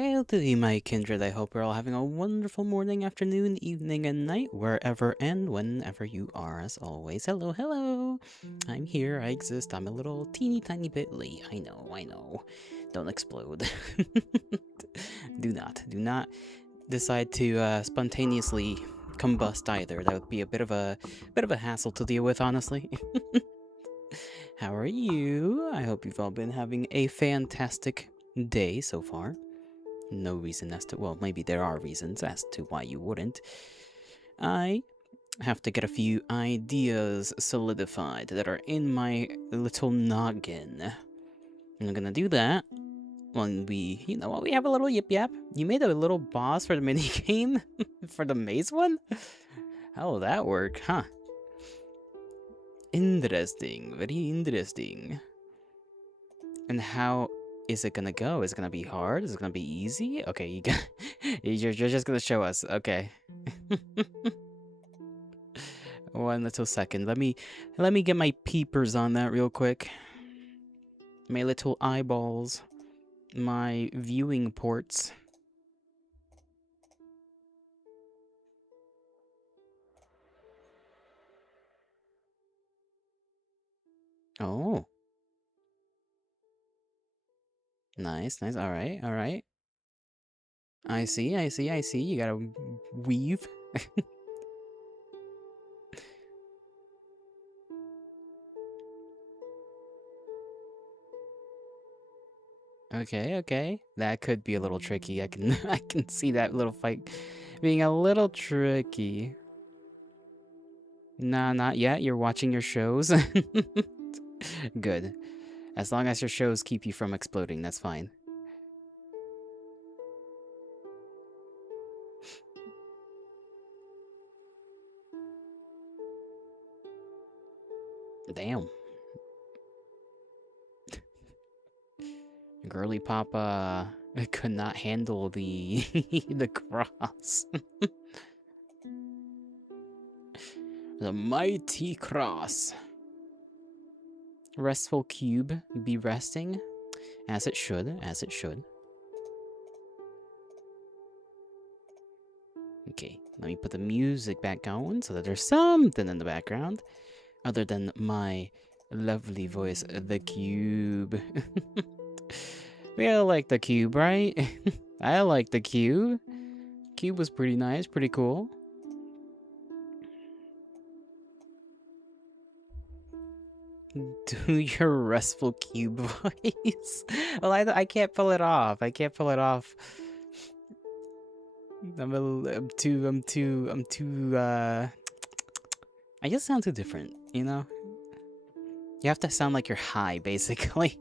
Hail to thee, my kindred. I hope you're all having a wonderful morning, afternoon, evening, and night, wherever and whenever you are, as always. Hello, hello. I'm here. I exist. I'm a little teeny tiny bit late. I know. Don't explode. Do not decide to spontaneously combust either. That would be a bit of a hassle to deal with, honestly. How are you? I hope you've all been having a fantastic day so far. No reason as to, well, maybe there are reasons as to why you wouldn't. I have to get a few ideas solidified that are in my little noggin. I'm gonna do that when we, while we have a little yip yap. You made a little boss for the mini game for the maze one? How will that work, huh? Interesting, very interesting. And how is it gonna go? Is it gonna be hard? Is it gonna be easy? Okay, you're just gonna show us. Okay. One little second. Let me get my peepers on that real quick. My little eyeballs. My viewing ports. Oh. Nice. Alright. I see. You gotta weave. Okay. That could be a little tricky. I can see that little fight being a little tricky. Nah, not yet. You're watching your shows. Good. As long as your shows keep you from exploding, that's fine. Damn. Girly Papa could not handle the the cross. The mighty cross. Restful cube, be resting. As it should. Okay, let me put the music back on so that there's something in the background. Other than my lovely voice, the cube. We all like the cube, right? I like the cube. Cube was pretty nice, pretty cool. Do your restful cube voice. Well, I can't pull it off. I'm too I just sound too different, you know? You have to sound like you're high, basically.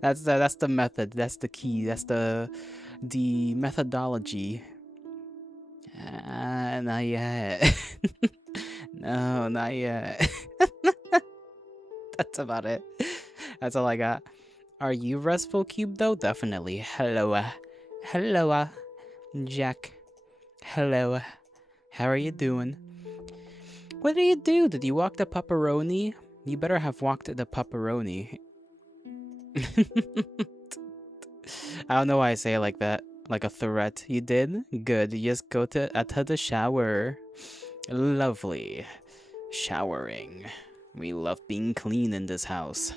That's the method. That's the key. That's the methodology. Not yet. No, not yet. That's about it. That's all I got. Are you restful cube though? Definitely. Hello, Jack. Hello. How are you doing? What did you do? Did you walk the pepperoni? You better have walked the pepperoni. I don't know why I say it like that. Like a threat. You did? Good. You just go to the shower. Lovely. Showering. We love being clean in this house.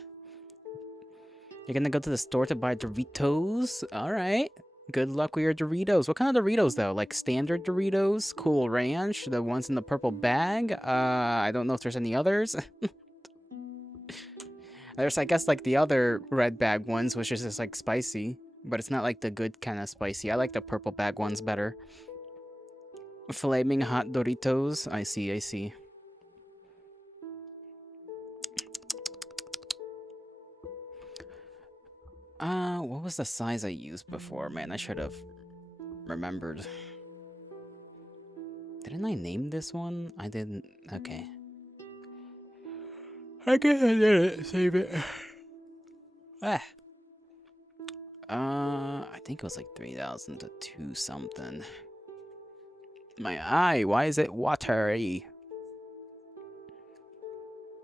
You're gonna go to the store to buy Doritos? Alright. Good luck with your Doritos. What kind of Doritos, though? Like standard Doritos? Cool Ranch? The ones in the purple bag? I don't know if there's any others. There's, I guess, like the other red bag ones, which is just like spicy. But it's not like the good kind of spicy. I like the purple bag ones better. Flaming hot Doritos. I see. What was the size I used before? Man, I should have remembered. Didn't I name this one? I didn't. Okay. I guess I didn't save it. I think it was like 3,000 to 2 something. My eye, why is it watery?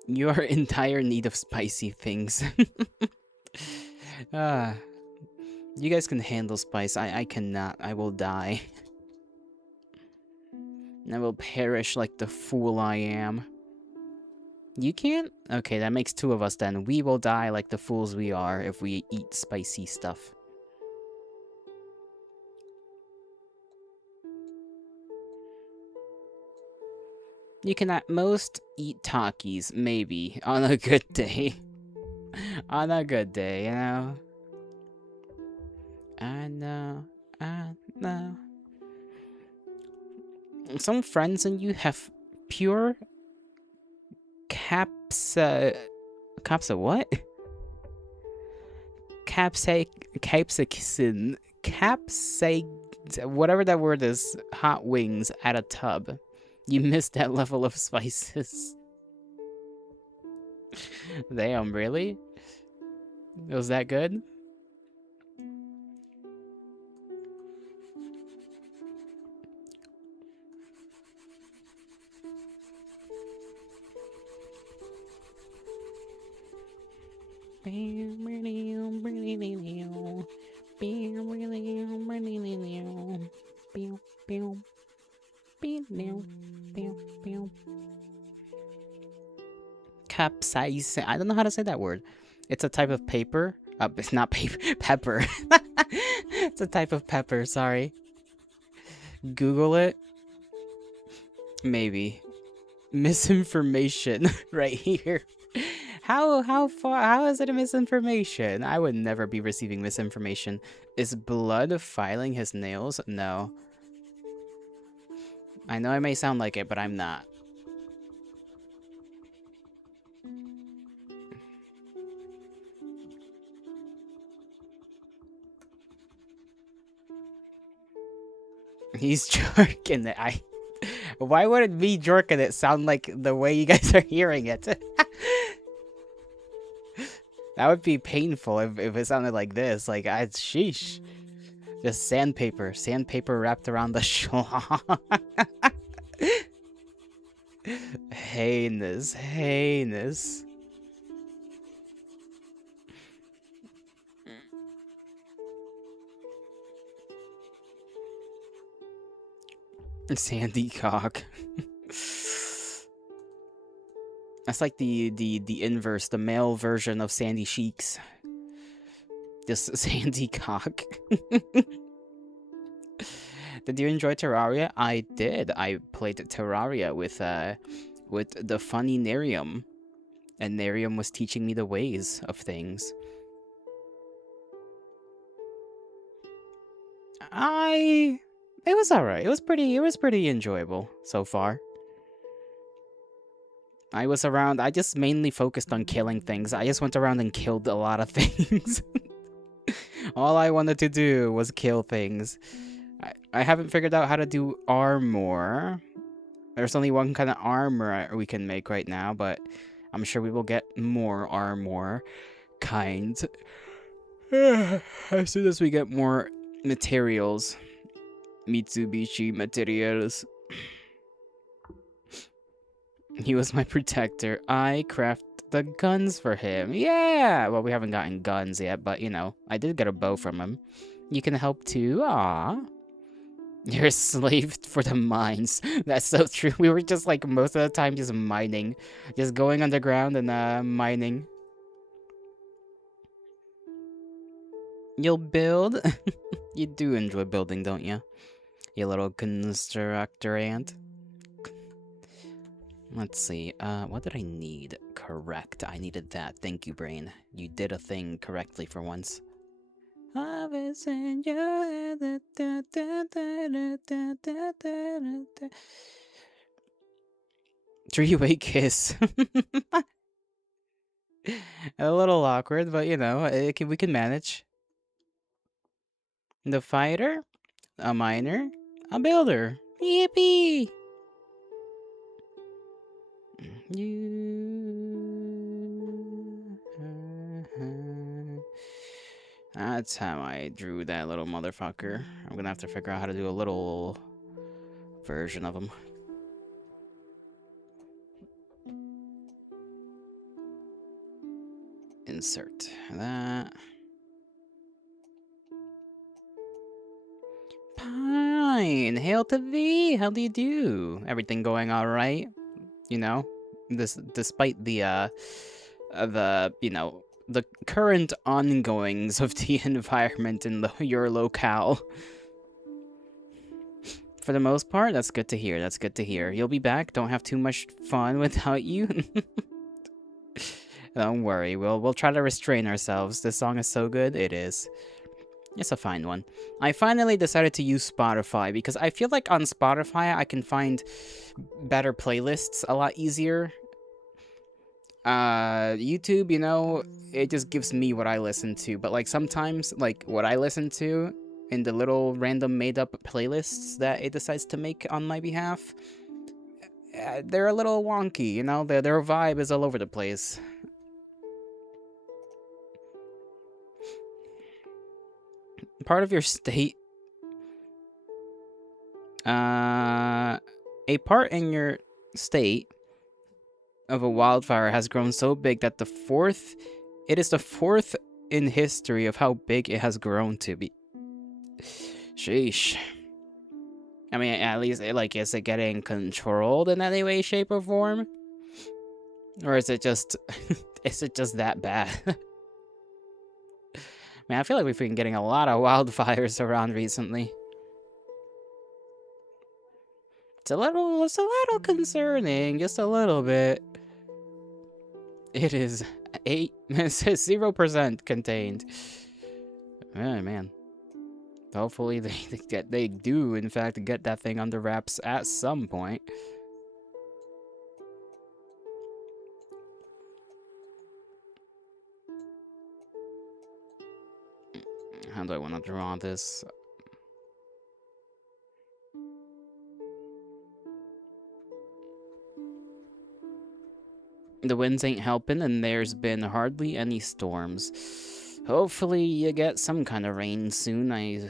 You're in dire need of spicy things. You guys can handle spice. I cannot. I will die. I will perish like the fool I am. You can't? Okay, that makes two of us then. We will die like the fools we are if we eat spicy stuff. You can at most eat Takis, maybe, on a good day. On a good day, you know? I know, I know. Some friends and you have pure capsa what? Capsaicin. Whatever that word is, hot wings at a tub. You missed that level of spices. Damn, really? Was that good? Capsaicin. I don't know how to say that word. It's a type of paper. It's not paper. Pepper. It's a type of pepper. Sorry. Google it. Maybe. Misinformation right here. How is it a misinformation? I would never be receiving misinformation. Is blood filing his nails? No. I know I may sound like it, but I'm not. He's jerking it. Why would it be jerking it sound like the way you guys are hearing it? That would be painful if it sounded like this. Like, sheesh. Just sandpaper. Sandpaper wrapped around the schlong. Heinous. Heinous. Sandy cock. That's like the inverse, the male version of Sandy Sheiks. Just Sandy cock. Did you enjoy Terraria? I did. I played Terraria with the funny Nerium. And Nerium was teaching me the ways of things. It was alright. It was pretty enjoyable so far. I just mainly focused on killing things. I just went around and killed a lot of things. All I wanted to do was kill things. I haven't figured out how to do armor. There's only one kind of armor we can make right now, but I'm sure we will get more armor kinds as soon as we get more materials. Mitsubishi materials. He was my protector. I craft the guns for him. Yeah! Well, we haven't gotten guns yet, but, you know, I did get a bow from him. You can help too. Aww. You're a slave for the mines. That's so true. We were just, like, most of the time just mining. Just going underground and, mining. You'll build? You do enjoy building, don't you? You little constructor ant. Let's see, what did I need? Correct, I needed that. Thank you, brain. You did a thing correctly for once. Three-way kiss. A little awkward, but you know, we can manage. The fighter, a miner, a builder. Yippee! That's how I drew that little motherfucker. I'm gonna have to figure out how to do a little version of him. Insert that. fine. Hail to thee. How do you do? Everything going all right? You know, despite the current ongoings of the environment in your locale. For the most part, that's good to hear. That's good to hear. You'll be back. Don't have too much fun without you. Don't worry. We'll try to restrain ourselves. This song is so good. It is. It's a fine one. I finally decided to use Spotify because I feel like on Spotify I can find better playlists a lot easier. YouTube, you know, it just gives me what I listen to, but like sometimes like what I listen to in the little random made up playlists that it decides to make on my behalf, they're a little wonky, you know, their vibe is all over the place. Part of your state, a part in your state of a wildfire has grown so big that it is the fourth in history of how big it has grown to be. Sheesh. I mean, at least, like, is it getting controlled in any way, shape, or form? Or is it just, is it just that bad? Man, I feel like we've been getting a lot of wildfires around recently. It's a little concerning, just a little bit. It is 0% contained. Oh, man. Hopefully they do, in fact, get that thing under wraps at some point. How do I want to draw this? The winds ain't helping, and there's been hardly any storms. Hopefully you get some kind of rain soon.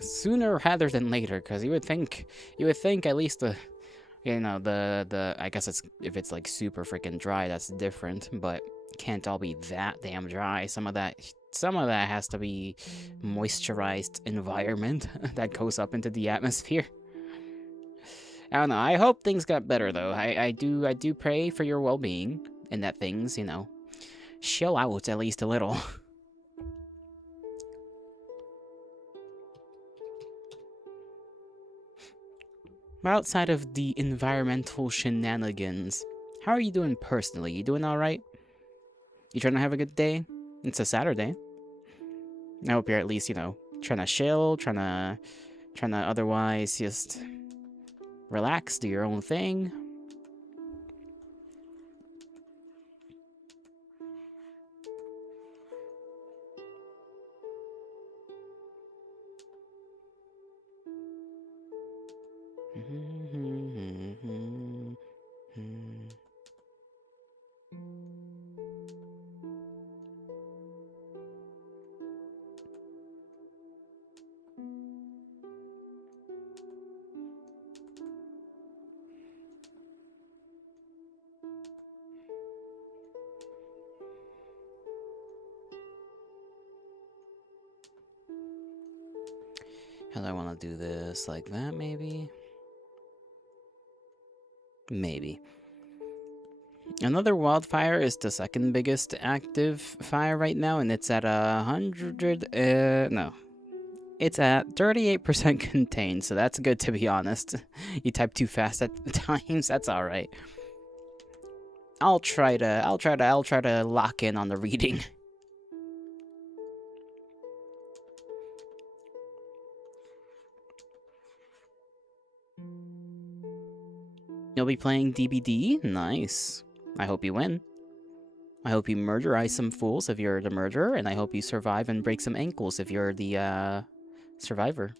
Sooner rather than later, because you would think at least the I guess if it's like super freaking dry, that's different, but can't all be that damn dry. Some of that has to be moisturized environment that goes up into the atmosphere. I don't know. I hope things got better though. I do pray for your well-being and that things, you know, chill out at least a little. Outside of the environmental shenanigans, how are you doing personally? You doing alright? You trying to have a good day? It's a Saturday. I hope you're at least, you know, trying to chill, trying to otherwise just relax, do your own thing. How do I want to do this? Like that, maybe? Maybe. Another wildfire is the second biggest active fire right now, and it's at 100. No. It's at 38% contained, so that's good to be honest. You type too fast at times, that's alright. I'll try to lock in on the reading. You'll be playing DBD? Nice. I hope you win. I hope you murderize some fools if you're the murderer, and I hope you survive and break some ankles if you're the, survivor.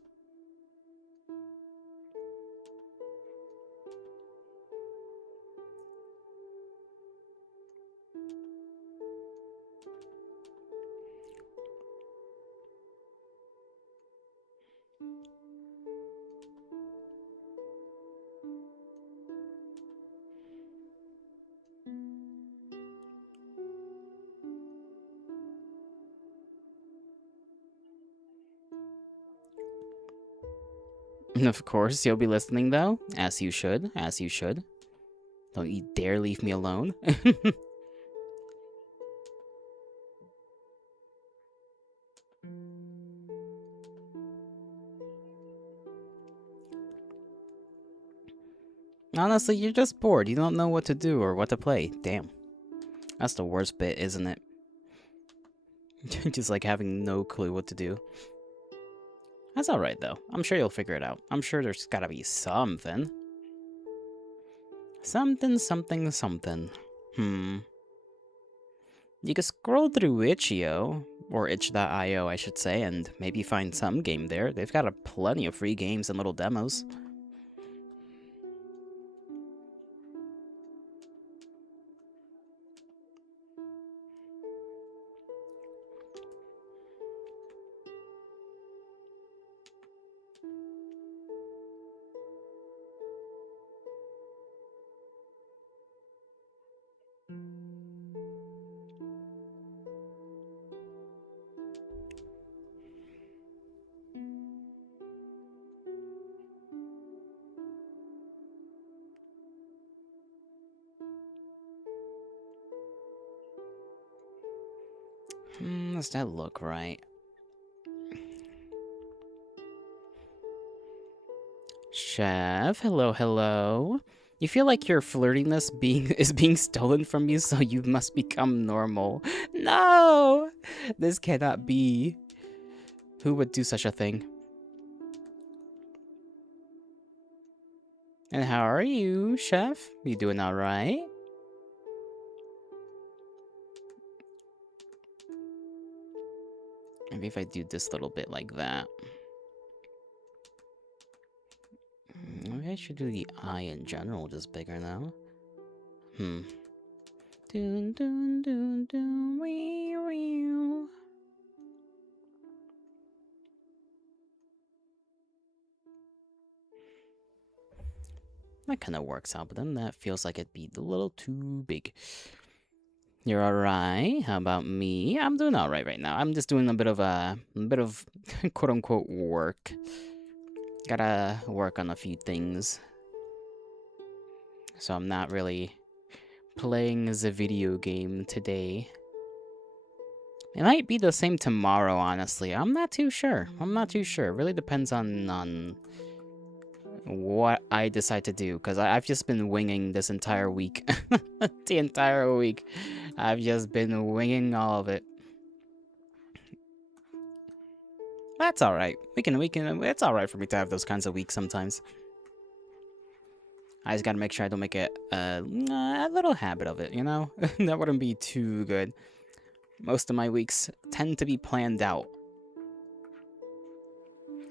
Of course, you'll be listening though, as you should, as you should. Don't you dare leave me alone. Honestly, you're just bored. You don't know what to do or what to play. Damn. That's the worst bit, isn't it? Just like having no clue what to do. That's alright though. I'm sure you'll figure it out. I'm sure there's gotta be something. Something. You could scroll through itch.io, or itch.io I should say, and maybe find some game there. They've got plenty of free games and little demos. Does that look right? Chef, hello. You feel like your flirtiness is being stolen from you, so you must become normal. No! This cannot be. Who would do such a thing? And how are you, Chef? You doing alright? Maybe if I do this little bit like that. Maybe I should do the eye in general just bigger now. Dun dun dun dun wee wee. That kind of works out, but then that feels like it'd be a little too big. You're alright? How about me? I'm doing alright right now. I'm just doing a bit of quote unquote work. Gotta work on a few things. So I'm not really playing the video game today. It might be the same tomorrow, honestly. I'm not too sure. It really depends on what I decide to do, because I've just been winging this entire week. The entire week. I've just been winging all of it. That's alright. It's alright for me to have those kinds of weeks sometimes. I just gotta make sure I don't make it a little habit of it, you know? That wouldn't be too good. Most of my weeks tend to be planned out.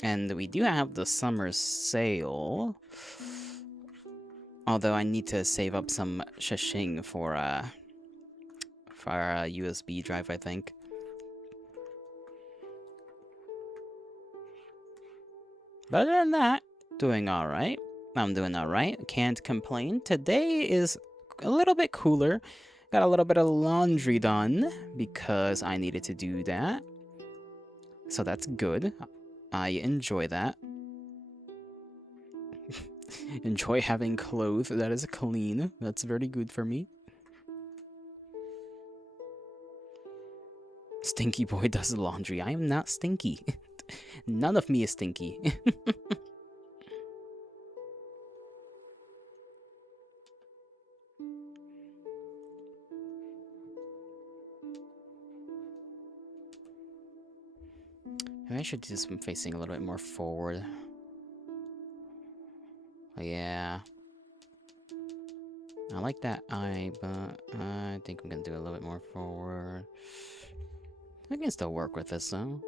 And we do have the summer sale. Although I need to save up some shashing for our USB drive, I think. But other than that, doing alright. I'm doing alright. Can't complain. Today is a little bit cooler. Got a little bit of laundry done because I needed to do that. So that's good. I enjoy that. Enjoy having clothes that is clean. That's very good for me. Stinky boy does laundry. I am not stinky. None of me is stinky. Maybe I should do some facing a little bit more forward. Yeah. I like that eye, but I think I'm gonna do a little bit more forward. I can still work with this though.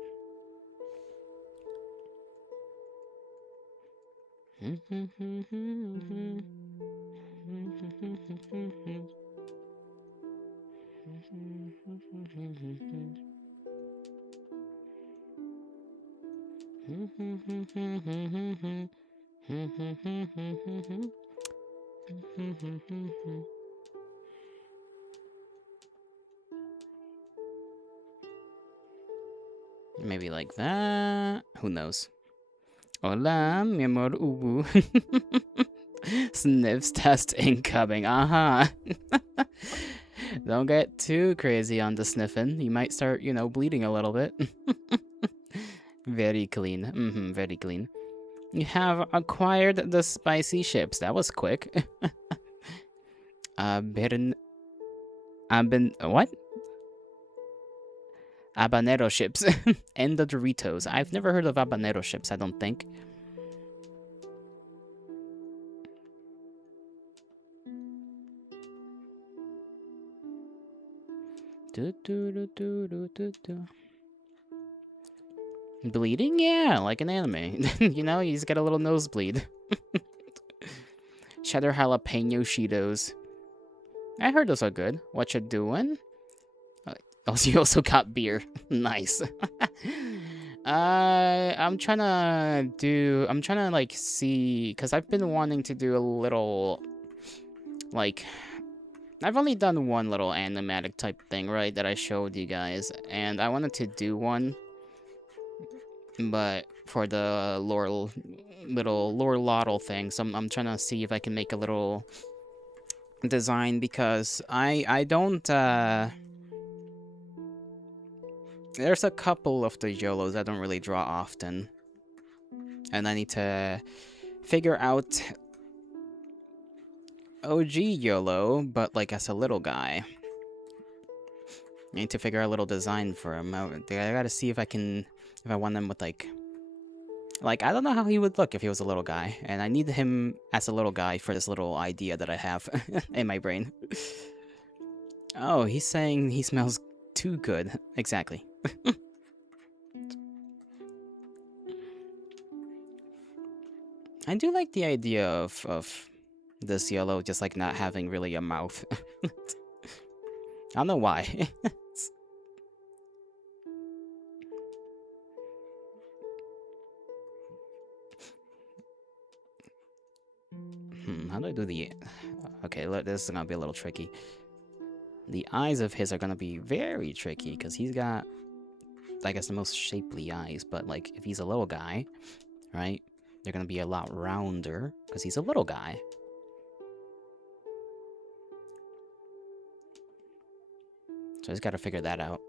Maybe like that. Who knows? Hola, mi amor, ubu. Sniffs test incoming. Uh-huh. Don't get too crazy on the sniffing. You might start, bleeding a little bit. Very clean. Very clean. You have acquired the spicy chips. That was quick. What? Habanero chips. And the Doritos. I've never heard of habanero chips, I don't think. Bleeding? Yeah, like an anime. You just get a little nosebleed. Cheddar jalapeno Cheetos. I heard those are good. What you doing? Oh, so you also got beer. Nice. I'm trying to like see, because I've been wanting to do a little, like, I've only done one little animatic type thing, right, that I showed you guys, and I wanted to do one, but for the little lore thing, so I'm trying to see if I can make a little design, because I don't, there's a couple of the YOLOs I don't really draw often, and I need to figure out OG YOLO, but like as a little guy. I need to figure out a little design for him. I gotta see if I want him with like, I don't know how he would look if he was a little guy, and I need him as a little guy for this little idea that I have in my brain. Oh, he's saying he smells too good. Exactly. I do like the idea of this YOLO just like not having really a mouth. I don't know why. How do I do the... Okay, this is gonna be a little tricky. The eyes of his are gonna be very tricky, because he's got, I guess, the most shapely eyes, but, like, if he's a little guy, right, they're gonna be a lot rounder, because he's a little guy. So I just gotta figure that out.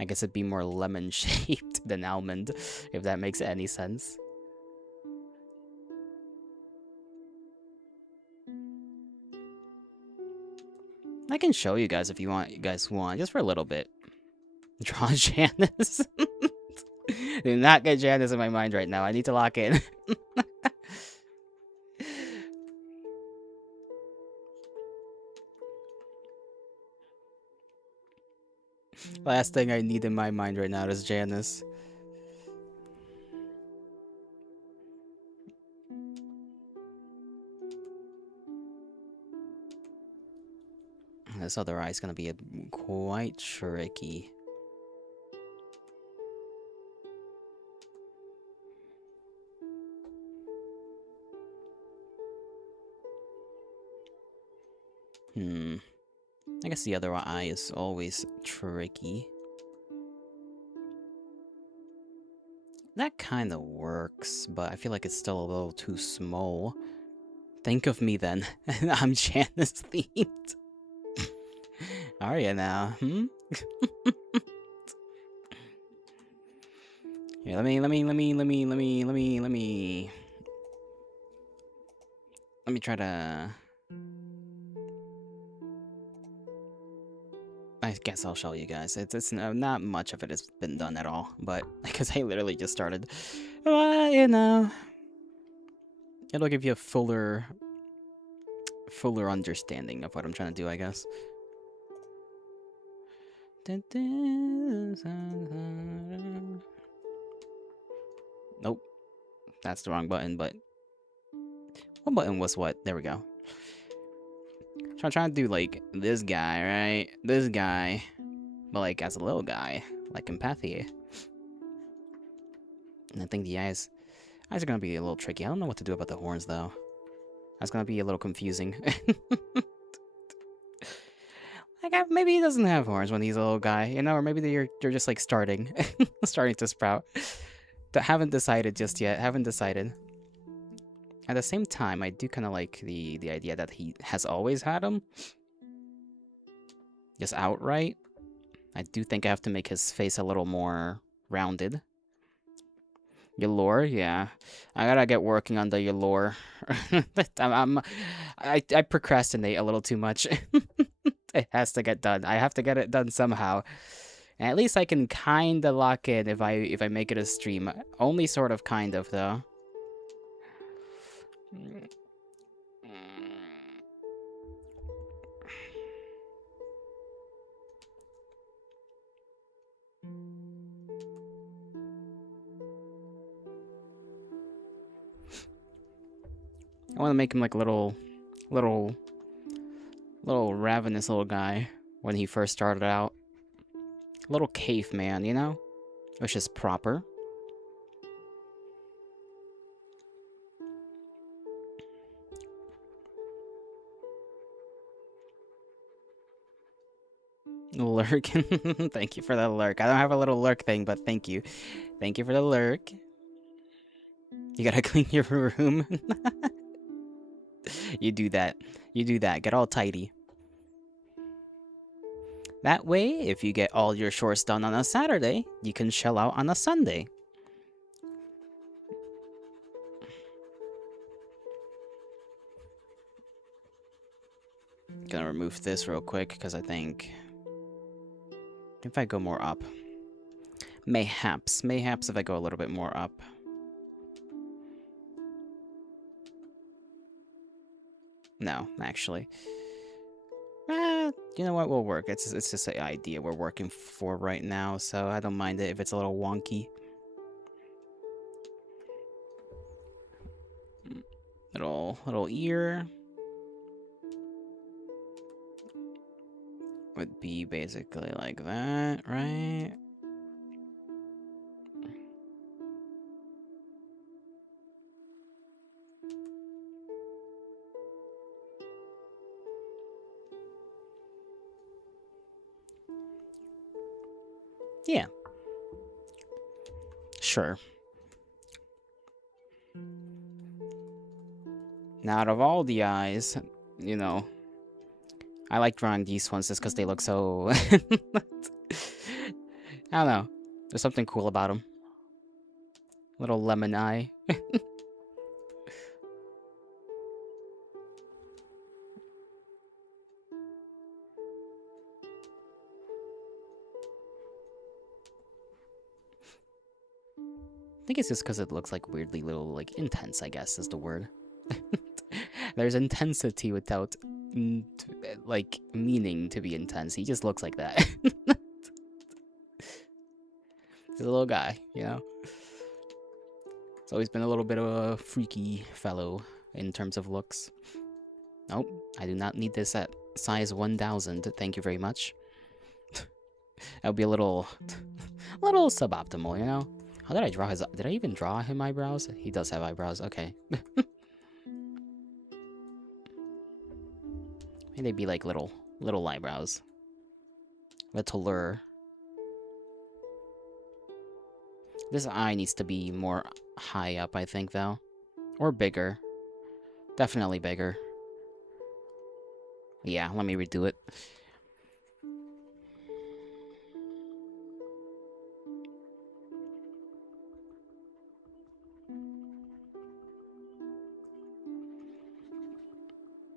I guess it'd be more lemon-shaped than almond, if that makes any sense. I can show you guys if you guys want, just for a little bit. Draw Janice. Do not get Janice in my mind right now. I need to lock in. Last thing I need in my mind right now is Janice. This other eye's gonna be quite tricky. I guess the other eye is always tricky. That kind of works, but I feel like it's still a little too small. Think of me then. I'm Janice themed. Are you now? Here, let me try to... I guess I'll show you guys. It's not much of it has been done at all, but because I literally just started. It'll give you a fuller understanding of what I'm trying to do, I guess. Nope, that's the wrong button. But what button was what? There we go. So I'm trying to do like this guy, right? This guy, but like as a little guy, like empathy. And I think the eyes are gonna be a little tricky. I don't know what to do about the horns though. That's gonna be a little confusing. Like, maybe he doesn't have horns when he's a little guy, you know, or maybe they're just like starting, starting to sprout. Haven't decided just yet. Haven't decided. At the same time, I do kind of like the idea that he has always had them, just outright. I do think I have to make his face a little more rounded. Your yeah. I gotta get working on the your I procrastinate a little too much. It has to get done. I have to get it done somehow. And at least I can kinda lock in if I make it a stream. Only sort of kind of though. I want to make him like a little ravenous little guy when he first started out. Little caveman, you know? Which is proper. Lurk. Thank you for the lurk. I don't have a little lurk thing, but thank you. Thank you for the lurk. You gotta clean your room. You do that. You do that. Get all tidy. That way, if you get all your chores done on a Saturday, you can shell out on a Sunday. Gonna remove this real quick, because I think if I go more up. Mayhaps if I go a little bit more up. No, actually. You know what? Will work. It's just an idea we're working for right now, so I don't mind it if it's a little wonky. Little ear would be basically like that, right? Yeah. Sure. Now, out of all the eyes, you know, I like drawing these ones just because they look so... I don't know. There's something cool about them. Little lemon eye. I think it's just because it looks like weirdly little, like, intense, I guess is the word. There's intensity without, like, meaning to be intense. He just looks like that. He's a little guy, you know? He's always been a little bit of a freaky fellow in terms of looks. Nope, I do not need this at size 1000. Thank you very much. That would be a little suboptimal, you know? How did I draw his... Did I even draw him eyebrows? He does have eyebrows, okay. Maybe they'd be like little eyebrows. Littler. This eye needs to be more high up, I think, though. Or bigger. Definitely bigger. Yeah, let me redo it.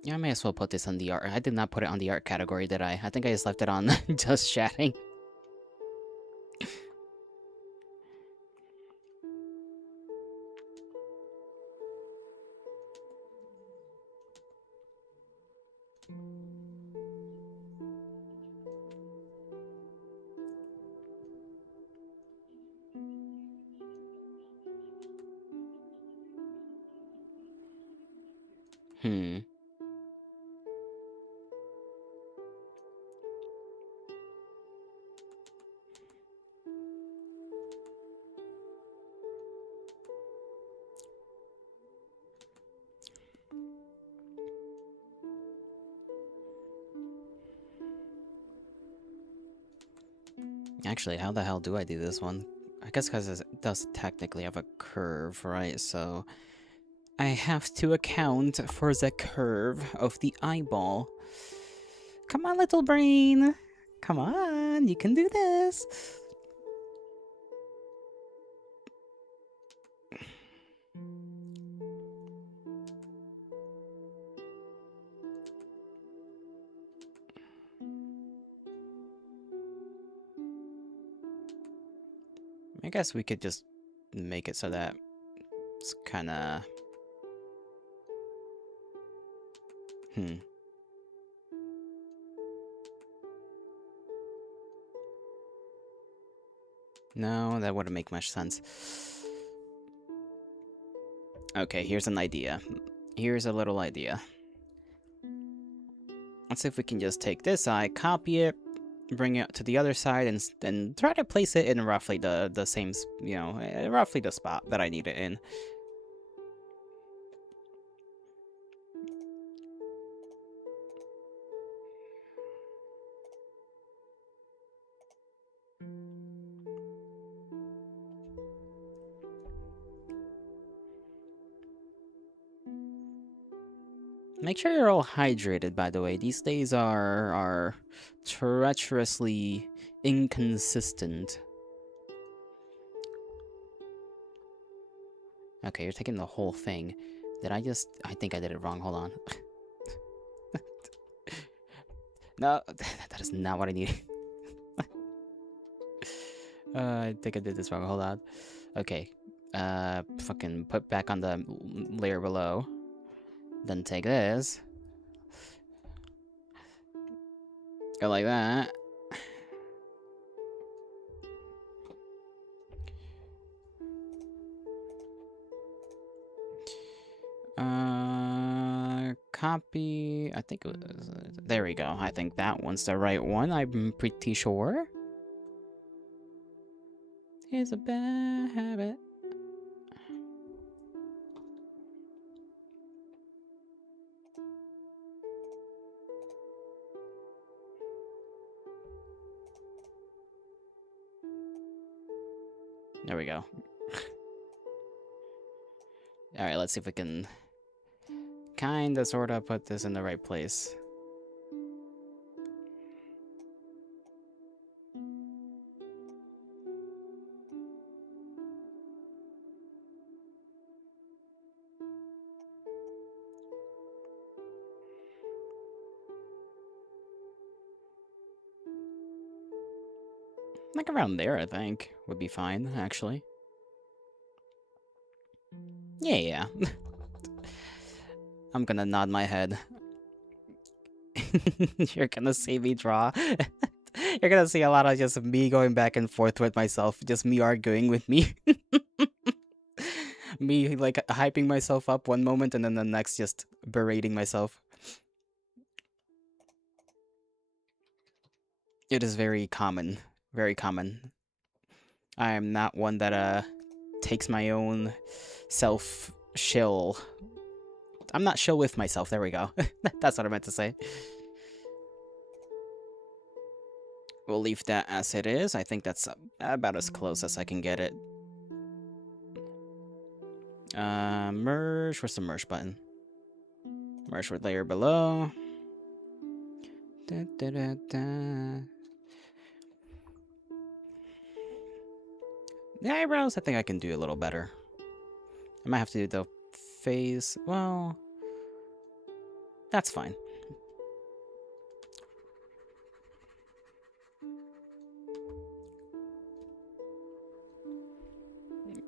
Yeah, I may as well put this on the art. I did not put it on the art category, did I? I think I just left it on just chatting. Hmm. Actually, how the hell do I do this one? I guess because it does technically have a curve, right? So I have to account for the curve of the eyeball. Come on, little brain. Come on, you can do this. I guess we could just make it so that it's kind of... No, that wouldn't make much sense. Okay, here's an idea. Here's a little idea. Let's see if we can just take this eye, copy it, bring it to the other side, and then try to place it in roughly the same, you know, roughly the spot that I need it in. Make sure you're all hydrated, by the way. These days are treacherously inconsistent. Okay, you're taking the whole thing. I think I did it wrong. Hold on. No, that is not what I need. I think I did this wrong. Hold on. Okay. Fucking put back on the layer below. Then take this. Go like that. Copy. I think it was. There we go. I think that one's the right one. I'm pretty sure. Here's a bad habit. There we go. Alright, let's see if we can kinda sorta put this in the right place. Like around there, I think, would be fine, actually. Yeah. I'm gonna nod my head. You're gonna see me draw. You're gonna see a lot of just me going back and forth with myself, just me arguing with me. Me, like, hyping myself up one moment and then the next just berating myself. It is very common. Very common. I am not one that, takes my own self-shill. I'm not shill with myself, there we go. That's what I meant to say. We'll leave that as it is. I think that's about as close as I can get it. Merge. Where's the merge button? Merge with layer below. Da, da, da, da. The eyebrows, I think I can do a little better. I might have to do the face. Well, that's fine.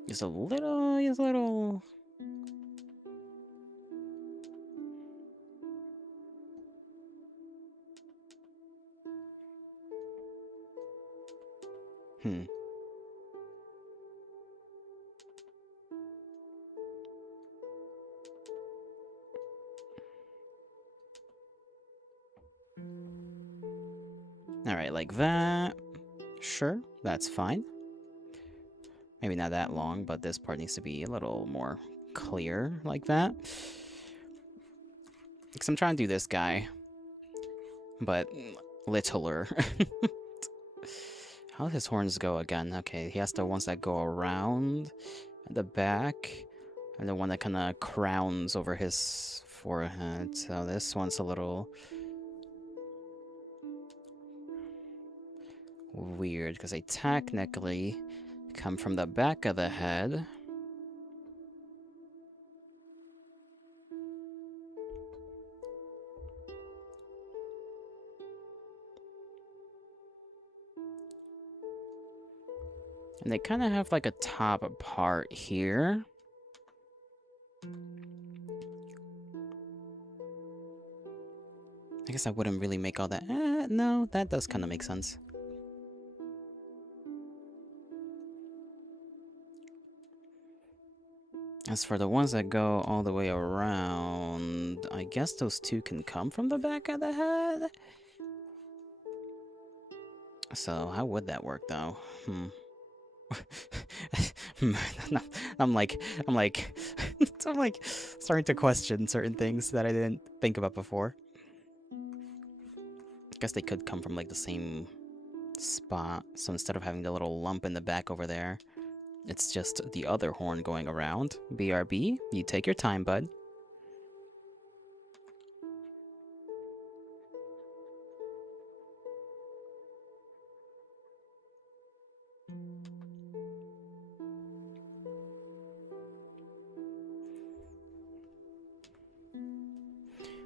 Just a little. Alright, like that. Sure, that's fine. Maybe not that long, but this part needs to be a little more clear, like that. Because I'm trying to do this guy, but littler. How his horns go again? Okay, he has the ones that go around at the back, and the one that kind of crowns over his forehead. So this one's a little weird because they technically come from the back of the head. And they kind of have like a top part here. I guess I wouldn't really make all that. No, that does kind of make sense. As for the ones that go all the way around, I guess those two can come from the back of the head? So how would that work, though? I'm like, I'm like, I'm like starting to question certain things that I didn't think about before. I guess they could come from like the same spot. So instead of having the little lump in the back over there, it's just the other horn going around. BRB, you take your time, bud.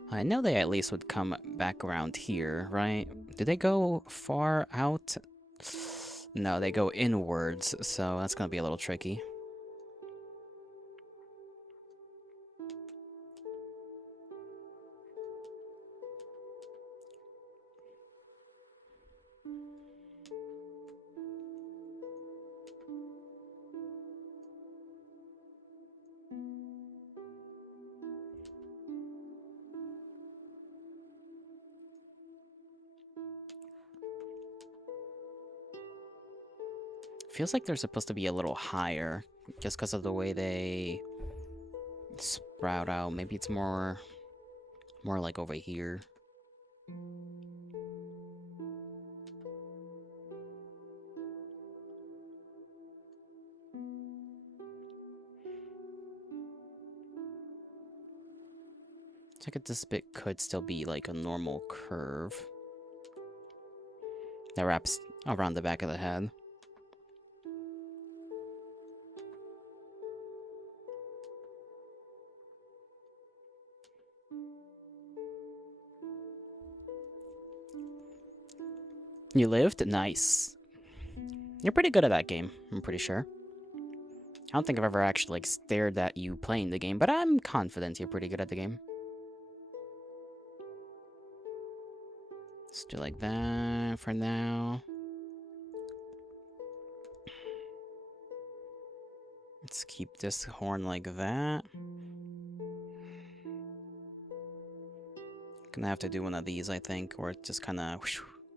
I know they at least would come back around here, right? Do they go far out? No, they go inwards, so that's gonna be a little tricky. Feels like they're supposed to be a little higher, just because of the way they sprout out. Maybe it's more like over here. Check if this bit could still be like a normal curve that wraps around the back of the head. You lived? Nice. You're pretty good at that game, I'm pretty sure. I don't think I've ever actually like stared at you playing the game, but I'm confident you're pretty good at the game. Let's do like that for now. Let's keep this horn like that. Gonna have to do one of these, I think, where it just kind of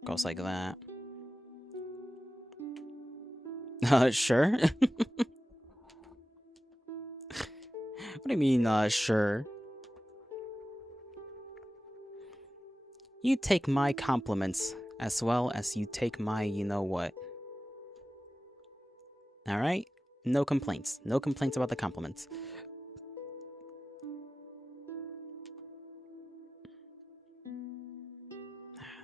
goes like that. Sure? What do you mean, sure? You take my compliments as well as you take my you know what. Alright? No complaints. No complaints about the compliments.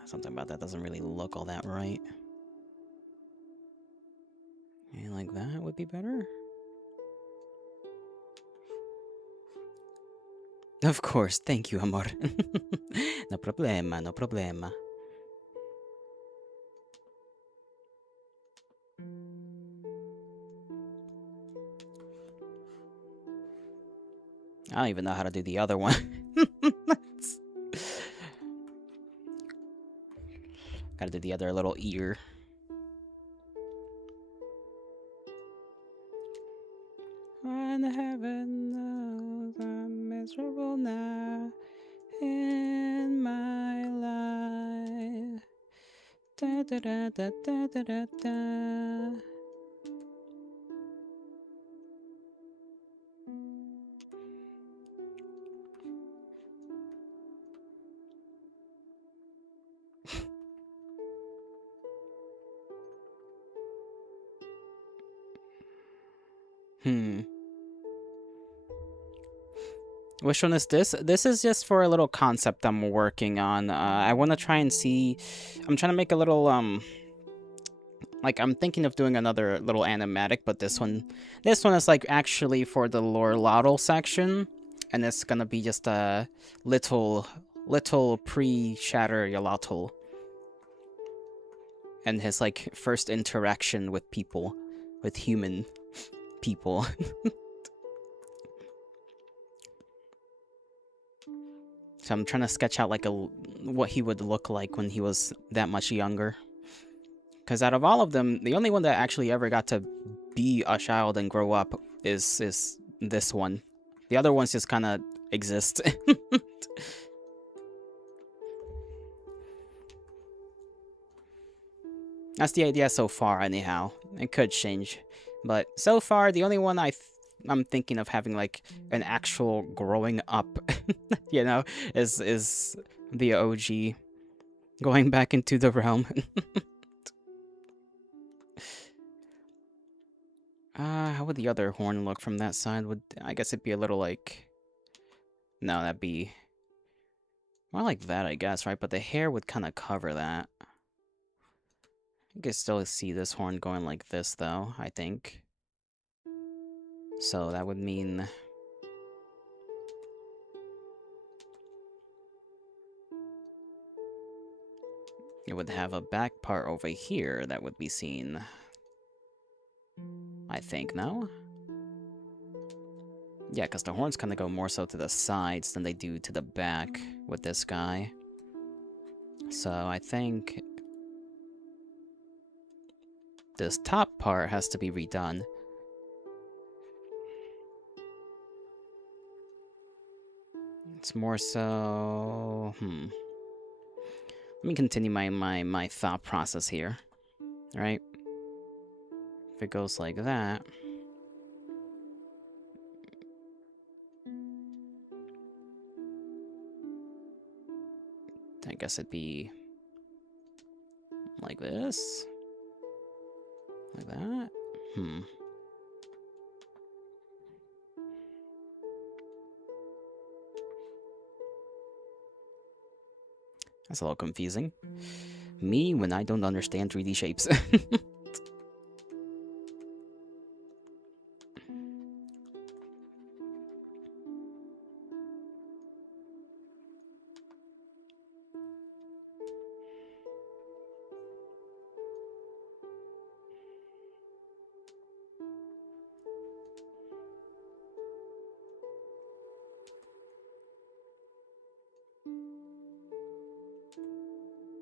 Something about that doesn't really look all that right. And like that would be better. Of course, thank you, amor. No problema, no problema. I don't even know how to do the other one. Gotta do the other little ear. And heaven knows I'm miserable now in my life. Da da da da da da da da. Hmm. Which one is this? This is just for a little concept I'm working on. I want to try and see... I'm trying to make a little, like, I'm thinking of doing another little animatic, but this one is, like, actually for the Lorlotl section. And it's gonna be just a little pre-Shatter Yolotl. And his, like, first interaction with people. With human people. So I'm trying to sketch out, like, what he would look like when he was that much younger. Because out of all of them, the only one that actually ever got to be a child and grow up is this one. The other ones just kind of exist. That's the idea so far, anyhow. It could change. But so far, the only one I'm thinking of having, like, an actual growing up, you know, is the OG. Going back into the realm. How would the other horn look from that side? I guess it'd be a little like... No, that'd be... more like that, I guess, right? But the hair would kind of cover that. You can still see this horn going like this, though, I think. So that would mean... it would have a back part over here that would be seen. I think, no? Yeah, because the horns kind of go more so to the sides than they do to the back with this guy. So I think this top part has to be redone. It's more so... Let me continue my thought process here. Right? If it goes like that... I guess it'd be... like this? Like that? That's a little confusing. Me when I don't understand 3D shapes.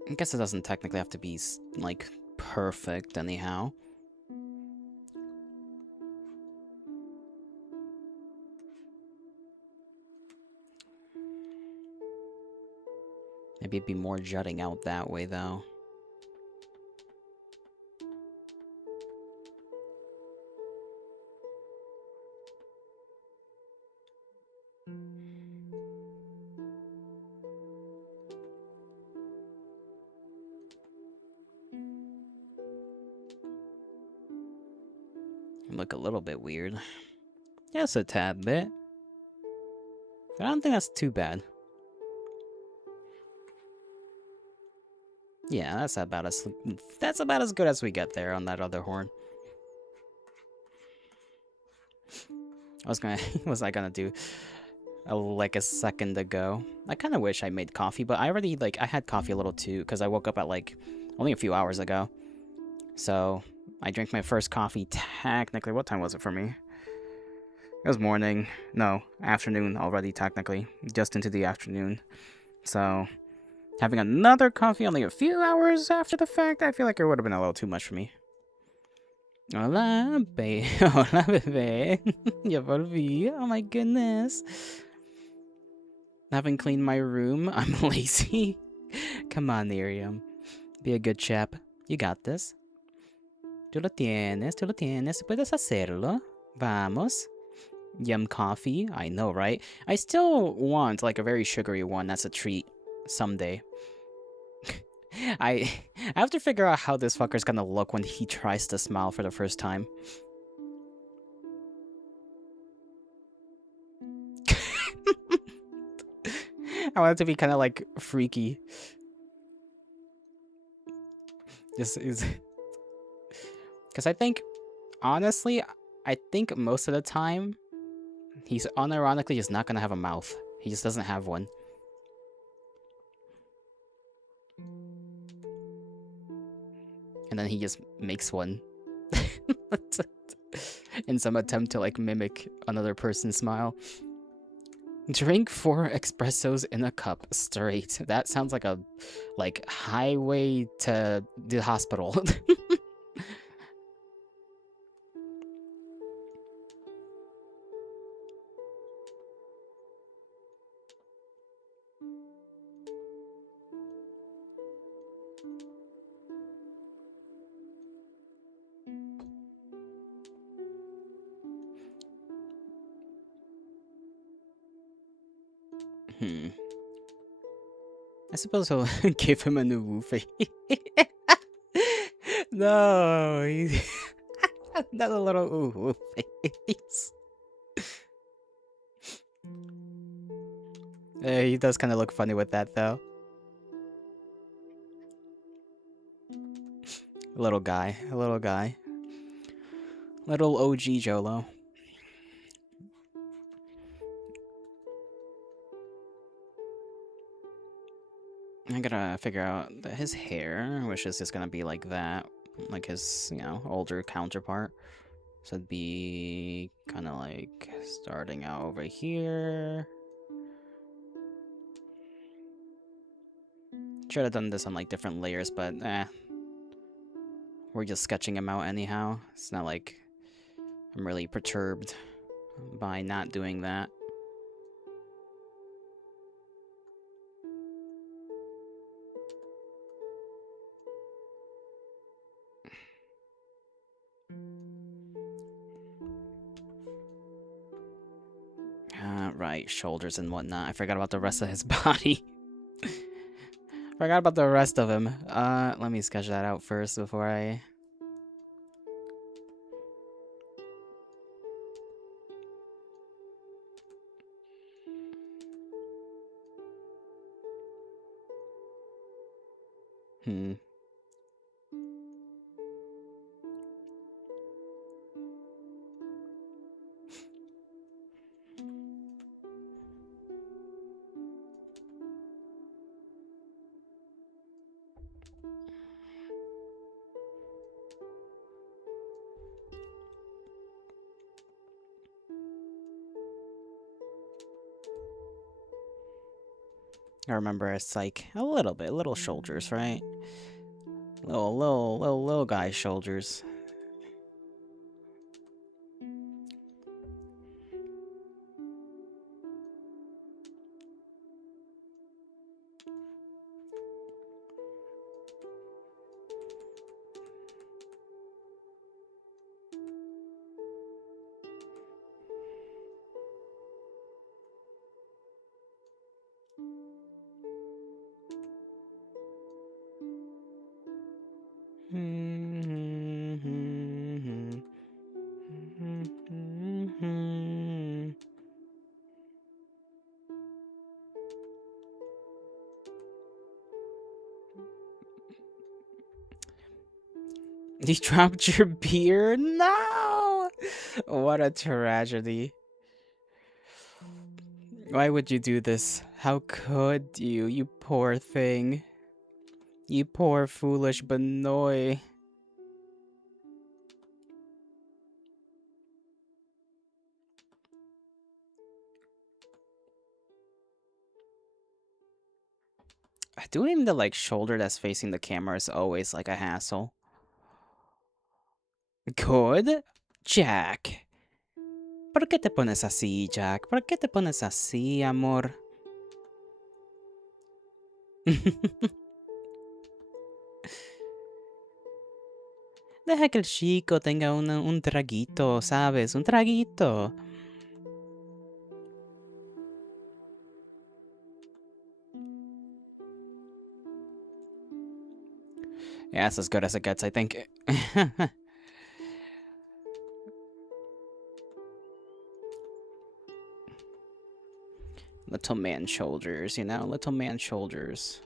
I guess it doesn't technically have to be, like, perfect anyhow. Maybe it'd be more jutting out that way, though. Look a little bit weird. Yes, a tad bit. But I don't think that's too bad. Yeah, that's about as good as we get there on that other horn. What was I gonna do? Like a second ago. I kind of wish I made coffee, but I already, like, I had coffee a little too, because I woke up at, like, only a few hours ago. So, I drank my first coffee technically. What time was it for me? It was morning. No, afternoon already, technically. Just into the afternoon. So, having another coffee only a few hours after the fact, I feel like it would have been a little too much for me. Hola, babe. Hola, bebé. Ya volví. Oh my goodness. Haven't cleaned my room. I'm lazy. Come on, Miriam. Be a good chap. You got this. Tú lo tienes. Puedes hacerlo. Vamos. Yum coffee. I know, right? I still want, like, a very sugary one. That's a treat. Someday. I have to figure out how this fucker's gonna look when he tries to smile for the first time. I want it to be kind of like freaky. Just is because I think, honestly, I think most of the time he's unironically just not gonna have a mouth. He just doesn't have one. And then he just makes one in some attempt to like mimic another person's smile. Drink 4 espressos in a cup straight. That sounds like a highway to the hospital. I suppose he'll give him a new woofie. No, he's not a little ooh face. He does kind of look funny with that, though. Little guy, little guy. Little OG Jolo. I gotta figure out his hair, which is just gonna be like that. Like his, older counterpart. So it'd be kind of like starting out over here. Should have done this on like different layers, but we're just sketching him out anyhow. It's not like I'm really perturbed by not doing that. Right, shoulders and whatnot. I forgot about the rest of his body. Forgot about the rest of him. Let me sketch that out first before I... I remember it's like a little shoulders, right? Little guy's shoulders. You dropped your beer? No! What a tragedy. Why would you do this? How could you, you poor thing? You poor foolish Benoy. Doing the shoulder that's facing the camera is always like a hassle. Good? Jack. ¿Por qué te pones así, Jack? ¿Por qué te pones así, amor? Deja que el chico tenga un traguito, ¿sabes? Un traguito. Yeah, that's as good as it gets, I think. Little man shoulders, you know? Little man shoulders.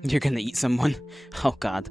You're gonna eat someone. Oh god.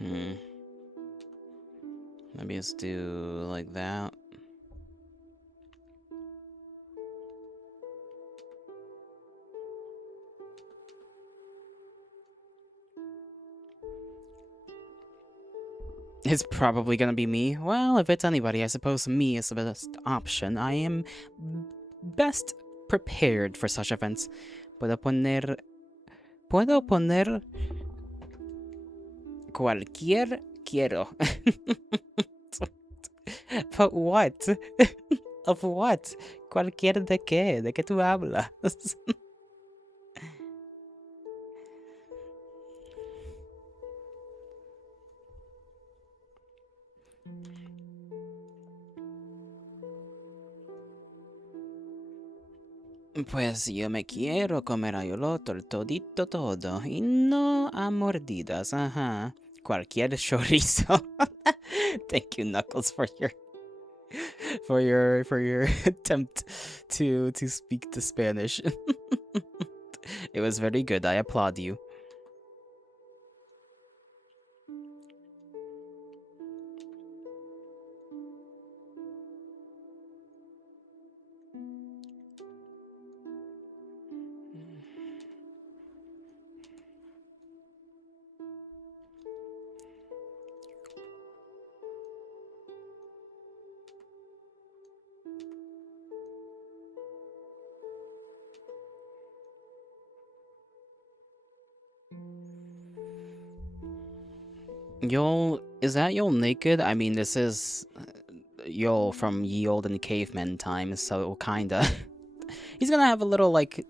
Hmm. Maybe let's do like that. It's probably gonna be me. Well, if it's anybody, I suppose me is the best option. I am best prepared for such events. Puedo poner... Puedo poner... Cualquier quiero. But what? Of what? Cualquier de qué? ¿De qué tú hablas? Pues yo me quiero comer ayoloto, el todito todo, y no a mordidas, ajá. Cualquier chorizo. Thank you, Knuckles, for your attempt to speak the Spanish. It was very good. I applaud you. Yol, is that Yol naked? I mean, this is Yol from Ye Olden Caveman times, so kinda. He's gonna have a little, like,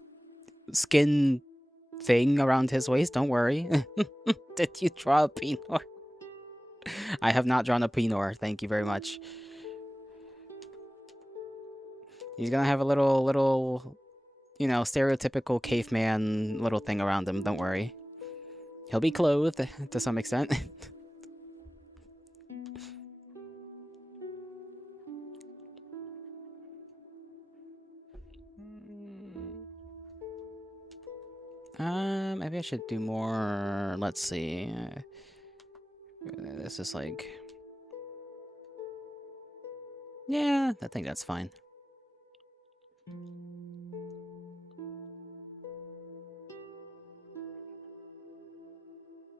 skin thing around his waist, don't worry. Did you draw a Pinor? I have not drawn a Pinor, thank you very much. He's gonna have a little, you know, stereotypical caveman little thing around him, don't worry. He'll be clothed, to some extent. Maybe I should do more, let's see. This is like... Yeah, I think that's fine.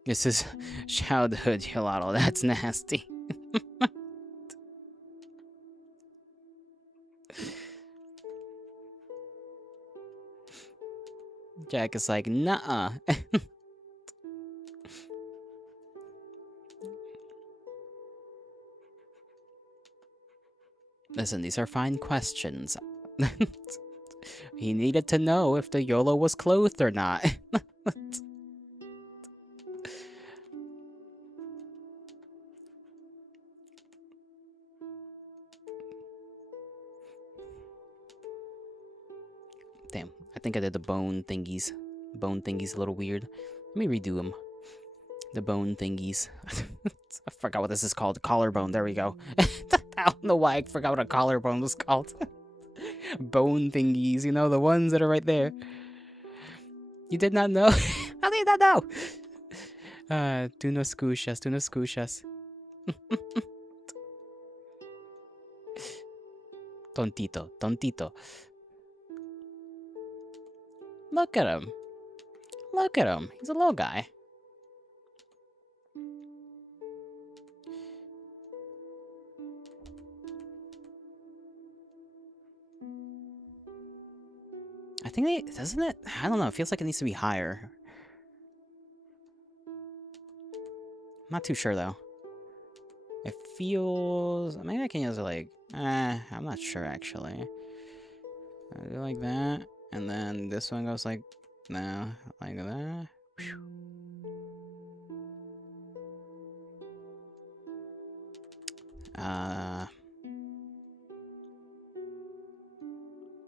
This is childhood gelato, that's nasty. Jack is like, nuh-uh. Listen, these are fine questions. He needed to know if the YOLO was clothed or not. Damn, I think I did the bone thingies. Bone thingies a little weird. Let me redo them. The bone thingies. I forgot what this is called. Collarbone. There we go. I don't know why I forgot what a collarbone was called. Bone thingies. You know, the ones that are right there. You did not know? How did you not know? Tu no escuchas. Tu no escuchas. Tontito. Tontito. Look at him. Look at him. He's a little guy. I think they... Doesn't it? I don't know. It feels like it needs to be higher. Not too sure, though. It feels... Maybe I can use it like... I'm not sure, actually. I do like that. And then this one goes like... No, like that.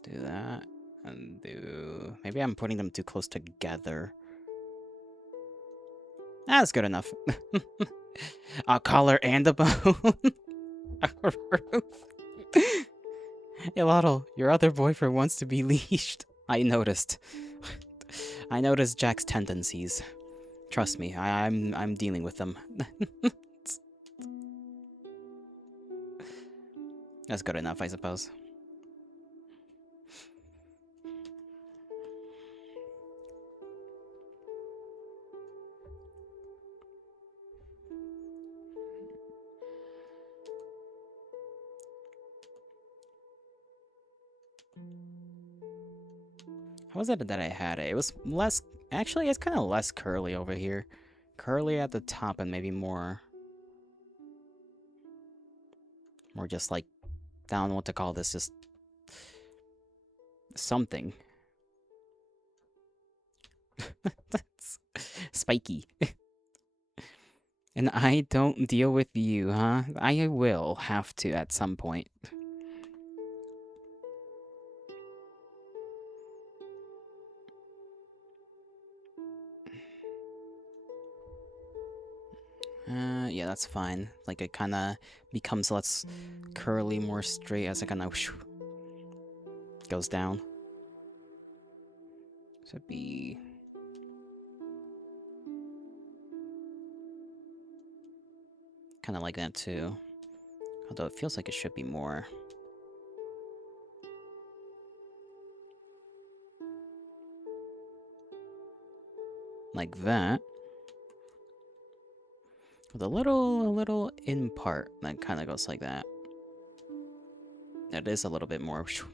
Do that. And do... Maybe I'm putting them too close together. That's good enough. A collar and a bone. Hey, Lotto, your other boyfriend wants to be leashed. I noticed. I noticed Jack's tendencies. Trust me, I'm dealing with them. That's good enough, I suppose. How was it that I had it? It was less... Actually, it's kind of less curly over here. Curly at the top and maybe more... More just like... I don't know what to call this, just... Something. That's spiky. And I don't deal with you, huh? I will have to at some point. Yeah, that's fine. Like, it kind of becomes less curly, more straight as it kind of goes down. So it'd be... kind of like that, too. Although it feels like it should be more. Like that. With a little in part that kind of goes like that. It is a little bit more. Should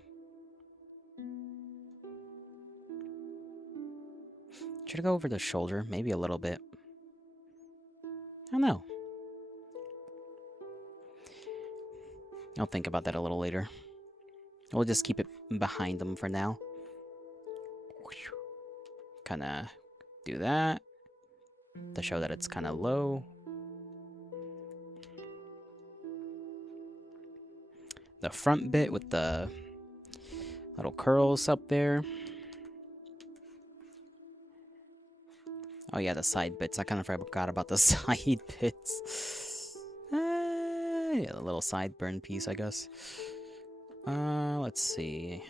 I go over the shoulder? Maybe a little bit. I don't know. I'll think about that a little later. We'll just keep it behind them for now. Kind of do that to show that it's kind of low. The front bit with the little curls up there. Oh yeah, the side bits. I kind of forgot about the side bits. Yeah, the little sideburn piece, I guess. Let's see.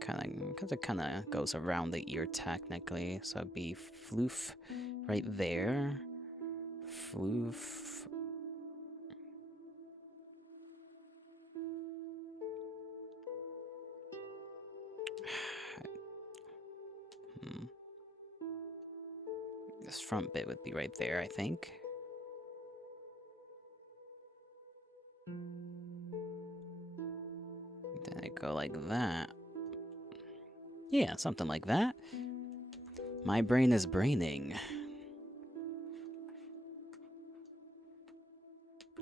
Because it kind of goes around the ear technically, so it'd be floof right there. Floof. This front bit would be right there, I think. Then I go like that. Yeah, something like that. My brain is braining.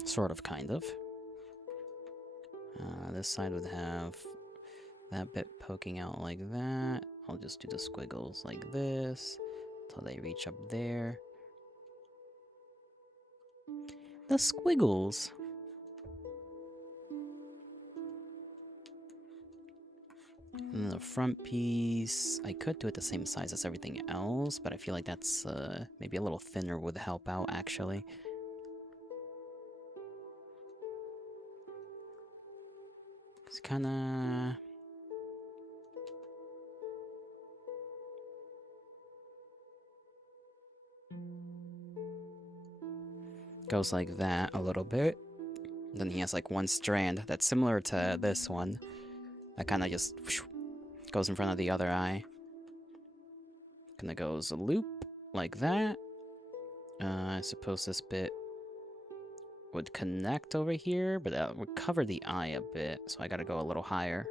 Sort of, kind of. This side would have that bit poking out like that. I'll just do the squiggles like this till they reach up there. The squiggles. And the front piece, I could do it the same size as everything else, but I feel like that's maybe a little thinner would help out, actually. It's kinda... goes like that a little bit. Then he has like one strand that's similar to this one. That kind of just whoosh, goes in front of the other eye. Kind of goes a loop like that. I suppose this bit would connect over here, but that would cover the eye a bit, so I gotta go a little higher.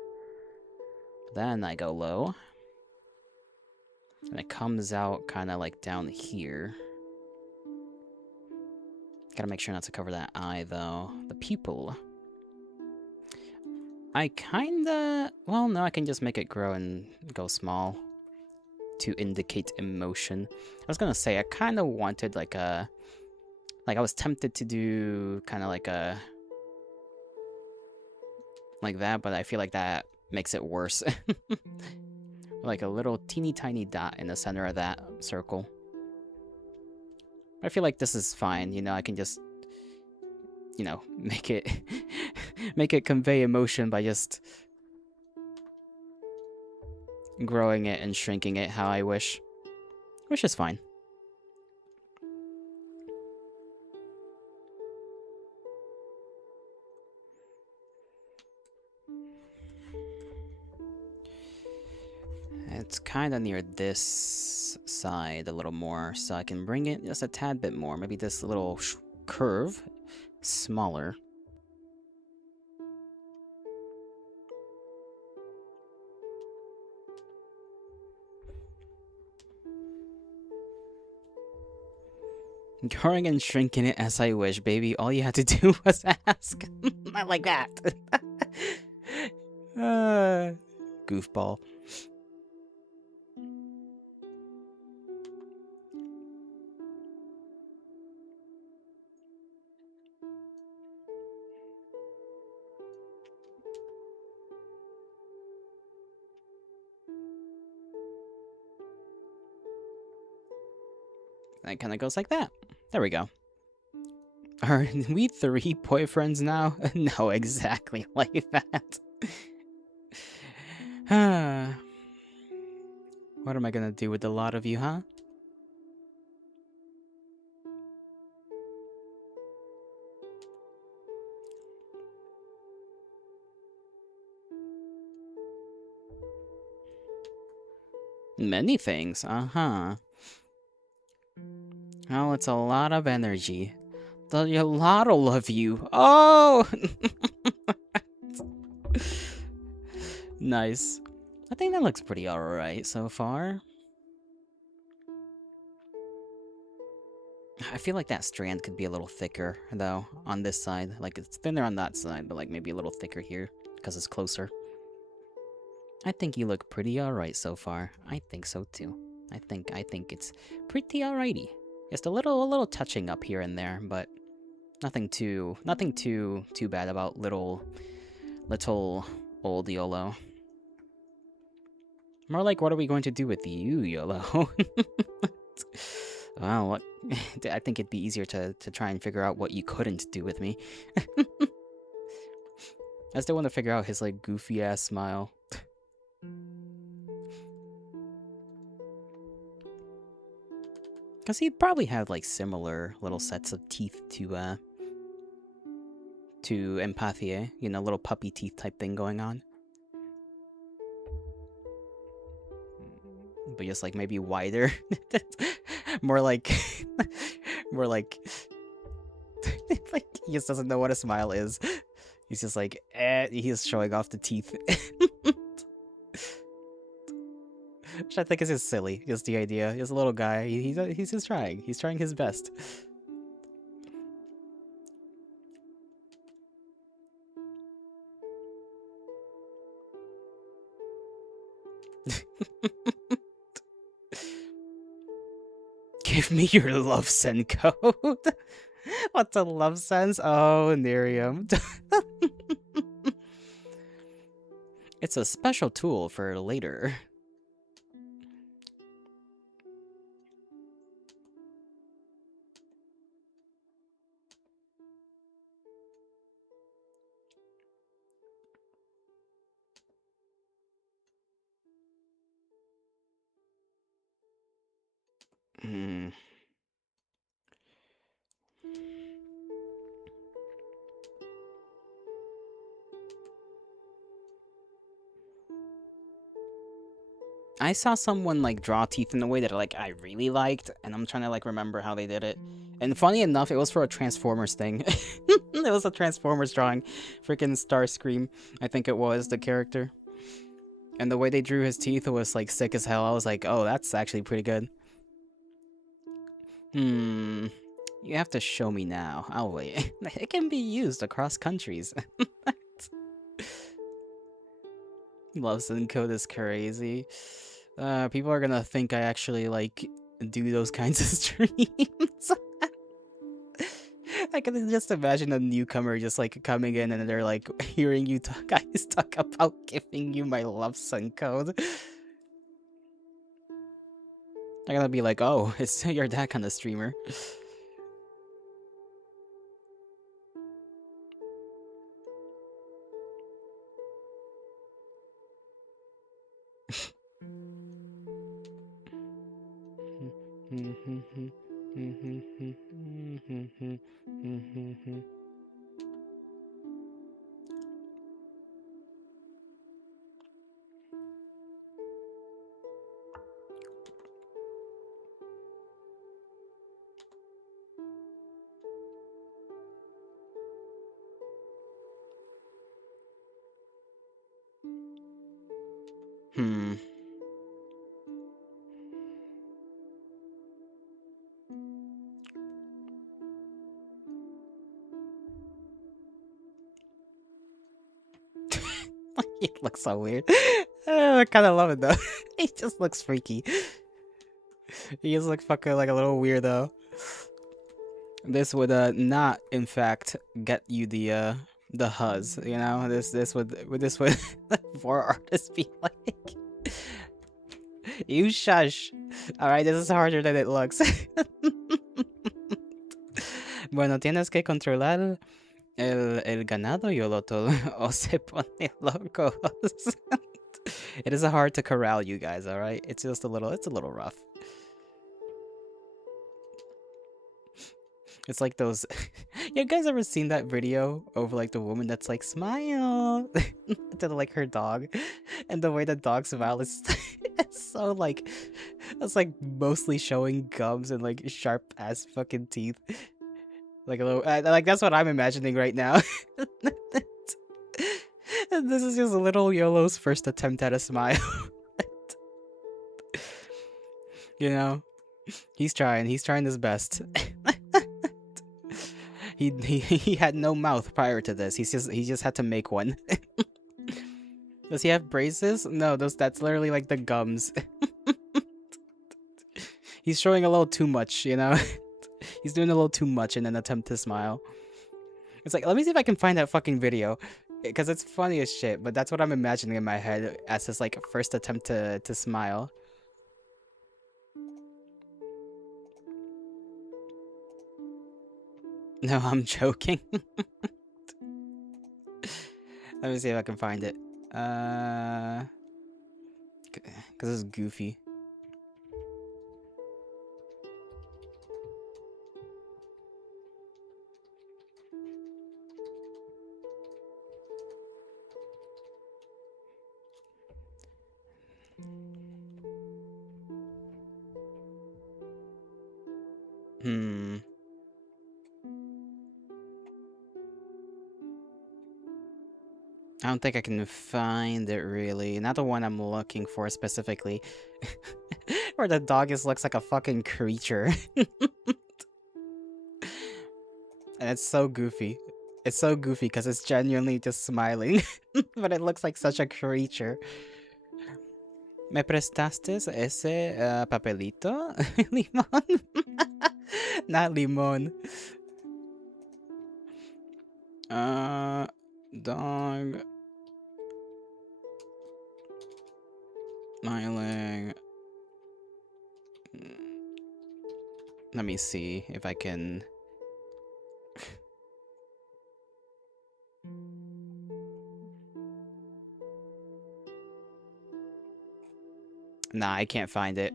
Then I go low. And it comes out kind of like down here. Gotta make sure not to cover that eye, though. The pupil. I kinda... well, no, I can just make it grow and go small to indicate emotion. I was gonna say, I kind of wanted like a... like, I was tempted to do kind of like a... like that, but I feel like that makes it worse. Like a little teeny tiny dot in the center of that circle. I feel like this is fine, you know, I can just... you know, make it... make it convey emotion by just... growing it and shrinking it how I wish. Which is fine. It's kind of near this side a little more, so I can bring it just a tad bit more. Maybe this little curve smaller. Growing and shrinking it as I wish, baby. All you had to do was ask. Not like that. Goofball. That kind of goes like that. There we go. Are we 3 boyfriends now? No, exactly like that. What am I gonna do with the lot of you, huh? Many things, uh-huh. Oh, it's a lot of energy. A lot of you. Oh! Nice. I think that looks pretty alright so far. I feel like that strand could be a little thicker, though, on this side. Like, it's thinner on that side, but like maybe a little thicker here, because it's closer. I think you look pretty alright so far. I think so too. I think it's pretty alrighty. Just a little touching up here and there, but nothing too bad about little old YOLO. More like, what are we going to do with you, YOLO? Wow, what? I think it'd be easier to try and figure out what you couldn't do with me. I still want to figure out his, like, goofy-ass smile. Because he'd probably have, like, similar little sets of teeth to Empathie, you know, little puppy teeth type thing going on. But just, like, maybe wider. more like... more like... like, he just doesn't know what a smile is. He's just like, he's showing off the teeth. Which I think is just silly, just the idea. He's a little guy, he's just trying. He's trying his best. Give me your love send code. What's a love sense? Oh, Nerium. It's a special tool for later. Hmm. I saw someone like draw teeth in a way that like I really liked, and I'm trying to like remember how they did it. And funny enough, it was for a Transformers thing. It was a Transformers drawing. Freaking Starscream, I think it was the character. And the way they drew his teeth was like sick as hell. I was like, oh, that's actually pretty good. Hmm. You have to show me now. I'll wait. It can be used across countries. Loves and code is crazy. People are gonna think I actually like do those kinds of streams. I can just imagine a newcomer just like coming in and they're like hearing you guys talk about giving you my love sun code. They're gonna be like, oh, you're that kind of streamer. Hmm. It looks so weird. I kind of love it though. He just looks freaky. He just looks fucking like a little weirdo. This would not, in fact, get you the huzz. You know, this would for artists be like, you shush. All right, this is harder than it looks. Bueno, tienes que controlar el ganado yolotl o se pone loco. It is hard to corral you guys, all right? It's just it's a little rough. It's like those. You guys ever seen that video of like the woman that's like smile to like her dog, and the way the dog smile is it's so like it's like mostly showing gums and like sharp ass fucking teeth. Like a little, like that's what I'm imagining right now. And this is just a little YOLO's first attempt at a smile. You know, he's trying his best. He had no mouth prior to this. He just had to make one. Does he have braces? No, that's literally like the gums. He's showing a little too much, you know. He's doing a little too much in an attempt to smile. It's like, let me see if I can find that fucking video, because it's funny as shit. But that's what I'm imagining in my head as his like first attempt to smile. No, I'm joking. Let me see if I can find it. Because it's goofy. Hmm. I don't think I can find it really. Not the one I'm looking for specifically. Where the dog looks like a fucking creature. And it's so goofy. It's so goofy because it's genuinely just smiling. But it looks like such a creature. ¿Me prestaste ese papelito? Limón? Not limón. Dog. Smiling. Let me see if I can. Nah, I can't find it.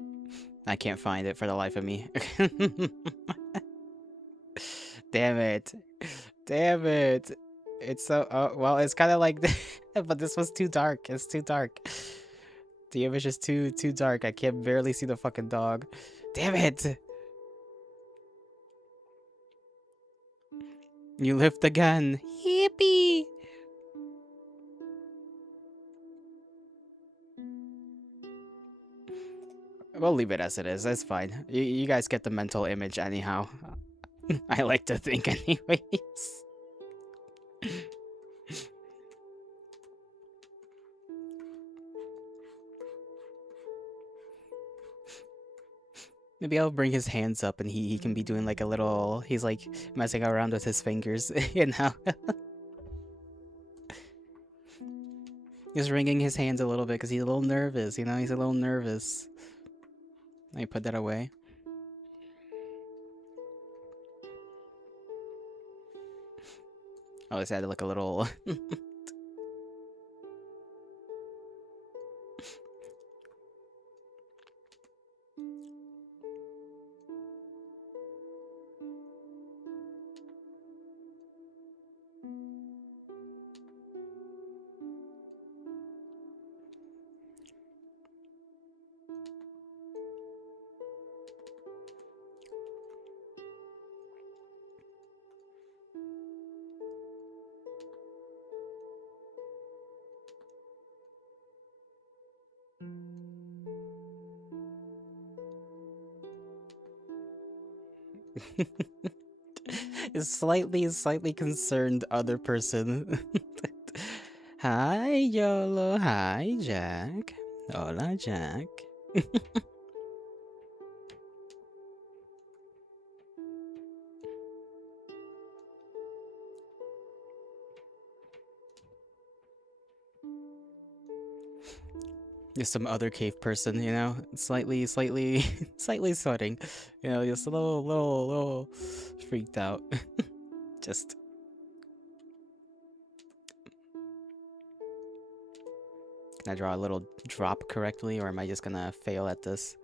I can't find it for the life of me. Damn it. Damn it. It's so. Oh, well, it's kind of like. But this was too dark. It's too dark. The image is too dark. I can't barely see the fucking dog. Damn it. You lift the gun. Yippee. We'll leave it as it is. That's fine. You guys get the mental image anyhow. I like to think, anyways. Maybe I'll bring his hands up and he can be doing like a little. He's like messing around with his fingers, you know? He's wringing his hands a little bit because he's a little nervous, you know? He's a little nervous. Let me put that away. Oh, I just had to look a little. Is slightly concerned other person. Hi, YOLO. Hi, Jack. Hola, Jack. Just some other cave person, you know, slightly, slightly sweating, you know, just a little freaked out. Just. Can I draw a little drop correctly, or am I just gonna fail at this?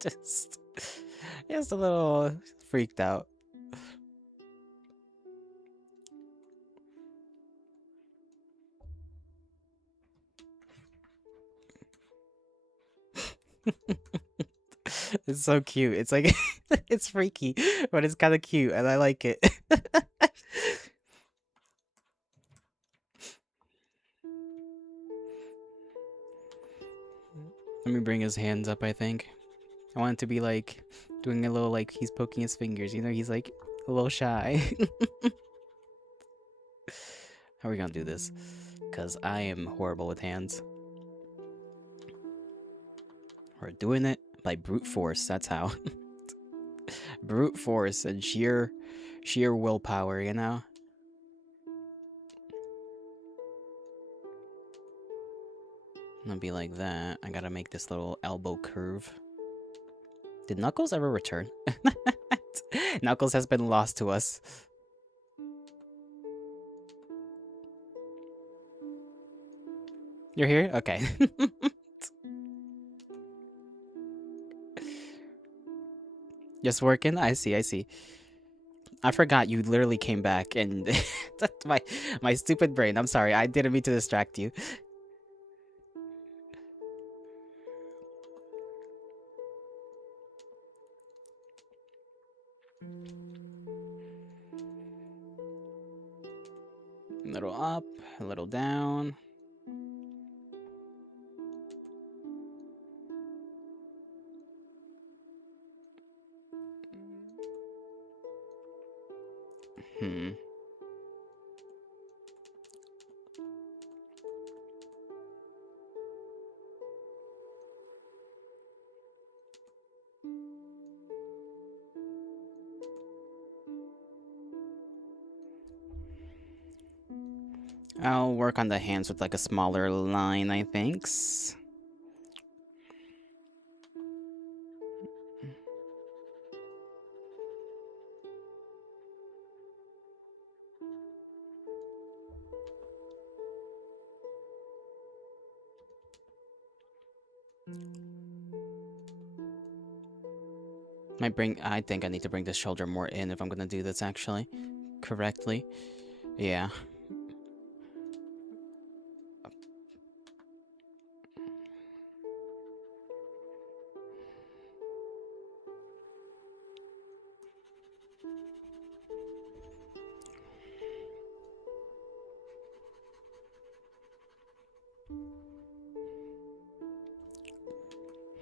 just, just a little freaked out. It's so cute. It's like it's freaky, but it's kind of cute, and I like it. Let me bring his hands up. I think I want it to be like doing a little like he's poking his fingers. You know, he's like a little shy. How are we gonna do this? Because I am horrible with hands. We're doing it by brute force. That's how. Brute force and sheer willpower, you know? It'll be like that. I gotta make this little elbow curve. Did Knuckles ever return? Knuckles has been lost to us. You're here? Okay. Just working? I see. I forgot you literally came back and that's my stupid brain. I'm sorry. I didn't mean to distract you. A little up, a little down. Hmm. I'll work on the hands with like a smaller line, I think. I think I need to bring the shoulder more in if I'm gonna do this actually correctly. Yeah.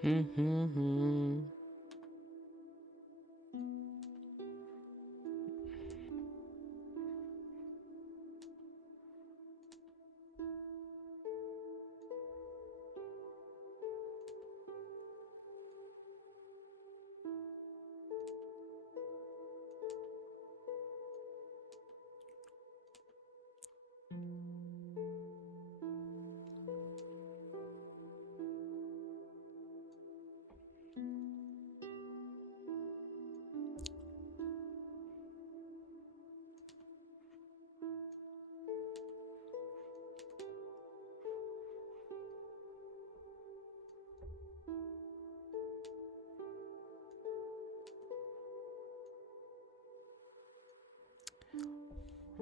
Hmm.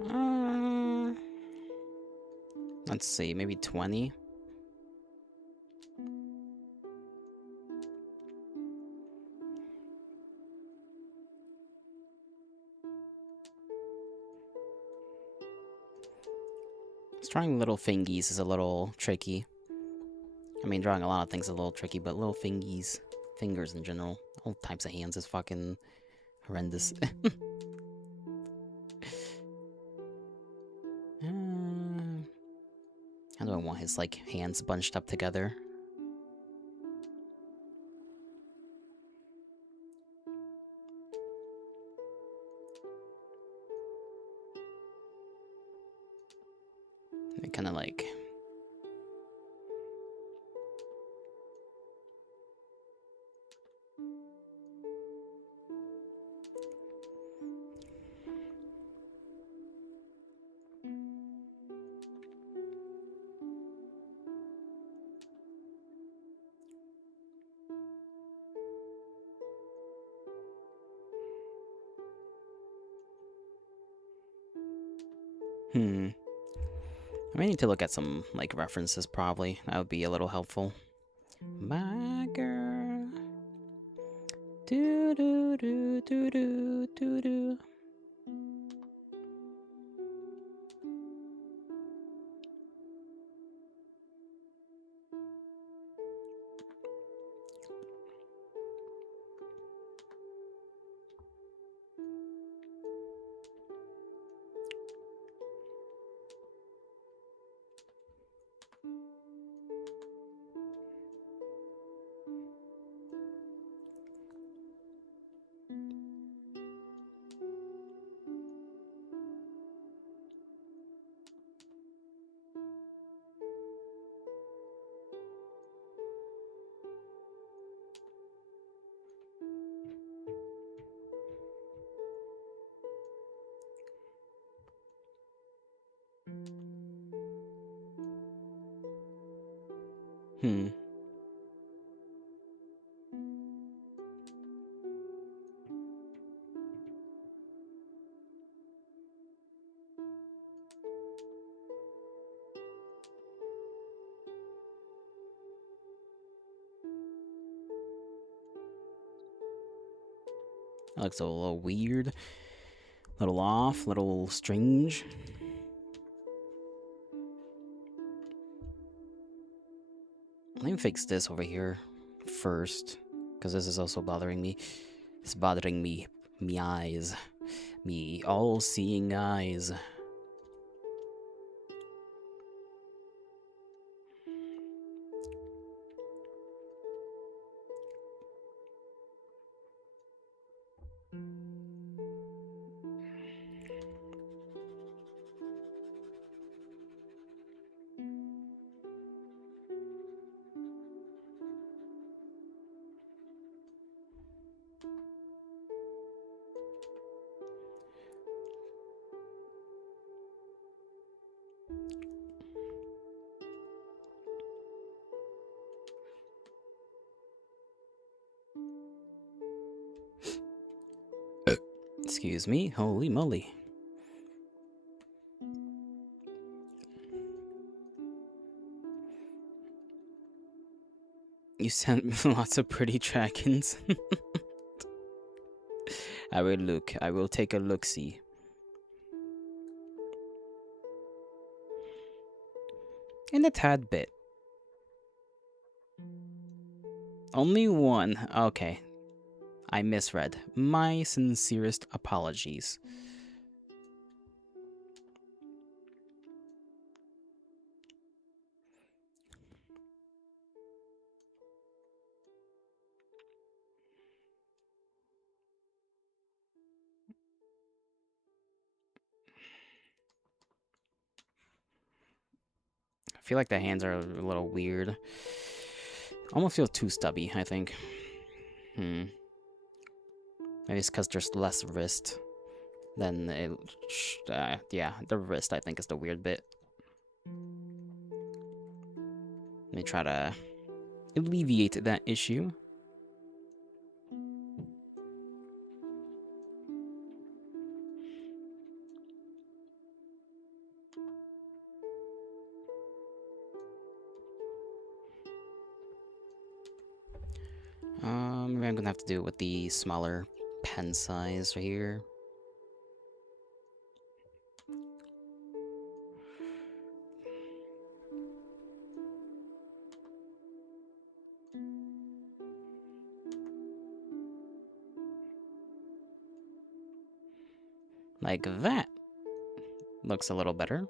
Uh, let's see, maybe 20. Drawing little fingies is a little tricky. I mean, drawing a lot of things is a little tricky, but little fingies, fingers in general, all types of hands is fucking horrendous. How do I want his, like, hands bunched up together? Kind of like... I may need to look at some, like, references, probably. That would be a little helpful. My girl. Do do do do do do do. Hmm. That looks a little weird. A little off, a little strange. Let me fix this over here first, because this is also bothering me. It's bothering me. Me eyes. Me all-seeing eyes. Excuse me, holy moly. You sent lots of pretty dragons. I will look. I will take a look-see. In a tad bit. Only one. Okay. I misread. My sincerest apologies. I feel like the hands are a little weird. Almost feel too stubby, I think. Maybe it's because there's less wrist than it. Yeah, the wrist I think is the weird bit. Let me try to alleviate that issue. Maybe I'm gonna have to do it with the smaller pen size right here. Like that. Looks a little better.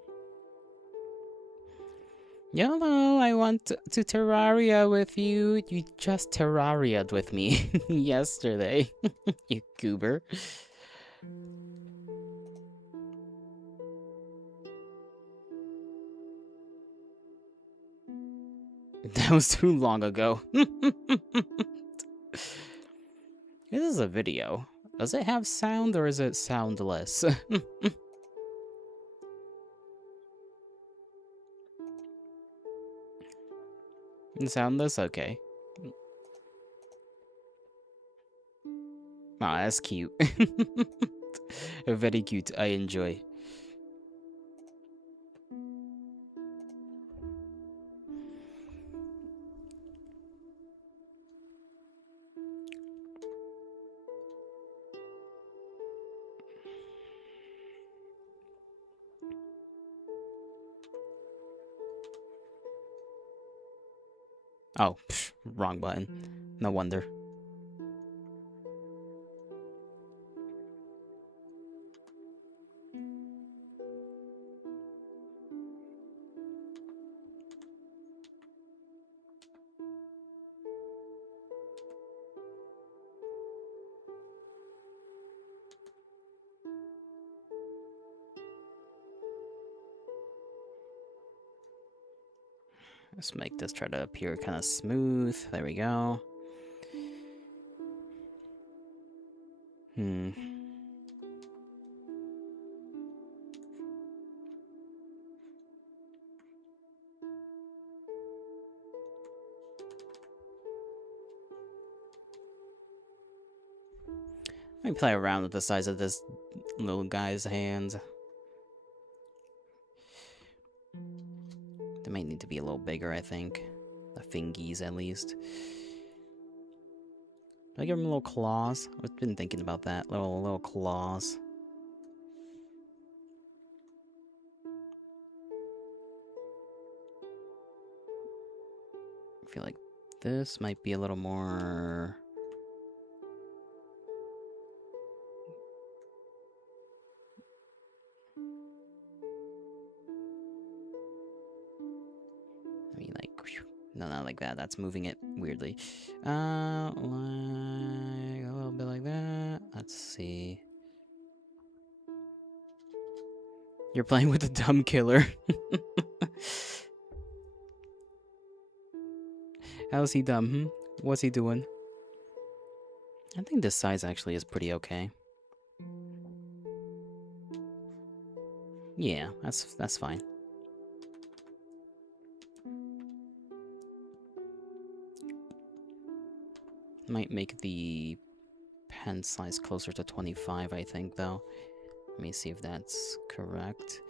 YOLO, I want to Terraria with you. You just Terraria'd with me yesterday, you goober. That was too long ago. This is a video. Does it have sound or is it soundless? Soundless? Okay. Aw, that's cute. Very cute. I enjoy. Oh, psh, wrong button. No wonder. Let's make this try to appear kind of smooth. There we go. Let me play around with the size of this little guy's hands. They might need to be a little bigger, I think. The fingies, at least. Do I give him little claws? I've been thinking about that. Little claws. I feel like this might be a little more... I mean, like... No, not like that. That's moving it weirdly. Like a little bit like that. Let's see. You're playing with a dumb killer. How's he dumb? What's he doing? I think this size actually is pretty okay. Yeah, that's fine. Might make the hand size closer to 25, I think, though. Let me see if that's correct.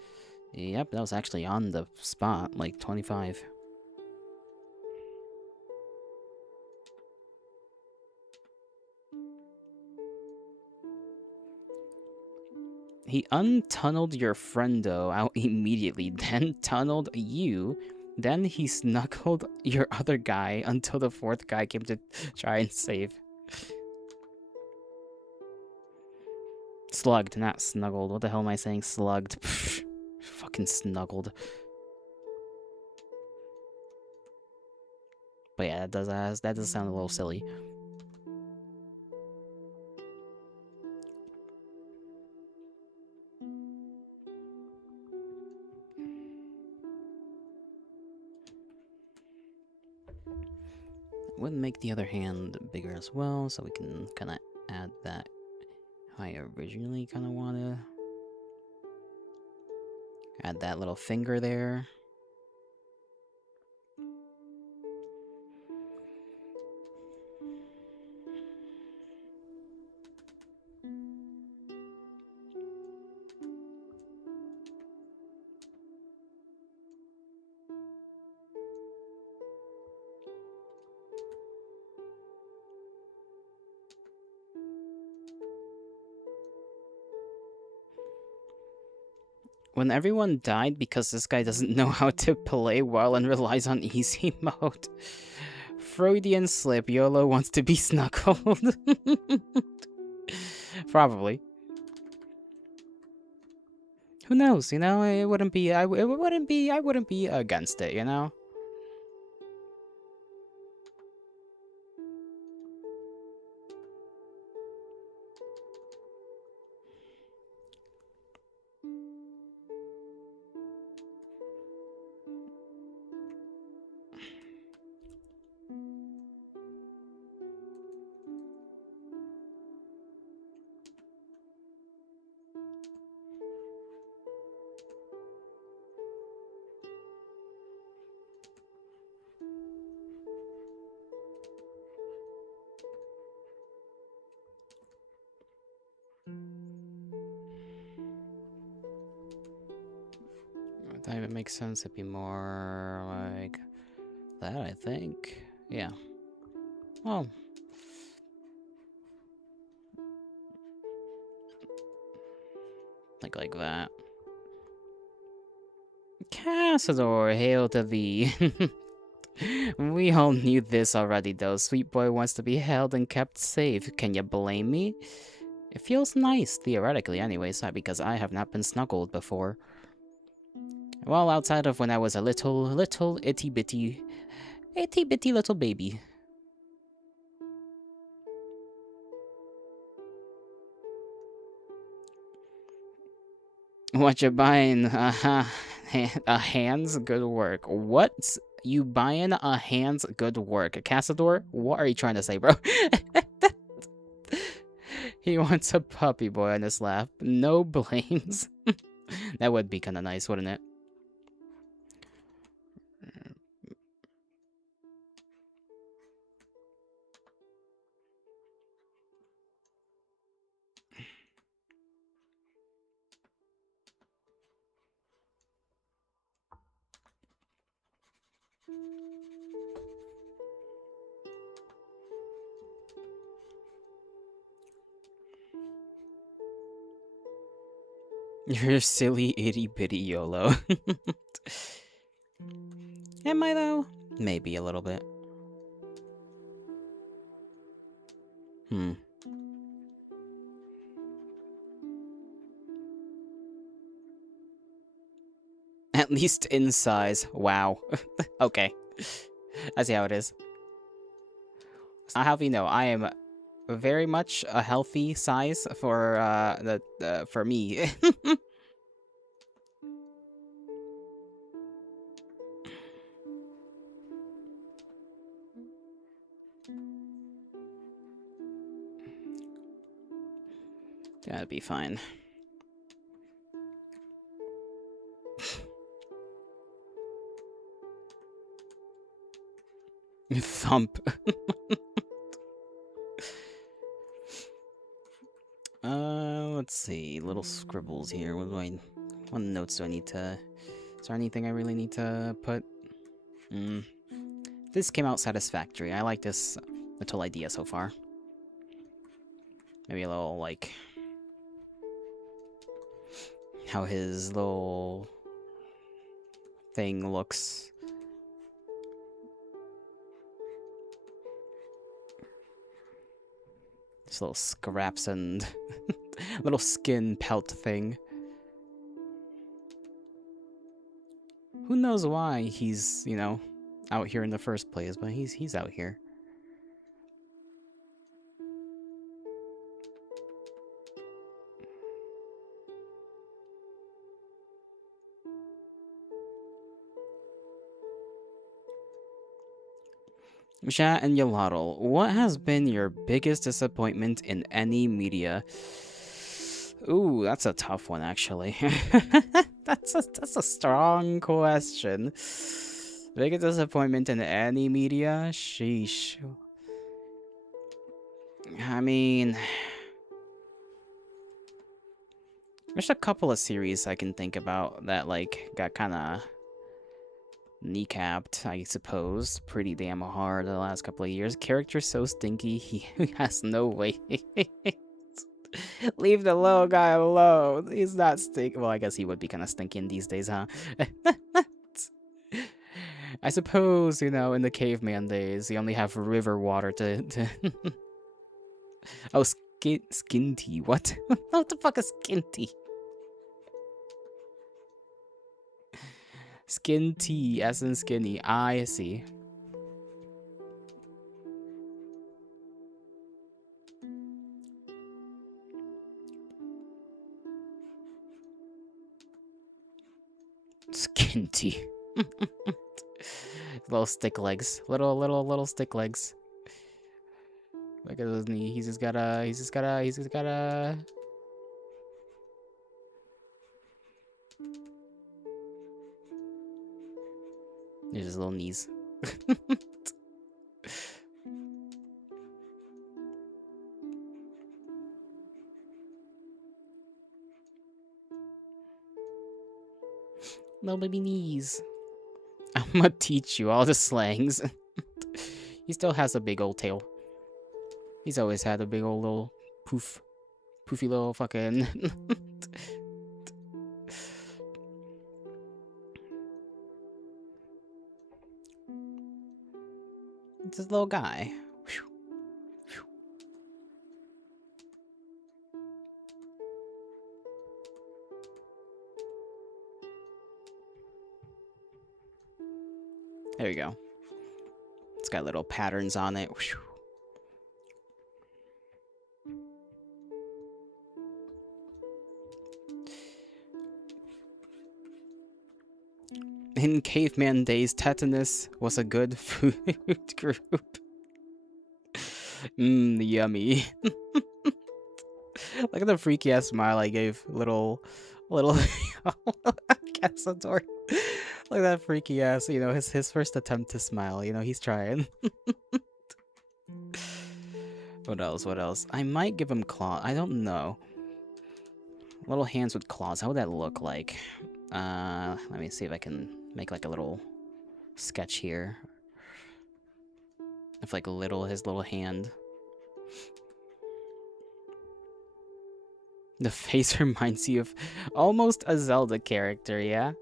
Yep, that was actually on the spot, like 25. He untunneled your friendo out immediately, then tunneled you, then he snuggled your other guy until the fourth guy came to try and save. Slugged, not snuggled. What the hell am I saying? Slugged. Pfft, fucking snuggled. But yeah, that does sound a little silly. We'll make the other hand bigger as well, so we can kind of add that how I originally kind of want to add that little finger there. When everyone died because this guy doesn't know how to play well and relies on easy mode. Freudian slip, YOLO wants to be snuggled. Probably. Who knows, you know? I wouldn't be against it, you know? That even makes sense. It'd be more like that, I think. Yeah. Oh. Like that. Cassador, hail to thee. We all knew this already, though. Sweet boy wants to be held and kept safe. Can you blame me? It feels nice, theoretically, anyways, because I have not been snuggled before. Well, outside of when I was a little itty-bitty little baby. What you buying? A hand's good work. What? You buying a hand's good work? Cassador? What are you trying to say, bro? He wants a puppy boy on his lap. No blames. That would be kind of nice, wouldn't it? You're silly itty bitty YOLO. Am I though? Maybe a little bit. At least in size. Wow. Okay. I see how it is. I'll have you know, I am very much a healthy size for for me. That'd be fine. Thump. see. Little scribbles here. What notes do I need to... Is there anything I really need to put? This came out satisfactory. I like this little idea so far. Maybe a little, like... how his little... thing looks. Just little scraps and... little skin pelt thing. Who knows why he's, you know, out here in the first place, but he's out here. Misha and Yalato, what has been your biggest disappointment in any media? Ooh, that's a tough one, actually. that's a strong question. Biggest disappointment in any media? Sheesh. I mean, there's a couple of series I can think about that, like, got kind of kneecapped, I suppose, pretty damn hard the last couple of years. Character so stinky, he has no weight. Leave the little guy alone. He's not stinky. Well, I guess he would be kind of stinking these days, huh? I suppose, you know, in the caveman days, you only have river water to... Oh, skin tea. What? What the fuck is skin tea? Skin tea, as in skinny. I see. Skin tea. Little stick legs. Little stick legs. Look at his knee. He's just gotta... There's his little knees. Little baby knees. I'm gonna teach you all the slangs. He still has a big old tail. He's always had a big old little poofy little fucking... It's this little guy. There you go. It's got little patterns on it. In caveman days, tetanus was a good food group. Yummy. Look at the freaky ass smile I gave little Cazador. Look at that freaky ass, you know, his first attempt to smile, you know, he's trying. What else? I might give him claw. I don't know. Little hands with claws, how would that look like? Let me see if I can make like a little sketch here. Of like his little hand. The face reminds you of almost a Zelda character, yeah?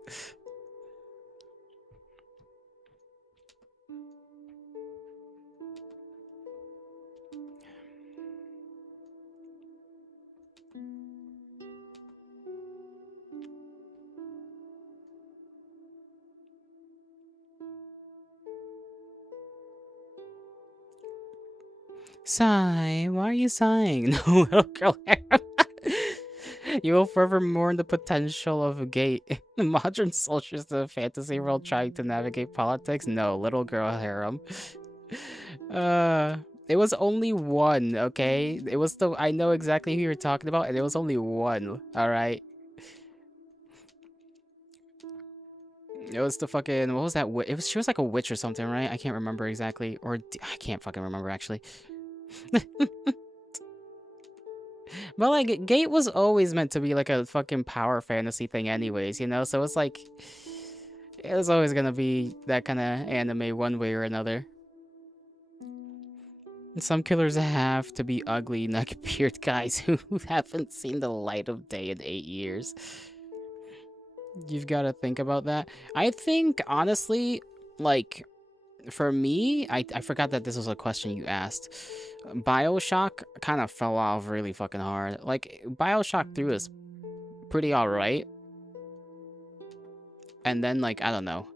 Sigh, why are you sighing? No, little girl. You will forever mourn the potential of a gay modern soldiers to the fantasy world trying to navigate politics. No, little girl harem. It was only one, okay? It was I know exactly who you're talking about, and it was only one, alright? It was the fucking, what was that? She was like a witch or something, right? I can't remember exactly, or I can't fucking remember actually. But like, Gate was always meant to be like a fucking power fantasy thing, anyways. You know, so it's like it was always gonna be that kind of anime one way or another. Some killers have to be ugly, neckbeard guys who haven't seen the light of day in 8 years. You've got to think about that. I think, honestly, like, for me, I forgot that this was a question you asked. Bioshock kind of fell off really fucking hard. Like, Bioshock 3 was pretty alright. And then, like, I don't know.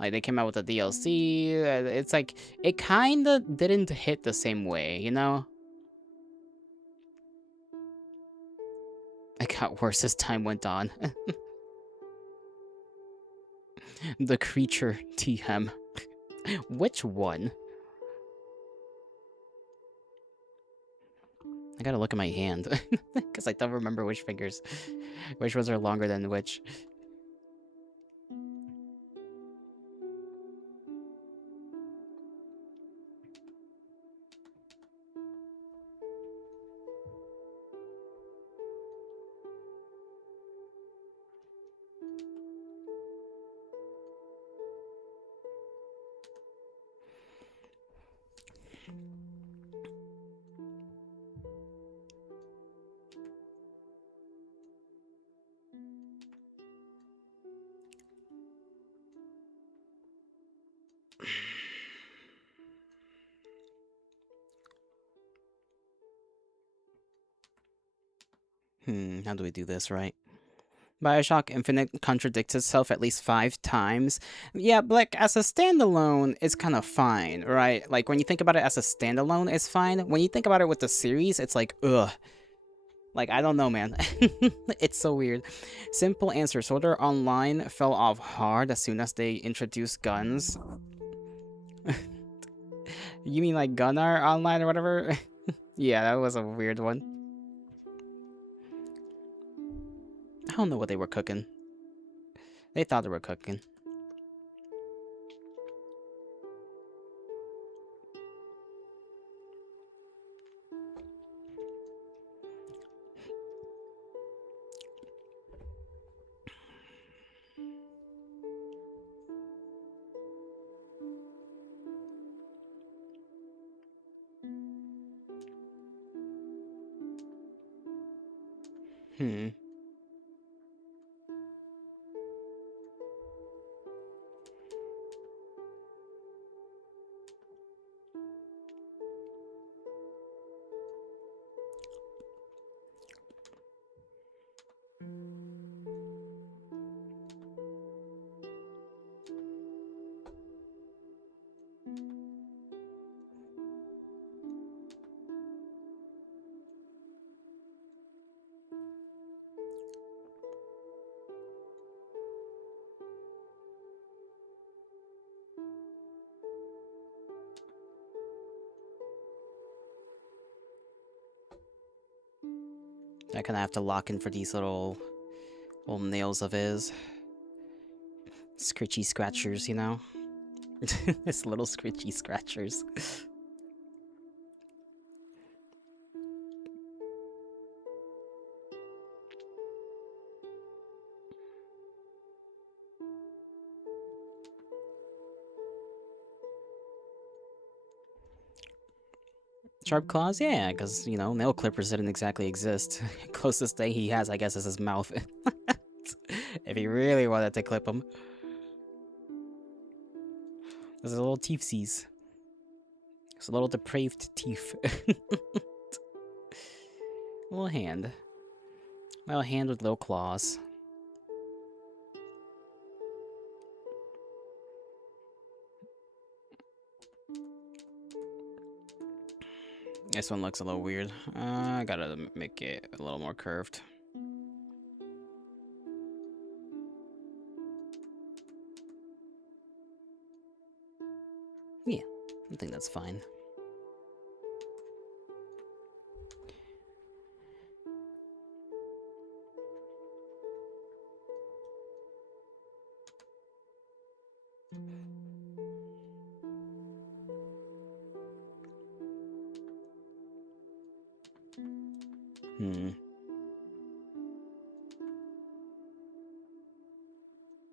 Like, they came out with the DLC. It's like, it kind of didn't hit the same way, you know? It got worse as time went on. The creature TM. Which one? I gotta look at my hand. Because I don't remember which fingers. Which ones are longer than which. How do we do this right? Bioshock Infinite contradicts itself at least 5 times. Yeah, but like as a standalone, it's kind of fine, right? Like when you think about it as a standalone, it's fine. When you think about it with the series, it's like, ugh. Like, I don't know, man. It's so weird. Simple answer. Sword Art Online fell off hard as soon as they introduced guns. You mean like Gun Art Online or whatever? Yeah, that was a weird one. I don't know what they were cooking. They thought they were cooking. Hmm. I kind of have to lock in for these little nails of his. Scritchy scratchers, you know? His little scritchy scratchers. Sharp claws? Yeah, because, you know, nail clippers didn't exactly exist. Closest thing he has, I guess, is his mouth. If he really wanted to clip him. There's a little teethsies. There's a little depraved teeth. Little hand. Little hand with little claws. This one looks a little weird. I gotta make it a little more curved. Yeah, I think that's fine.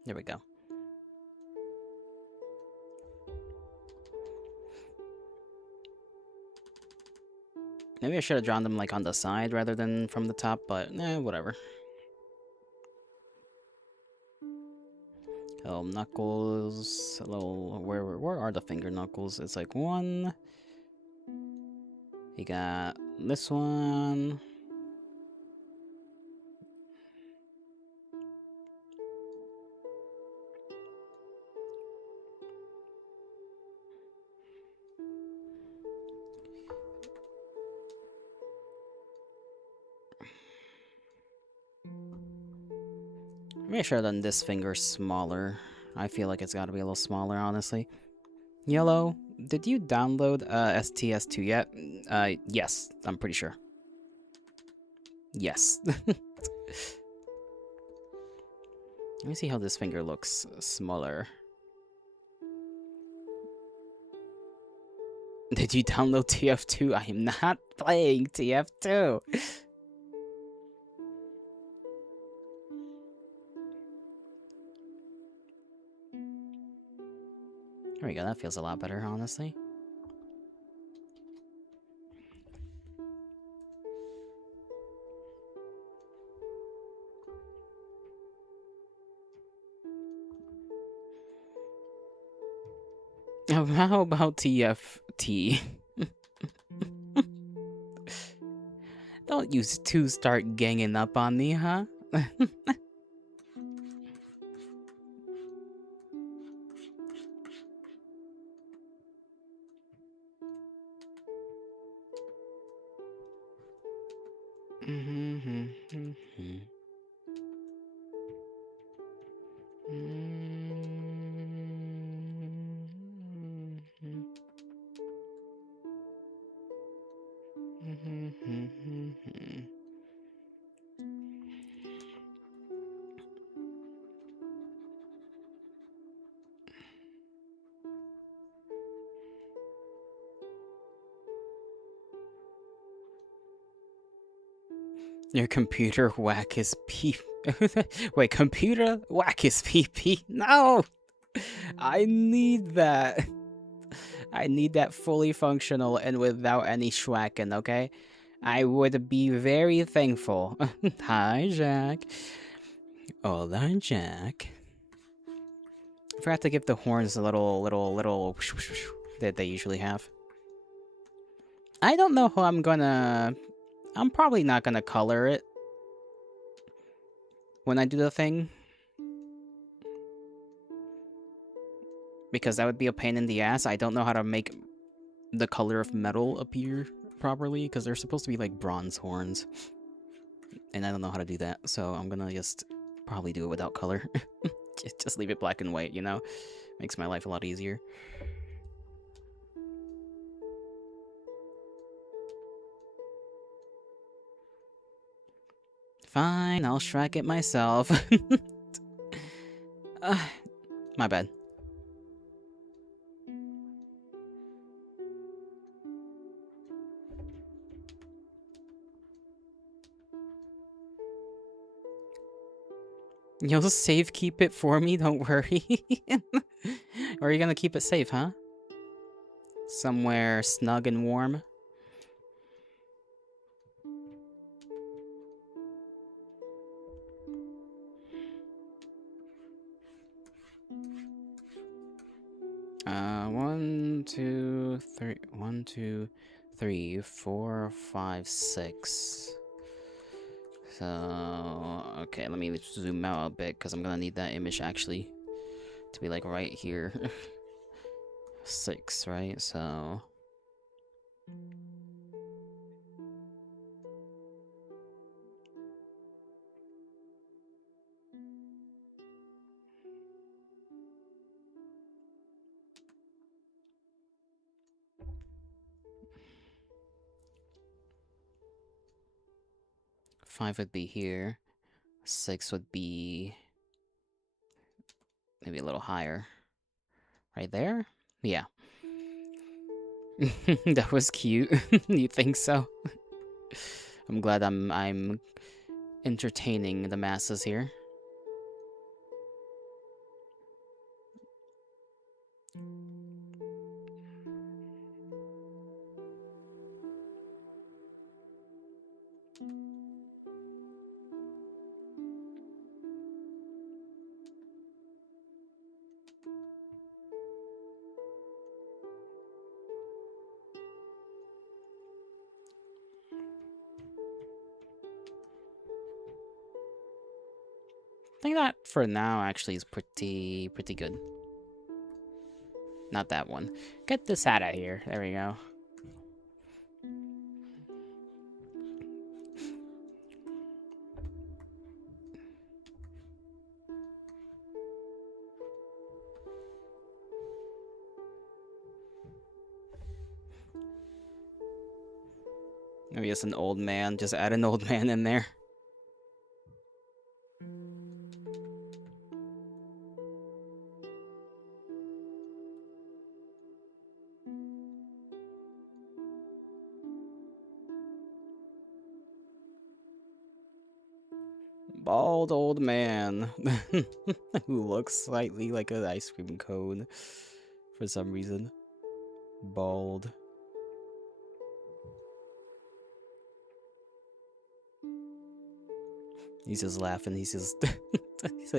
There we go. Maybe I should have drawn them like on the side rather than from the top, but whatever. Oh, knuckles. Hello, where are the finger knuckles? It's like one. You got this one. Maybe I should have done this finger smaller. I feel like it's got to be a little smaller, honestly. Yellow, did you download STS2 yet? Yes, I'm pretty sure. Yes. Let me see how this finger looks smaller. Did you download TF2? I am not playing TF2. There we go, that feels a lot better, honestly. How about TFT? Don't you two start ganging up on me, huh? Your computer whack his pee. Wait, computer whack his pee. No! I need that. I need that fully functional and without any schwacken, okay? I would be very thankful. Hi, Jack. Hola, Jack. I forgot to give the horns a little that they usually have. I don't know how I'm gonna... I'm probably not gonna color it when I do the thing, because that would be a pain in the ass. I don't know how to make the color of metal appear properly, because they're supposed to be like bronze horns, and I don't know how to do that, so I'm gonna just probably do it without color. Just leave it black and white, you know? Makes my life a lot easier. Fine, I'll Shrek it myself. My bad. You'll save keep it for me, don't worry. Or are you gonna keep it safe, huh? Somewhere snug and warm? One, two, three, 1, 2, 3, 4, 5, 6. So, okay, let me zoom out a bit, because I'm gonna need that image actually to be like right here. 6, right? So... Five would be here. 6 would be maybe a little higher. Right there? Yeah. That was cute. You think so? I'm glad I'm entertaining the masses here. I think that for now actually is pretty good. Not that one. Get this out of here. There we go. Maybe it's an old man. Just add an old man in there. Bald old man who looks slightly like an ice cream cone for some reason. Bald. He's just laughing. He's just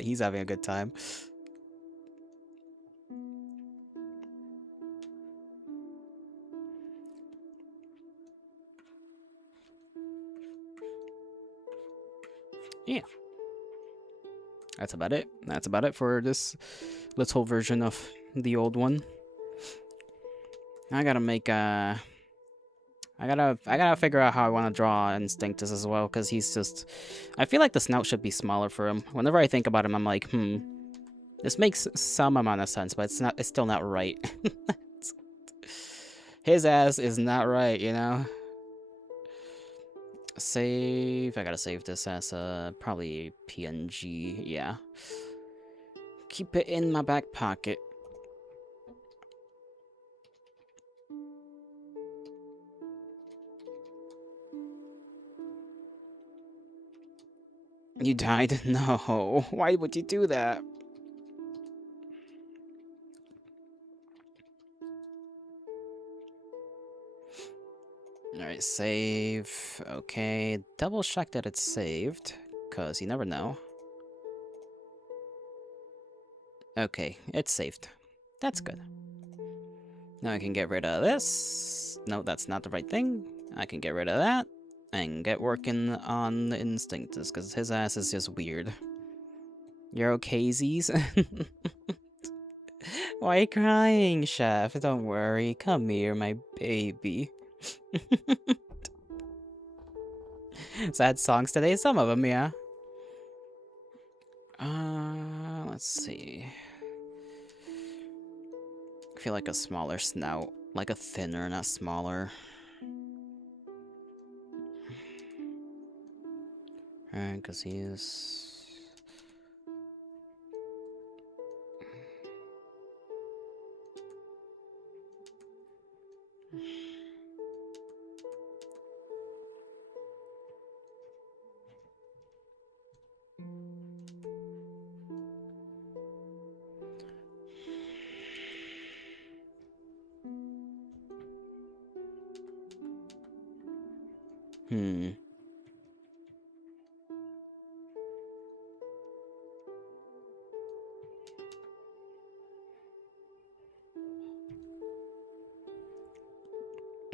he's having a good time. Yeah. That's about it. That's about it for this little version of the old one. I gotta make a. I gotta figure out how I want to draw Instinctus as well, because he's just. I feel like the snout should be smaller for him. Whenever I think about him, I'm like, this makes some amount of sense, but it's not. It's still not right. His ass is not right, you know. Save. I gotta save this as probably PNG. Yeah. Keep it in my back pocket. You died? No. Why would you do that? Alright, save. Okay, double check that it's saved, because you never know. Okay, it's saved. That's good. Now I can get rid of this. No, that's not the right thing. I can get rid of that and get working on the Instinctus, because his ass is just weird. You're okay, Z's? Why are you crying, Chef? Don't worry. Come here, my baby. Sad songs today? Some of them, yeah. Let's see. I feel like a smaller snout. Like a thinner, not smaller. Alright, because he is...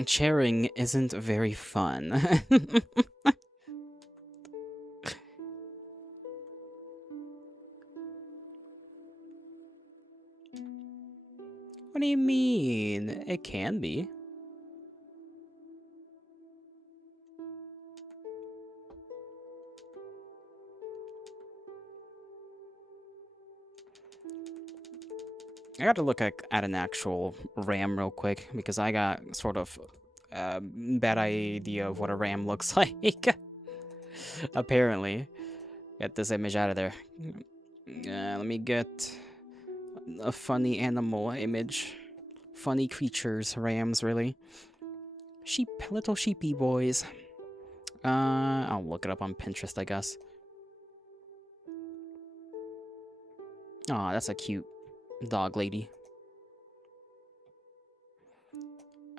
Chairing isn't very fun. What do you mean? It can be. I got to look at an actual RAM real quick, because I got sort of a bad idea of what a RAM looks like. Apparently. Get this image out of there. Let me get a funny animal image. Funny creatures, rams, really. Sheep, little sheepy boys. I'll look it up on Pinterest, I guess. Aw, that's a cute dog lady.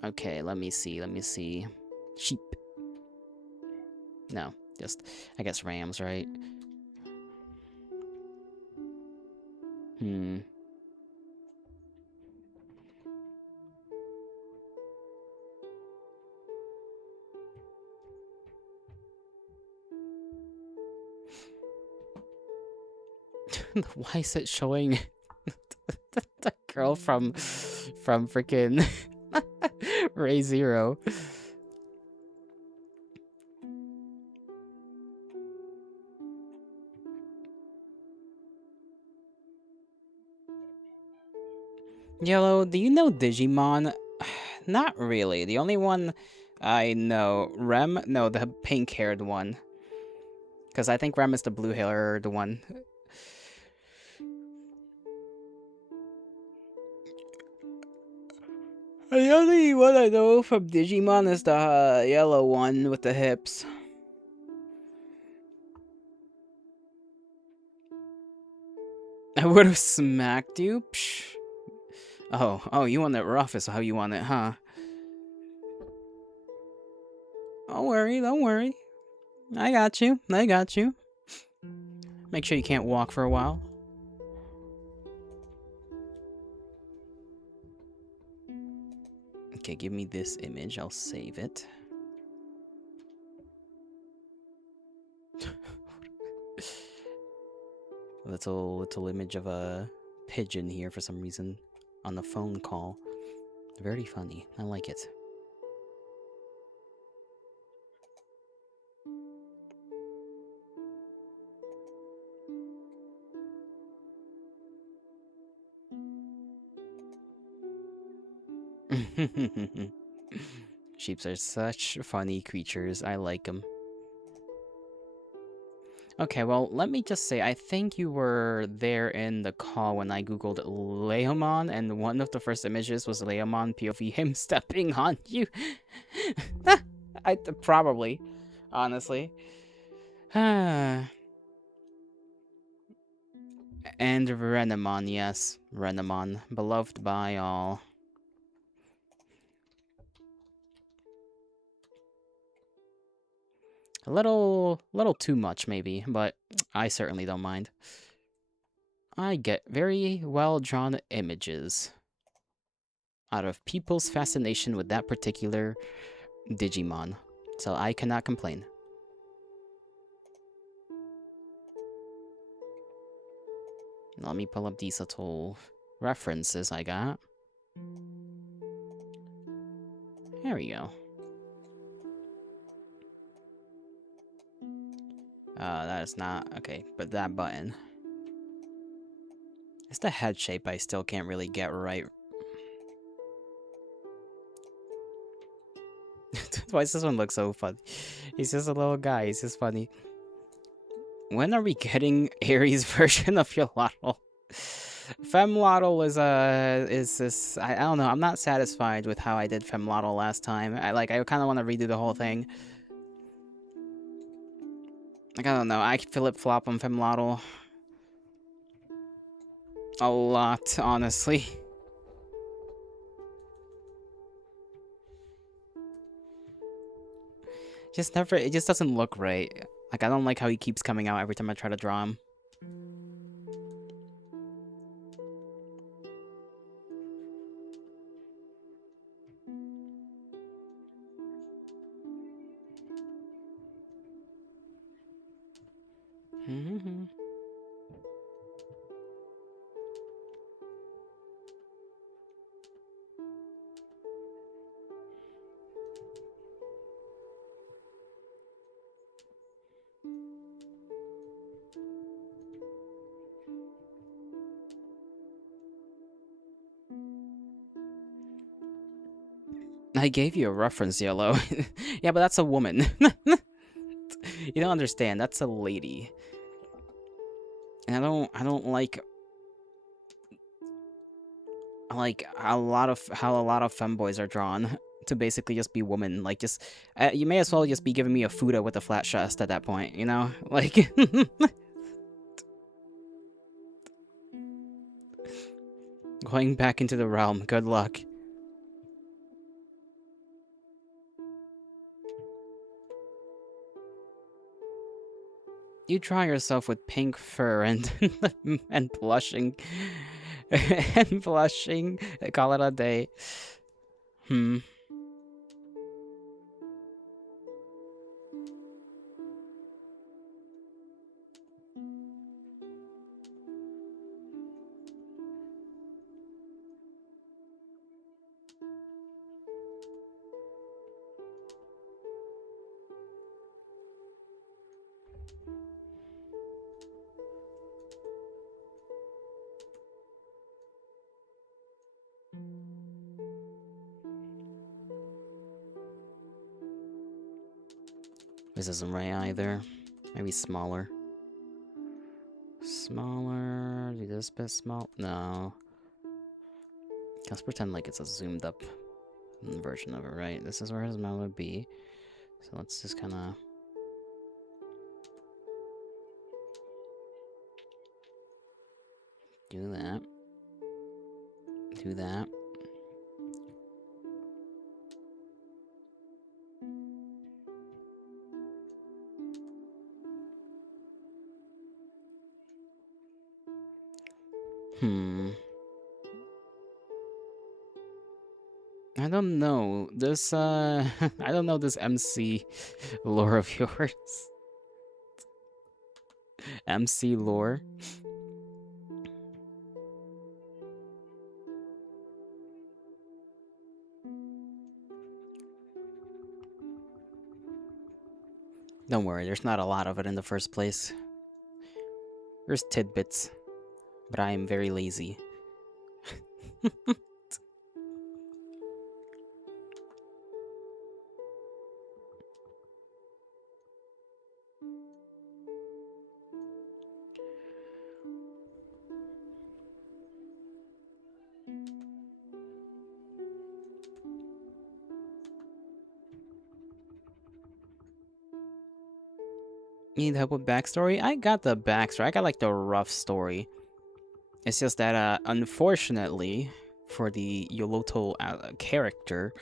Okay, let me see. Sheep. No, just, I guess rams, right? Hmm. Why is it showing the girl from freaking Ray Zero? Yellow, do you know Digimon? Not really. The only one I know, Rem? No, the pink-haired one. Because I think Rem is the blue-haired one. The only one I know from Digimon is the yellow one with the hips. I would have smacked you? Psh. Oh, you want it rough is how you want it, huh? Don't worry. I got you. Make sure you can't walk for a while. Okay, give me this image. I'll save it. little image of a pigeon here for some reason on the phone call. Very funny. I like it. Sheeps are such funny creatures. I like them. Okay, well, let me just say, I think you were there in the call when I googled Leomon, and one of the first images was Leomon POV, him stepping on you. Probably, honestly. And Renamon, yes, Renamon, beloved by all. A little too much, maybe, but I certainly don't mind. I get very well-drawn images out of people's fascination with that particular Digimon, so I cannot complain. Let me pull up these little references I got. There we go. That is not... Okay, but that button. It's the head shape I still can't really get right. Why does this one look so funny? He's just a little guy, he's just funny. When are we getting Aries' version of Yolotl? Femlotl is this... I don't know, I'm not satisfied with how I did Femlotl last time. I kind of want to redo the whole thing. I don't know, I flip-flop on Femlotl a lot, honestly. It just doesn't look right. Like, I don't like how he keeps coming out every time I try to draw him. I gave you a reference, Yellow. Yeah, but that's a woman. You don't understand. That's a lady. And I don't like a lot of how a lot of femboys are drawn. to basically just be woman. Like, just you may as well just be giving me a Fuda with a flat chest at that point, you know? Like, going back into the realm. Good luck. You try yourself with pink fur and and blushing and blushing. Call it a day. Hmm. This isn't right either. Maybe smaller. Smaller. Do this bit small? No. Let's pretend like it's a zoomed up version of it, right? This is where his mouth would be. So let's just kind of do that. Do that. I don't know. This, I don't know this MC lore of yours. MC lore. Don't worry, there's not a lot of it in the first place. There's tidbits, but I am very lazy. Need help with backstory? I got the backstory. I got like the rough story. It's just that, unfortunately, for the Yoloto character,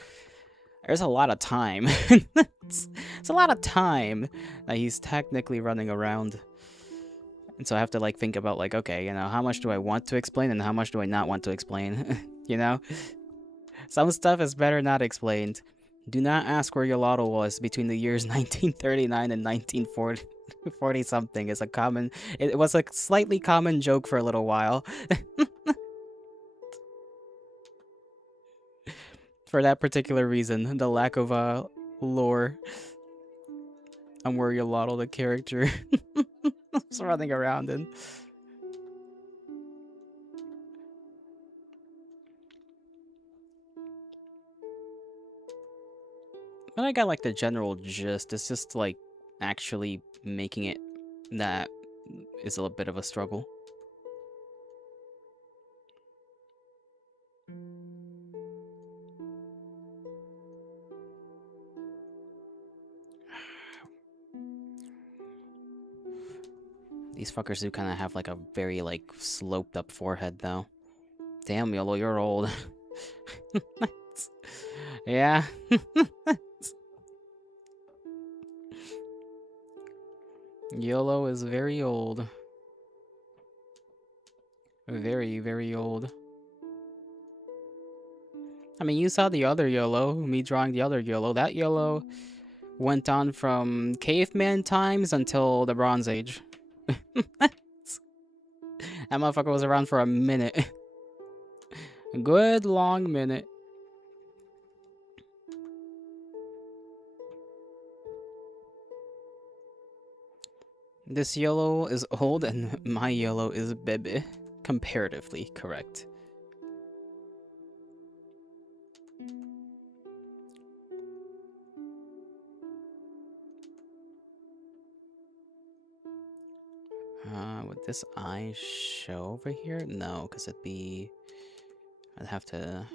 there's a lot of time. it's a lot of time that he's technically running around. And so I have to like think about like, okay, you know, how much do I want to explain and how much do I not want to explain? You know? Some stuff is better not explained. Do not ask where Yolotto was between the years 1939 and 1940 something. It's a common, it was a slightly common joke for a little while. For that particular reason, the lack of lore on where Yolotto the character was running around in. But I got like the general gist. It's just like actually making it that is a bit of a struggle. These fuckers do kind of have like a very like sloped up forehead though. Damn, Yolo, you're old. Yeah. YOLO is very old. Very, very old. I mean, you saw the other YOLO, me drawing the other YOLO. That YOLO went on from caveman times until the Bronze Age. That motherfucker was around for a minute. A good long minute. This YOLO is old and my YOLO is bebe. Comparatively correct. Would this eye show over here? No, because it'd be... I'd have to...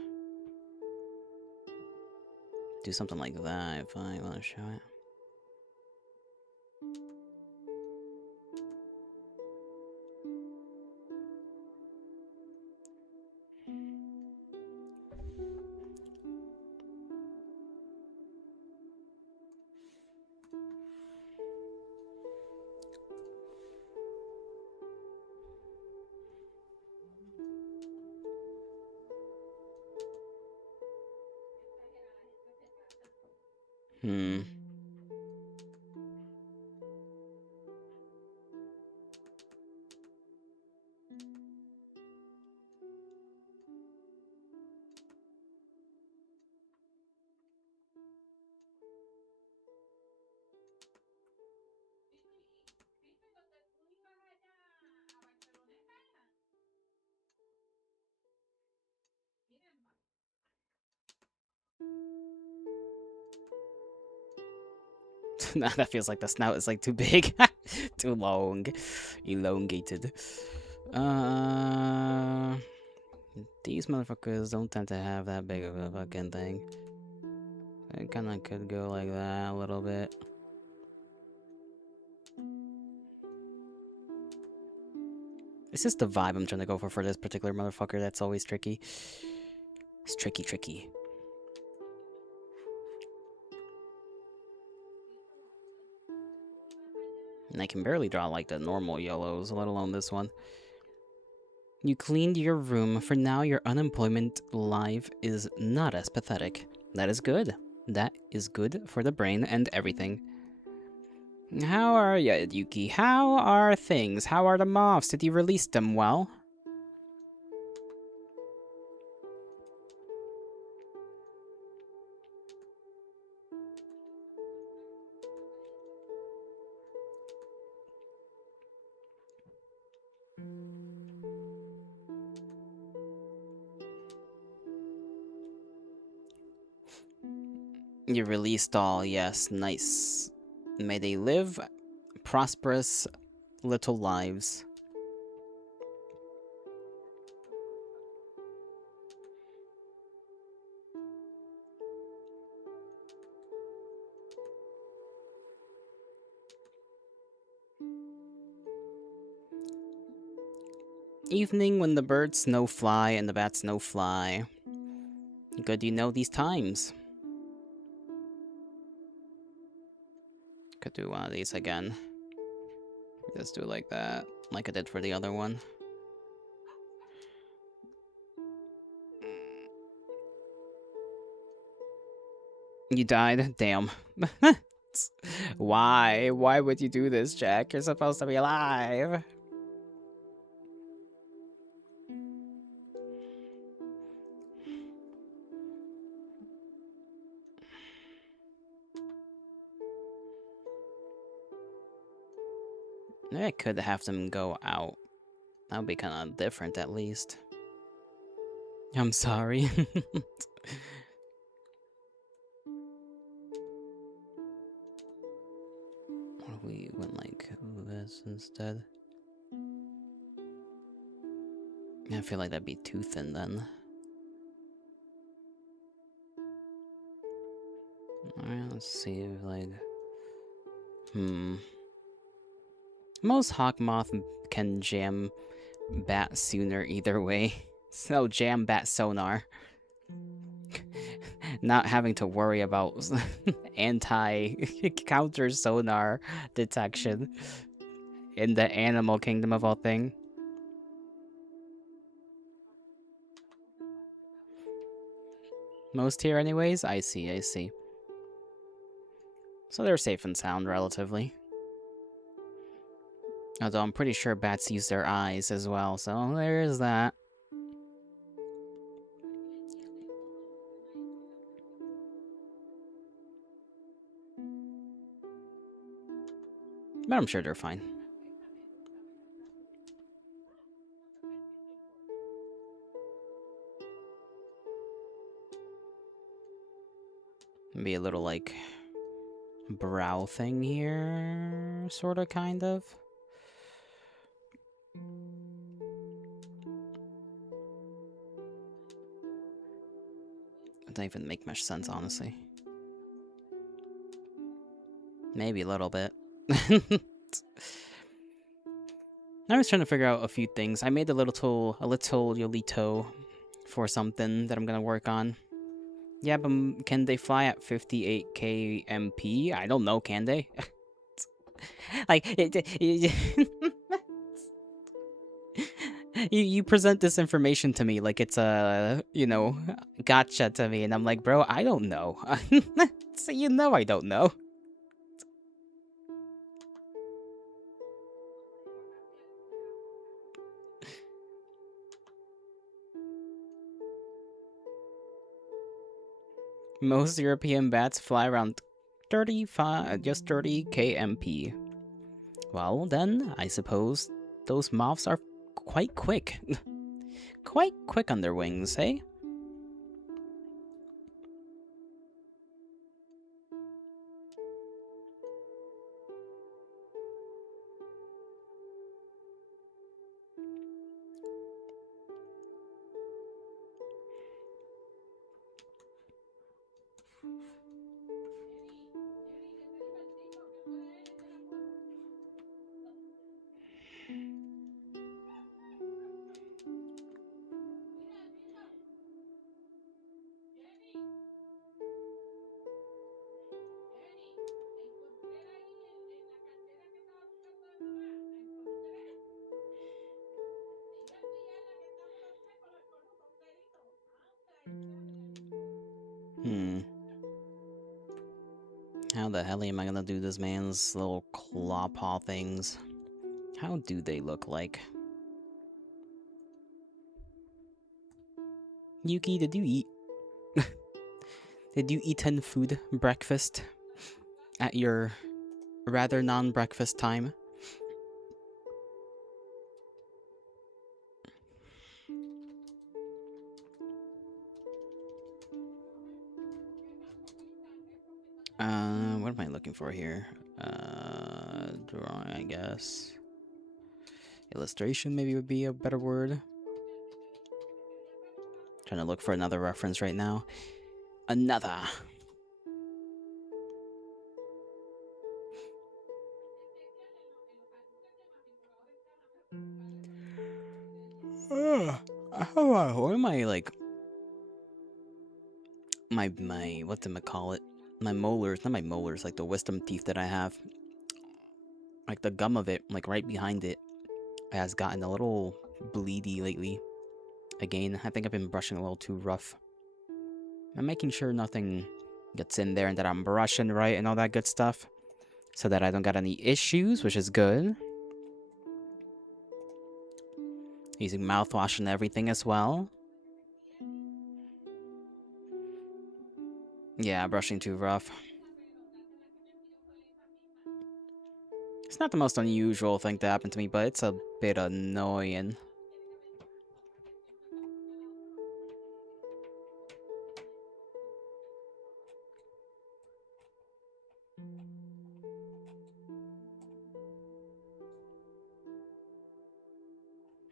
Do something like that if I want to show it. Hmm. Nah, that feels like the snout is like too big. Too long. Elongated. Uh, these motherfuckers don't tend to have that big of a fucking thing. It kinda could go like that a little bit. It's just the vibe I'm trying to go for this particular motherfucker that's always tricky. It's tricky, tricky. And I can barely draw like the normal yellows, let alone this one. You cleaned your room. For now, your unemployment life is not as pathetic. That is good. That is good for the brain and everything. How are ya, Yuki? How are things? How are the moths? Did you release them well? You released all, yes, nice. May they live prosperous little lives. Evening when the birds no fly and the bats no fly. Good you know these times. Could do one of these again. Just do it like that, like I did for the other one. You died? Damn. Why? Why would you do this, Jack? You're supposed to be alive. Maybe I could have them go out. That would be kind of different, at least. I'm sorry. What if we went like this instead? I feel like that'd be too thin then. Alright, let's see if like... Most hawk moth can jam bat sooner either way. So jam bat sonar. Not having to worry about anti-counter sonar detection in the animal kingdom of all thing. Most here anyways? I see, I see. So they're safe and sound, relatively. Although I'm pretty sure bats use their eyes as well, so there is that. But I'm sure they're fine. Maybe a little, like, brow thing here, sorta, kind of. It doesn't even make much sense, honestly. Maybe a little bit. I was trying to figure out a few things. I made a little Yolito for something that I'm gonna work on. Yeah, but can they fly at 58 kmp? I don't know. Can they? Like you present this information to me like it's a gotcha to me, and I'm like, bro, I don't know. So I don't know. Most European bats fly around 30 kmp. Well, then, I suppose those moths are quite quick. Quite quick on their wings, eh? Hmm. How the hell am I gonna do this man's little claw paw things? How do they look like? Yuki, did you eat? Did you eat food breakfast at your rather non-breakfast time? What am I looking for here? Drawing, I guess. Illustration maybe would be a better word. Trying to look for another reference right now. Another. What am I like? My what do I call it? My molars, not my molars, like the wisdom teeth that I have. Like the gum of it, like right behind it, has gotten a little bleedy lately. Again, I think I've been brushing a little too rough. I'm making sure nothing gets in there and that I'm brushing right and all that good stuff, so that I don't got any issues, which is good. Using mouthwash and everything as well. Yeah, brushing too rough. It's not the most unusual thing to happen to me, but it's a bit annoying.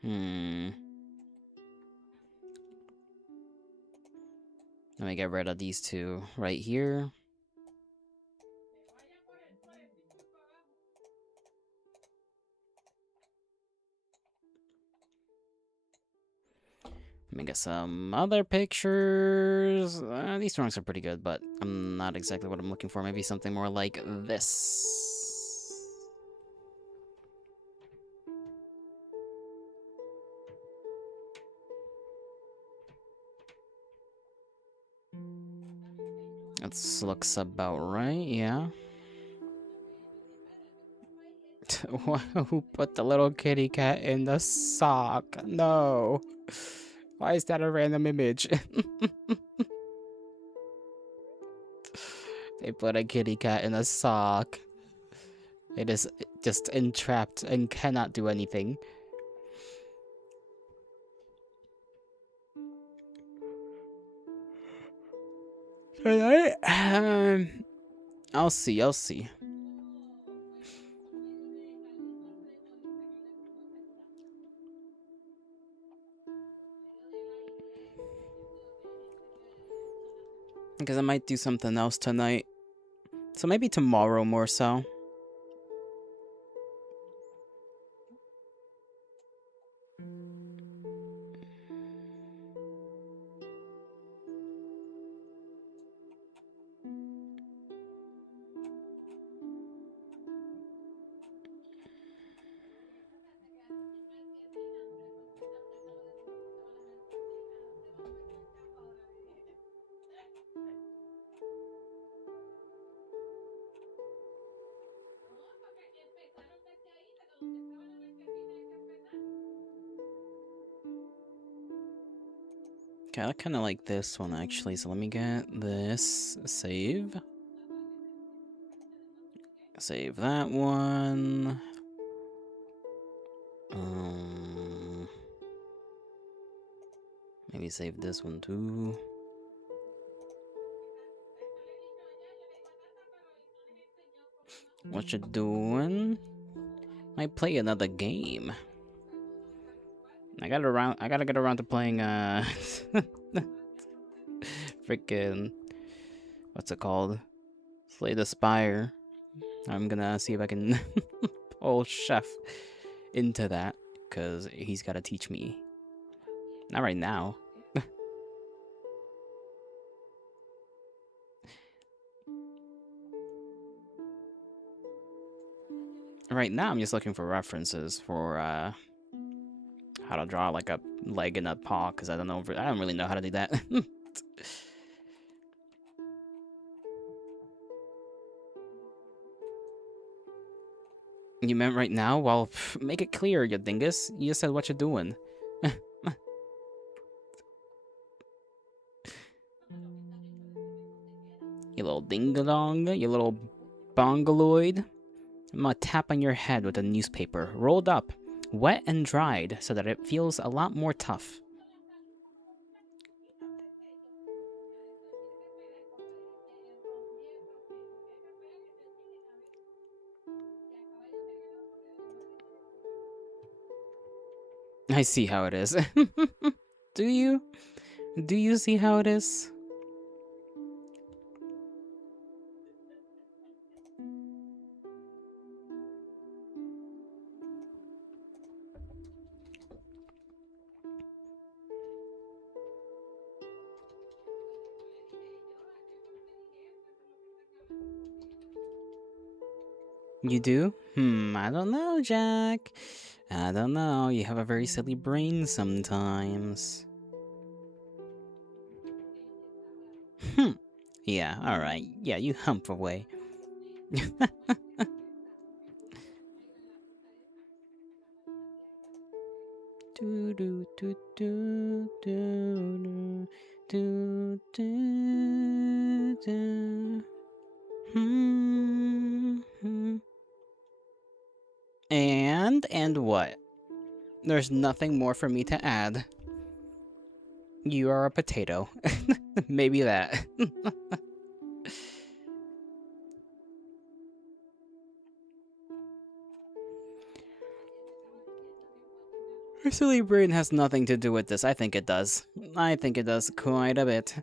Hmm. Let me get rid of these two right here. Let me get some other pictures. These drawings are pretty good, but I'm not exactly what I'm looking for. Maybe something more like this. This looks about right, yeah. Who put the little kitty cat in the sock? No. Why is that a random image? They put a kitty cat in a sock. It is just entrapped and cannot do anything. Alright. I'll see, I'll see. Because I might do something else tonight. So maybe tomorrow more so. Okay, I kind of like this one actually, so let me get this. Save. Save that one. Maybe save this one too. What you doing? Might play another game. I gotta get around to playing freaking, what's it called? Slay the Spire. I'm gonna see if I can pull Chef into that, because he's gotta teach me. Not right now. Right now, I'm just looking for references for how to draw like a leg and a paw, because I don't really know how to do that. You meant right now? Well, make it clear, you dingus. You just said what you're doing. You little ding-a-dong, you little bongoloid. I'm gonna tap on your head with a newspaper, rolled up, wet and dried, so that it feels a lot more tough. I see how it is. Do you? Do you see how it is? You do? I don't know, Jack. I don't know. You have a very silly brain sometimes. Yeah, alright. Yeah, you hump away. Do do do do do do do do. And what? There's nothing more for me to add. You are a potato. Maybe that. Her silly brain has nothing to do with this. I think it does. I think it does quite a bit.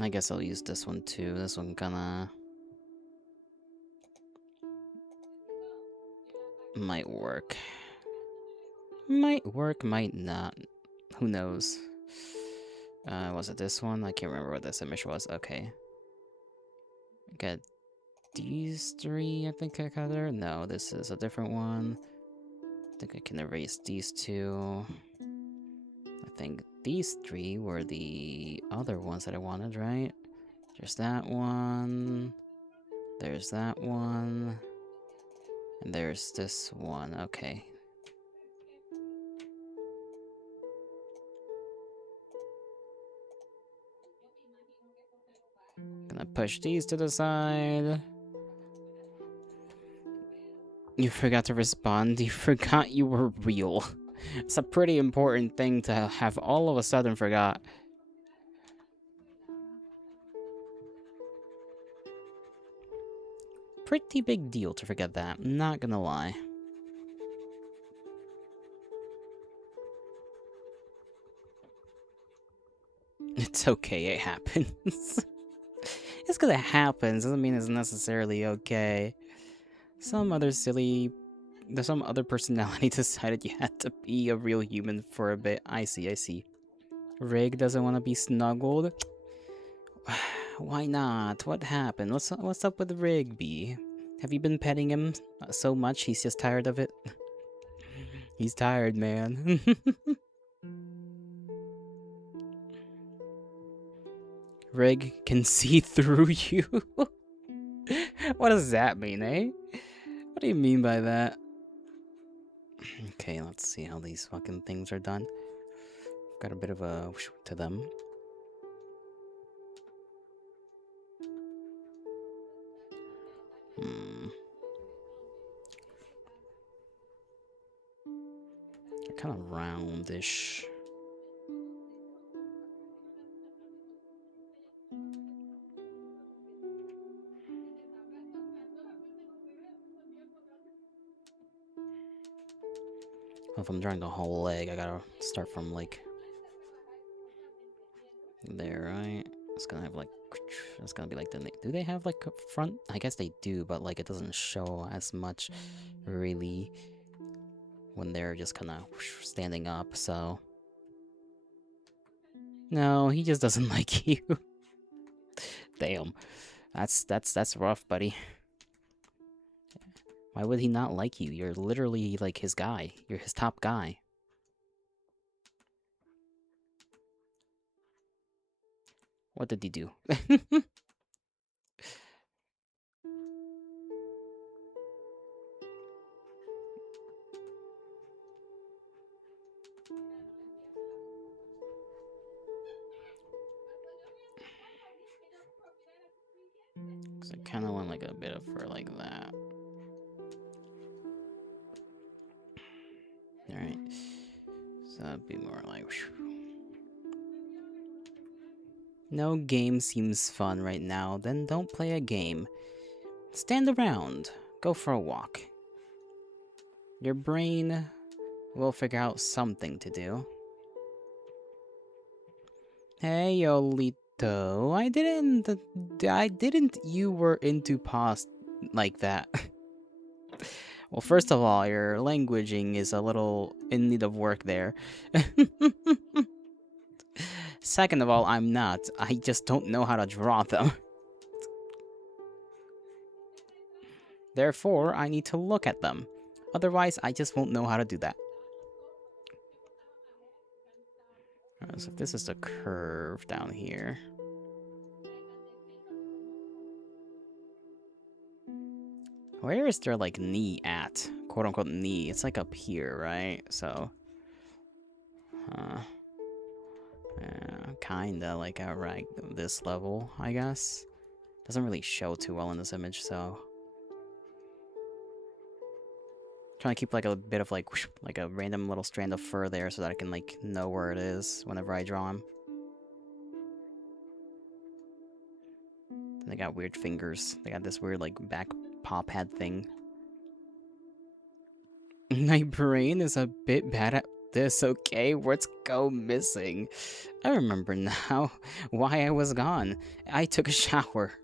I guess I'll use this one too. This one kinda might work. Might work, might not. Who knows? Was it this one? I can't remember what this image was. Okay. Got these three, I think I got there. No, this is a different one. I think I can erase these two. I think these three were the other ones that I wanted, right? There's that one. There's that one. And there's this one. Okay. Gonna push these to the side. You forgot to respond. You forgot you were real. It's a pretty important thing to have all of a sudden forgot. pretty big deal to forget that, not gonna lie. It's okay, it happens. Just because it happens doesn't mean it's necessarily okay. Some other silly... There's some other personality decided you had to be a real human for a bit. I see, I see. Rig doesn't want to be snuggled. Why not? What happened? What's up with Rigby? Have you been petting him so much he's just tired of it? He's tired, man. Rig can see through you. What does that mean, eh? What do you mean by that? Okay, let's see how these fucking things are done. Got a bit of a whoosh to them. They're kind of roundish. Well, if I'm drawing the whole leg, I gotta start from like there, right? It's gonna have like, it's gonna be like the. Do they have like a front? I guess they do, but like it doesn't show as much, really, when they're just kind of standing up. So no, he just doesn't like you. Damn, that's rough, buddy. Why would he not like you? You're literally like his guy. You're his top guy. What did he do? Cause I kind of want like a bit of fur like that. All right, so that'd be more like. No game seems fun right now. Then don't play a game. Stand around. Go for a walk. Your brain will figure out something to do. Hey, Yolito. I didn't you were into past like that. Well, first of all, your languaging is a little in need of work there. Second of all, I'm not. I just don't know how to draw them. Therefore, I need to look at them. Otherwise, I just won't know how to do that. So if this is the curve down here. Where is their, like, knee at? Quote-unquote knee. It's, like, up here, right? So... kinda, like, at right this level, I guess. Doesn't really show too well in this image, so... Trying to keep, like, a bit of, like, whoosh, like a random little strand of fur there so that I can, like, know where it is whenever I draw him. They got weird fingers. They got this weird, like, back paw pad thing. My brain is a bit bad at this, okay? Words go missing. I remember now why I was gone. I took a shower.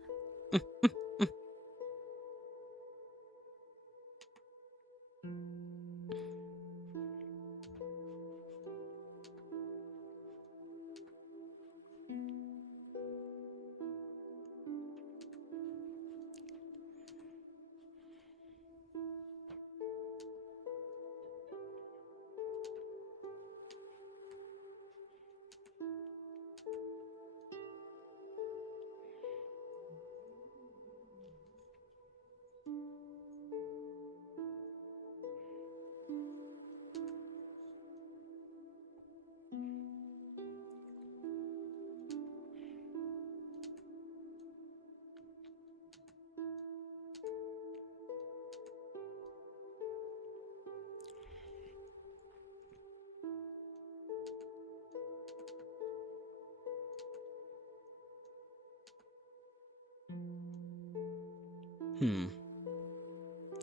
Hmm.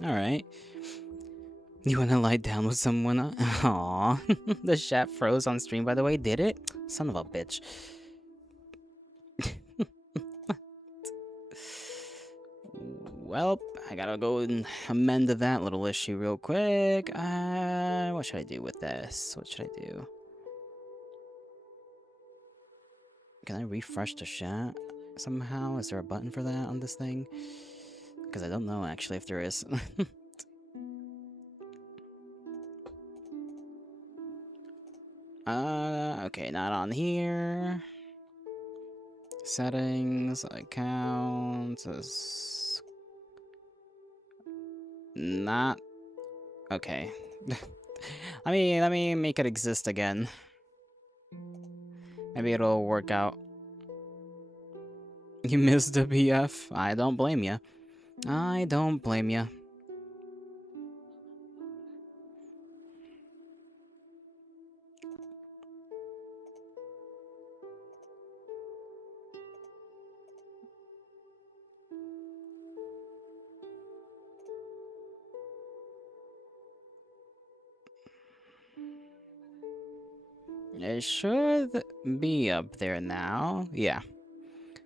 Alright. You wanna lie down with someone? Aww. The chat froze on stream, by the way. Did it? Son of a bitch. Well, I gotta go and amend that little issue real quick. What should I do with this? What should I do? Can I refresh the chat somehow? Is there a button for that on this thing? Because I don't know actually if there is. Okay, not on here. Settings, accounts, not okay. Let me make it exist again. Maybe it'll work out. You missed the BF? I don't blame you. I don't blame you. It should be up there now. Yeah.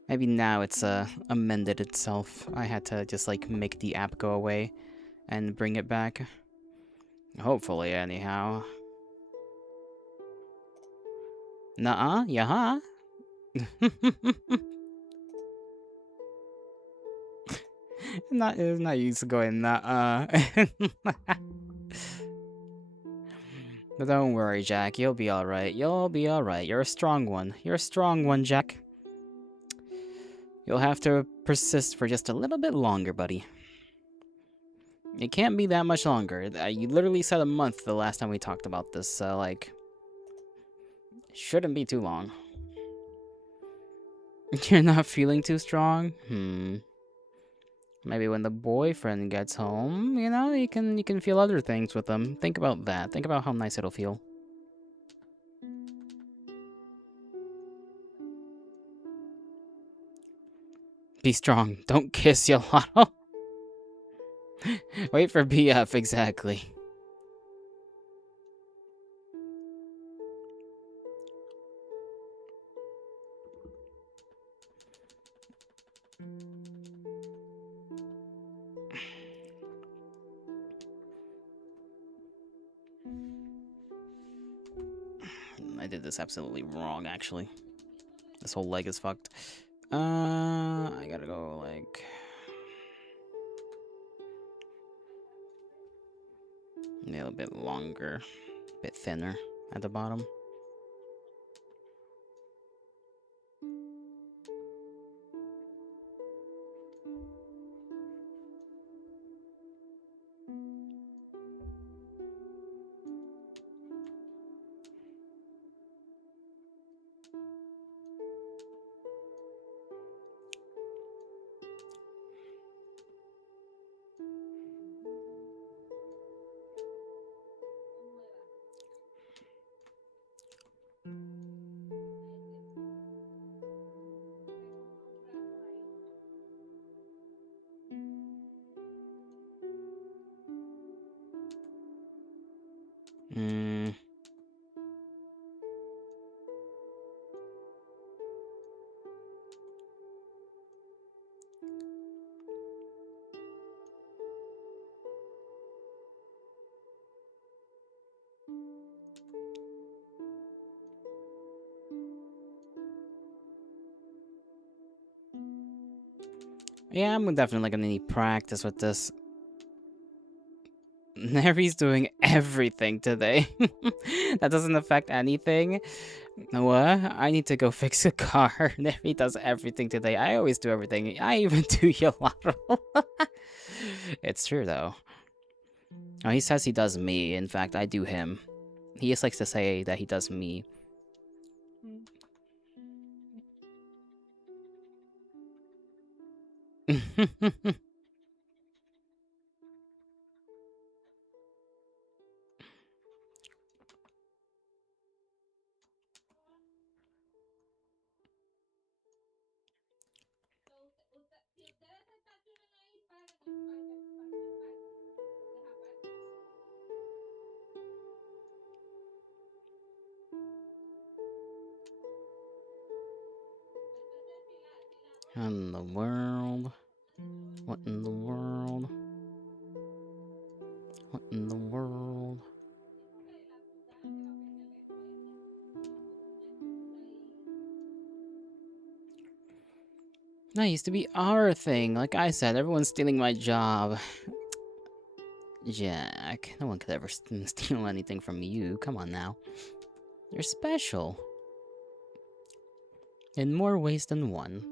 Maybe now it's amended itself. I had to just like make the app go away and bring it back. Hopefully, anyhow. Nuh-uh, yeah. Not used to going nuh-uh. But don't worry, Jack. You'll be alright. You'll be alright. You're a strong one. You're a strong one, Jack. You'll have to persist for just a little bit longer, buddy. It can't be that much longer. You literally said a month the last time we talked about this, so, like... Shouldn't be too long. You're not feeling too strong? Maybe when the boyfriend gets home, you know, you can feel other things with them. Think about that. Think about how nice it'll feel. Be strong. Don't kiss Yolotto. Wait for BF, exactly. I did this absolutely wrong, actually. This whole leg is fucked. I gotta go, like... a little bit longer. A bit thinner at the bottom. Yeah, I'm definitely gonna need practice with this. Nary's doing everything today. That doesn't affect anything. What? I need to go fix a car. Nary does everything today. I always do everything. I even do Yolotto. It's true, though. Oh, he says he does me. In fact, I do him. He just likes to say that he does me. What in the world? What in the world? What in the world? That used to be our thing. Like I said, everyone's stealing my job. Jack, no one could ever steal anything from you. Come on now. You're special. In more ways than one.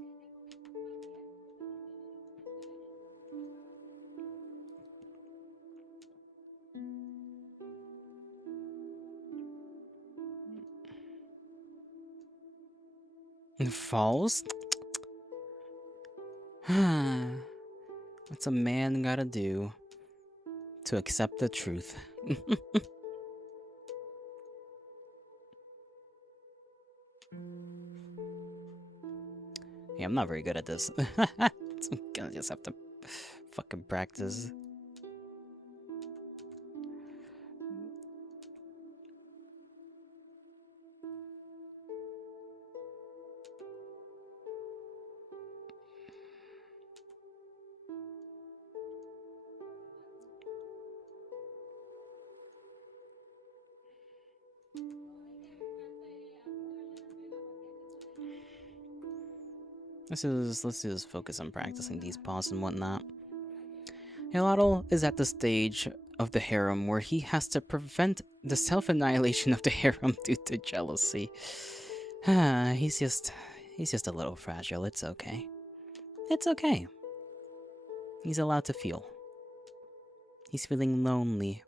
False? What's a man gotta do to accept the truth? Yeah, I'm not very good at this. I'm gonna just have to fucking practice. Let's just focus on practicing these paws and whatnot. Hilal is at the stage of the harem where he has to prevent the self-annihilation of the harem due to jealousy. he's just a little fragile. It's okay. It's okay. He's allowed to feel. He's feeling lonely,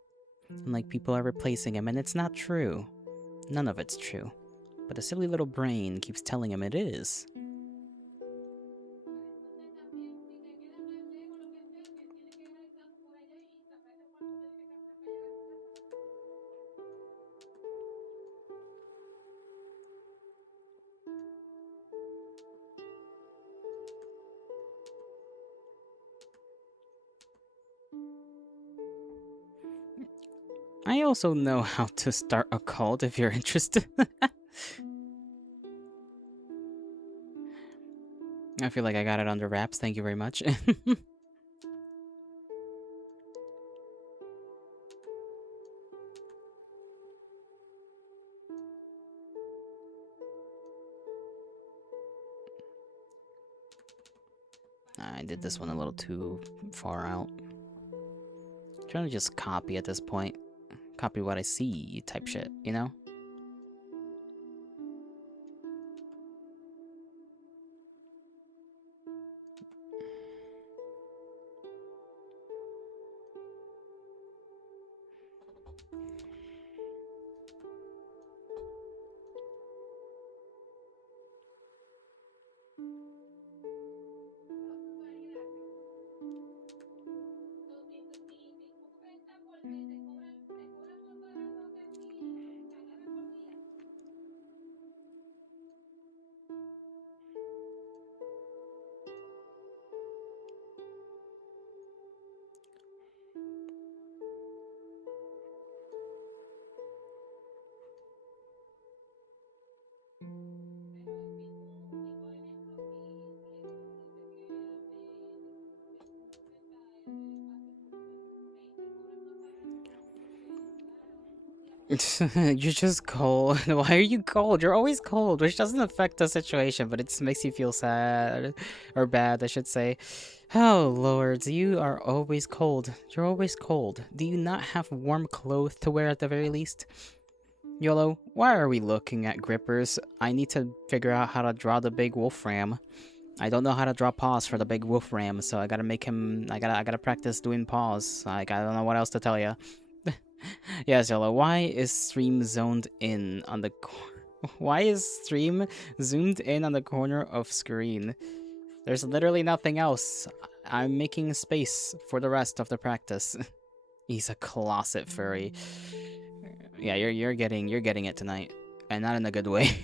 and like people are replacing him, and it's not true. None of it's true. But a silly little brain keeps telling him it is. I also know how to start a cult if you're interested. I feel like I got it under wraps. Thank you very much. I did this one a little too far out. Trying to just copy at this point. Copy what I see type shit, you know? You're just cold. Why are you cold? You're always cold, which doesn't affect the situation, but it just makes you feel sad. Or bad, I should say. Oh, lords, you are always cold. You're always cold. Do you not have warm clothes to wear at the very least? YOLO, why are we looking at grippers? I need to figure out how to draw the big wolf ram. I don't know how to draw paws for the big wolf ram, so I gotta make him. I gotta practice doing paws. Like, I don't know what else to tell you. Yes, Yellow. Why is stream zoned in on the? Why is stream zoomed in on the corner of screen? There's literally nothing else. I'm making space for the rest of the practice. He's a closet furry. Yeah, you're getting it tonight, and not in a good way.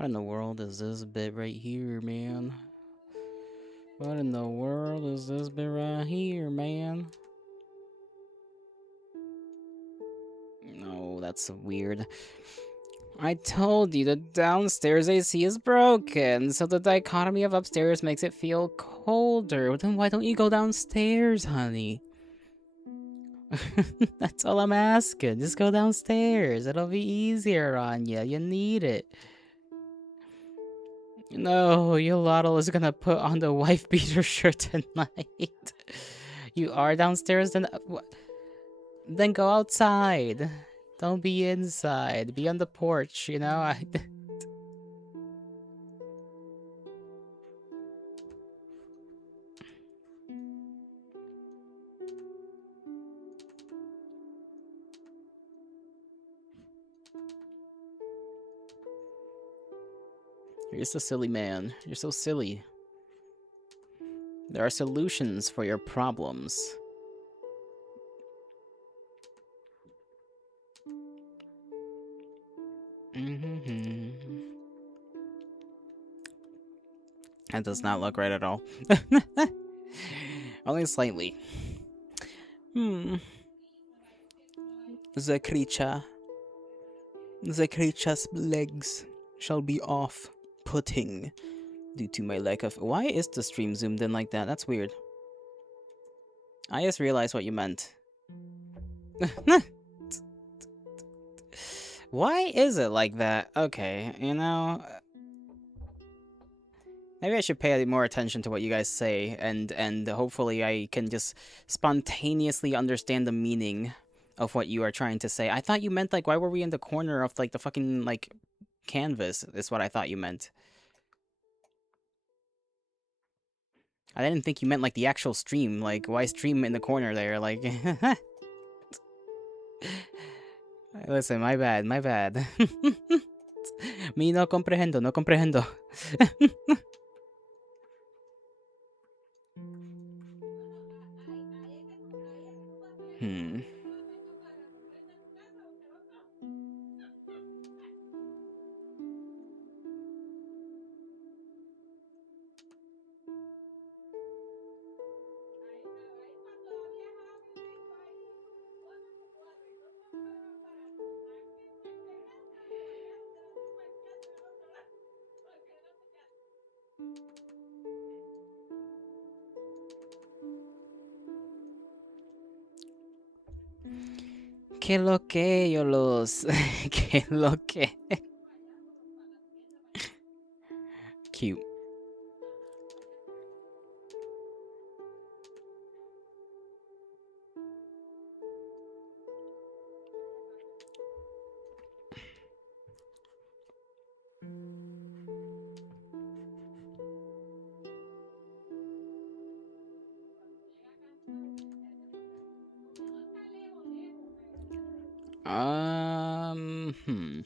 What in the world is this bit right here, man? What in the world is this bit right here, man? No, that's weird. I told you the downstairs AC is broken, so the dichotomy of upstairs makes it feel colder. Then why don't you go downstairs, honey? That's all I'm asking. Just go downstairs. It'll be easier on you. You need it. No, Yolotl is gonna put on the wife beater shirt tonight. You are downstairs, then go outside. Don't be inside. Be on the porch, you know? You're just a silly man. You're so silly. There are solutions for your problems. That does not look right at all. Only slightly. The creature's legs shall be off-putting due to my lack of... Why is the stream zoomed in like that? That's weird. I just realized what you meant. Why is it like that? Okay, you know... Maybe I should pay more attention to what you guys say, and hopefully I can just spontaneously understand the meaning of what you are trying to say. I thought you meant, like, why were we in the corner of, like, the fucking, like, canvas, is what I thought you meant. I didn't think you meant, like, the actual stream. Like, why stream in the corner there? Like... Listen, my bad, my bad. Me no comprehendo, no comprehendo. ¿Qué lo que, Yolos? ¿Qué lo que? Cute. Hmm.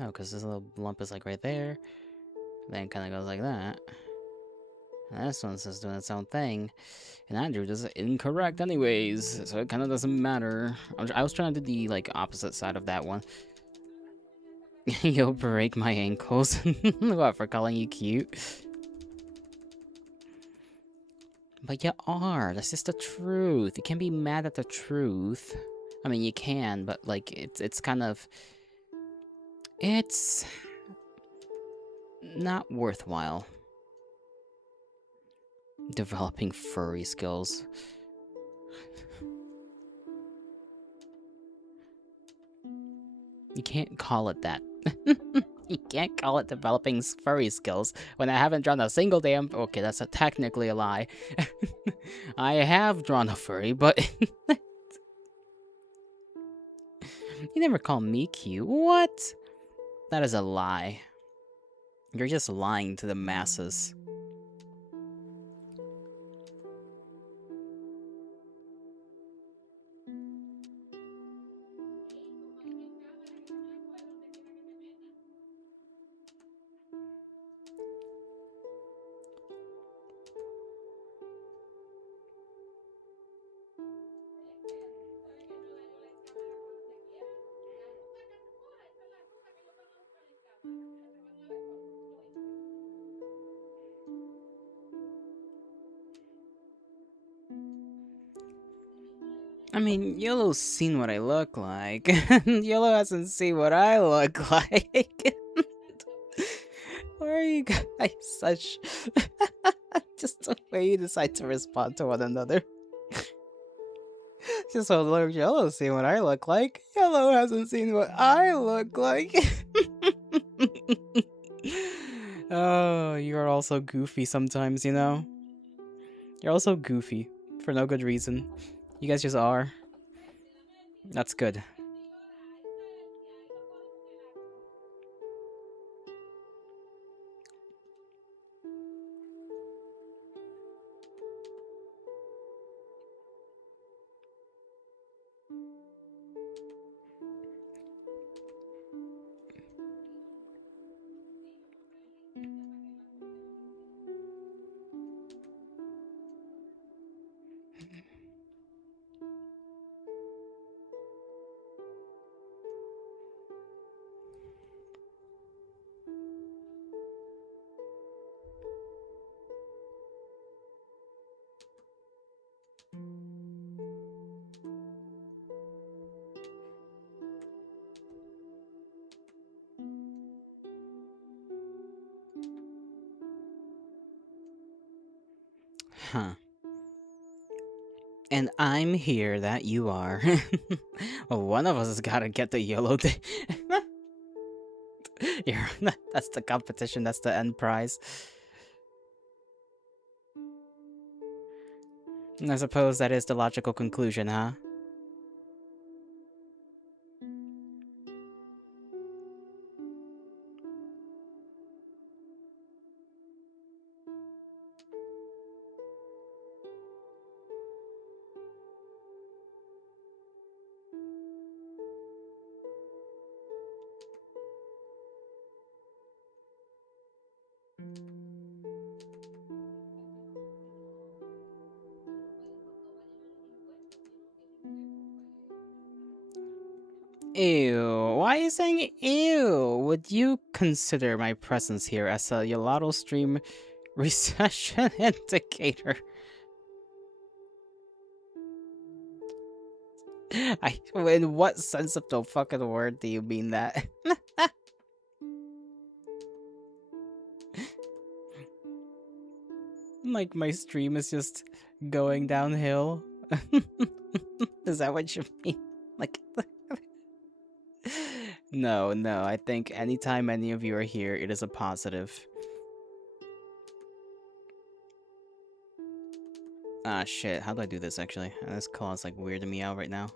Oh, because this little lump is like right there. Then it kind of goes like that. And this one's just doing its own thing. And Andrew does it incorrect anyways. So it kind of doesn't matter. I was trying to do the like opposite side of that one. You'll break my ankles. What, for calling you cute? But you are. That's just the truth. You can't be mad at the truth. I mean, you can, but like it's kind of... It's not worthwhile developing furry skills. You can't call it that. You can't call it developing furry skills when I haven't drawn a single damn... Okay, that's technically a lie. I have drawn a furry, but... You never call me cute. What? That is a lie. You're just lying to the masses. I mean, Yellow's seen what I look like. Yellow hasn't seen what I look like. Why are you guys such... just the way you decide to respond to one another. Just so little Yellow's seen what I look like. Yellow hasn't seen what I look like. Oh, you're also goofy sometimes, you know? You're also goofy. For no good reason. You guys just are. That's good. Huh. And I'm here that you are. Well, one of us has gotta get the yellow thing. Yeah, that's the competition, that's the end prize. And I suppose that is the logical conclusion, huh? Ew, why are you saying ew? Would you consider my presence here as a Yolato stream recession indicator? In what sense of the fucking word do you mean that? Like my stream is just going downhill? Is that what you mean? Like, no, no, I think anytime any of you are here, it is a positive. Ah, shit, how do I do this actually? This call is like weirding me out right now.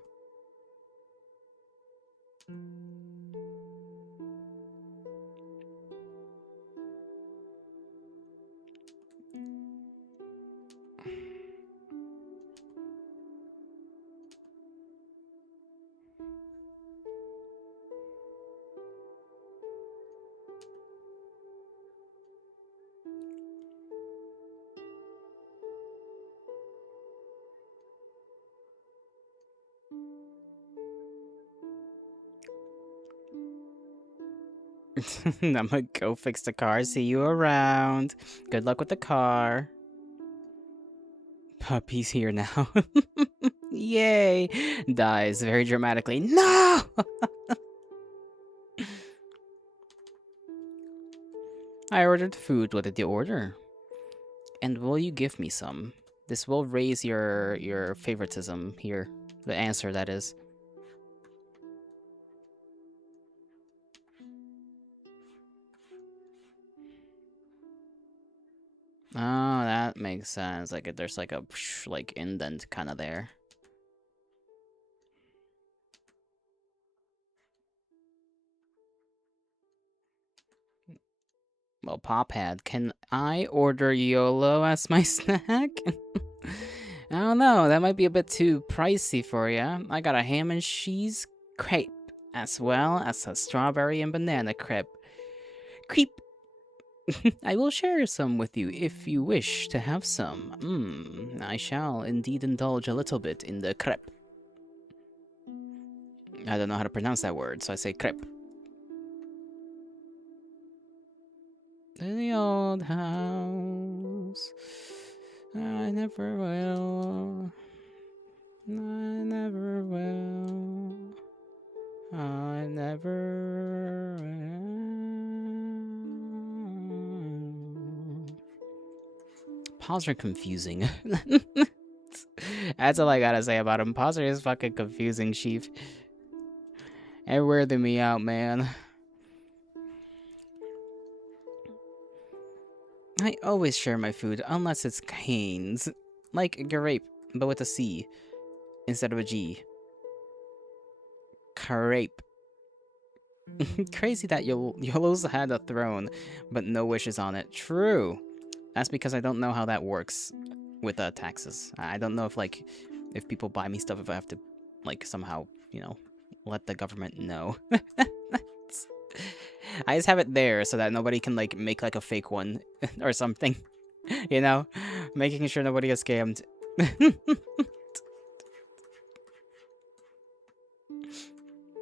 I'm gonna go fix the car, see you around. Good luck with the car. Puppy's here now. Yay! Dies very dramatically. No! I ordered food. What did you order? And will you give me some? This will raise your favoritism here. The answer, that is. Oh, that makes sense. Like there's like a like indent kind of there. Well, Pophead, can I order YOLO as my snack? I don't know, that might be a bit too pricey for you. I got a ham and cheese crepe, as well as a strawberry and banana crepe. Crepe! I will share some with you if you wish to have some. I shall indeed indulge a little bit in the crepe. I don't know how to pronounce that word, so I say crepe. To the old house, I never will. I never will. I never will. Paws are confusing. That's all I gotta say about him. Paws are just fucking confusing, sheep. It weirded me out, man. I always share my food, unless it's canes. Like grape, but with a C instead of a G. Crepe. Crazy that YOLO's had a throne, but no wishes on it. True. That's because I don't know how that works with taxes. I don't know if, like, if people buy me stuff, if I have to, like, somehow, you know, let the government know. I just have it there so that nobody can, like, make, like, a fake one or something. You know? Making sure nobody gets scammed.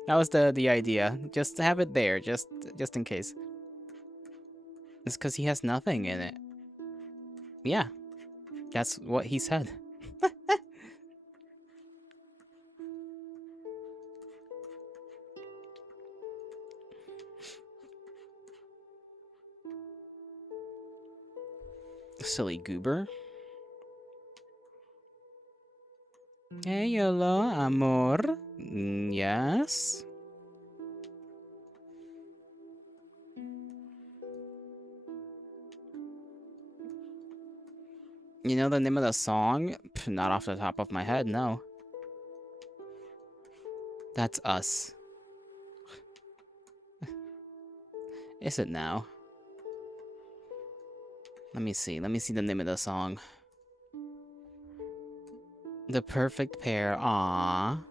That was the idea. Just to have it there, just in case. It's because he has nothing in it. Yeah, that's what he said. Silly goober. Hey, YOLO, amor. Yes? You know the name of the song? Not off the top of my head, no. That's us. Is it now? Let me see. Let me see the name of the song. The Perfect Pair. Aww.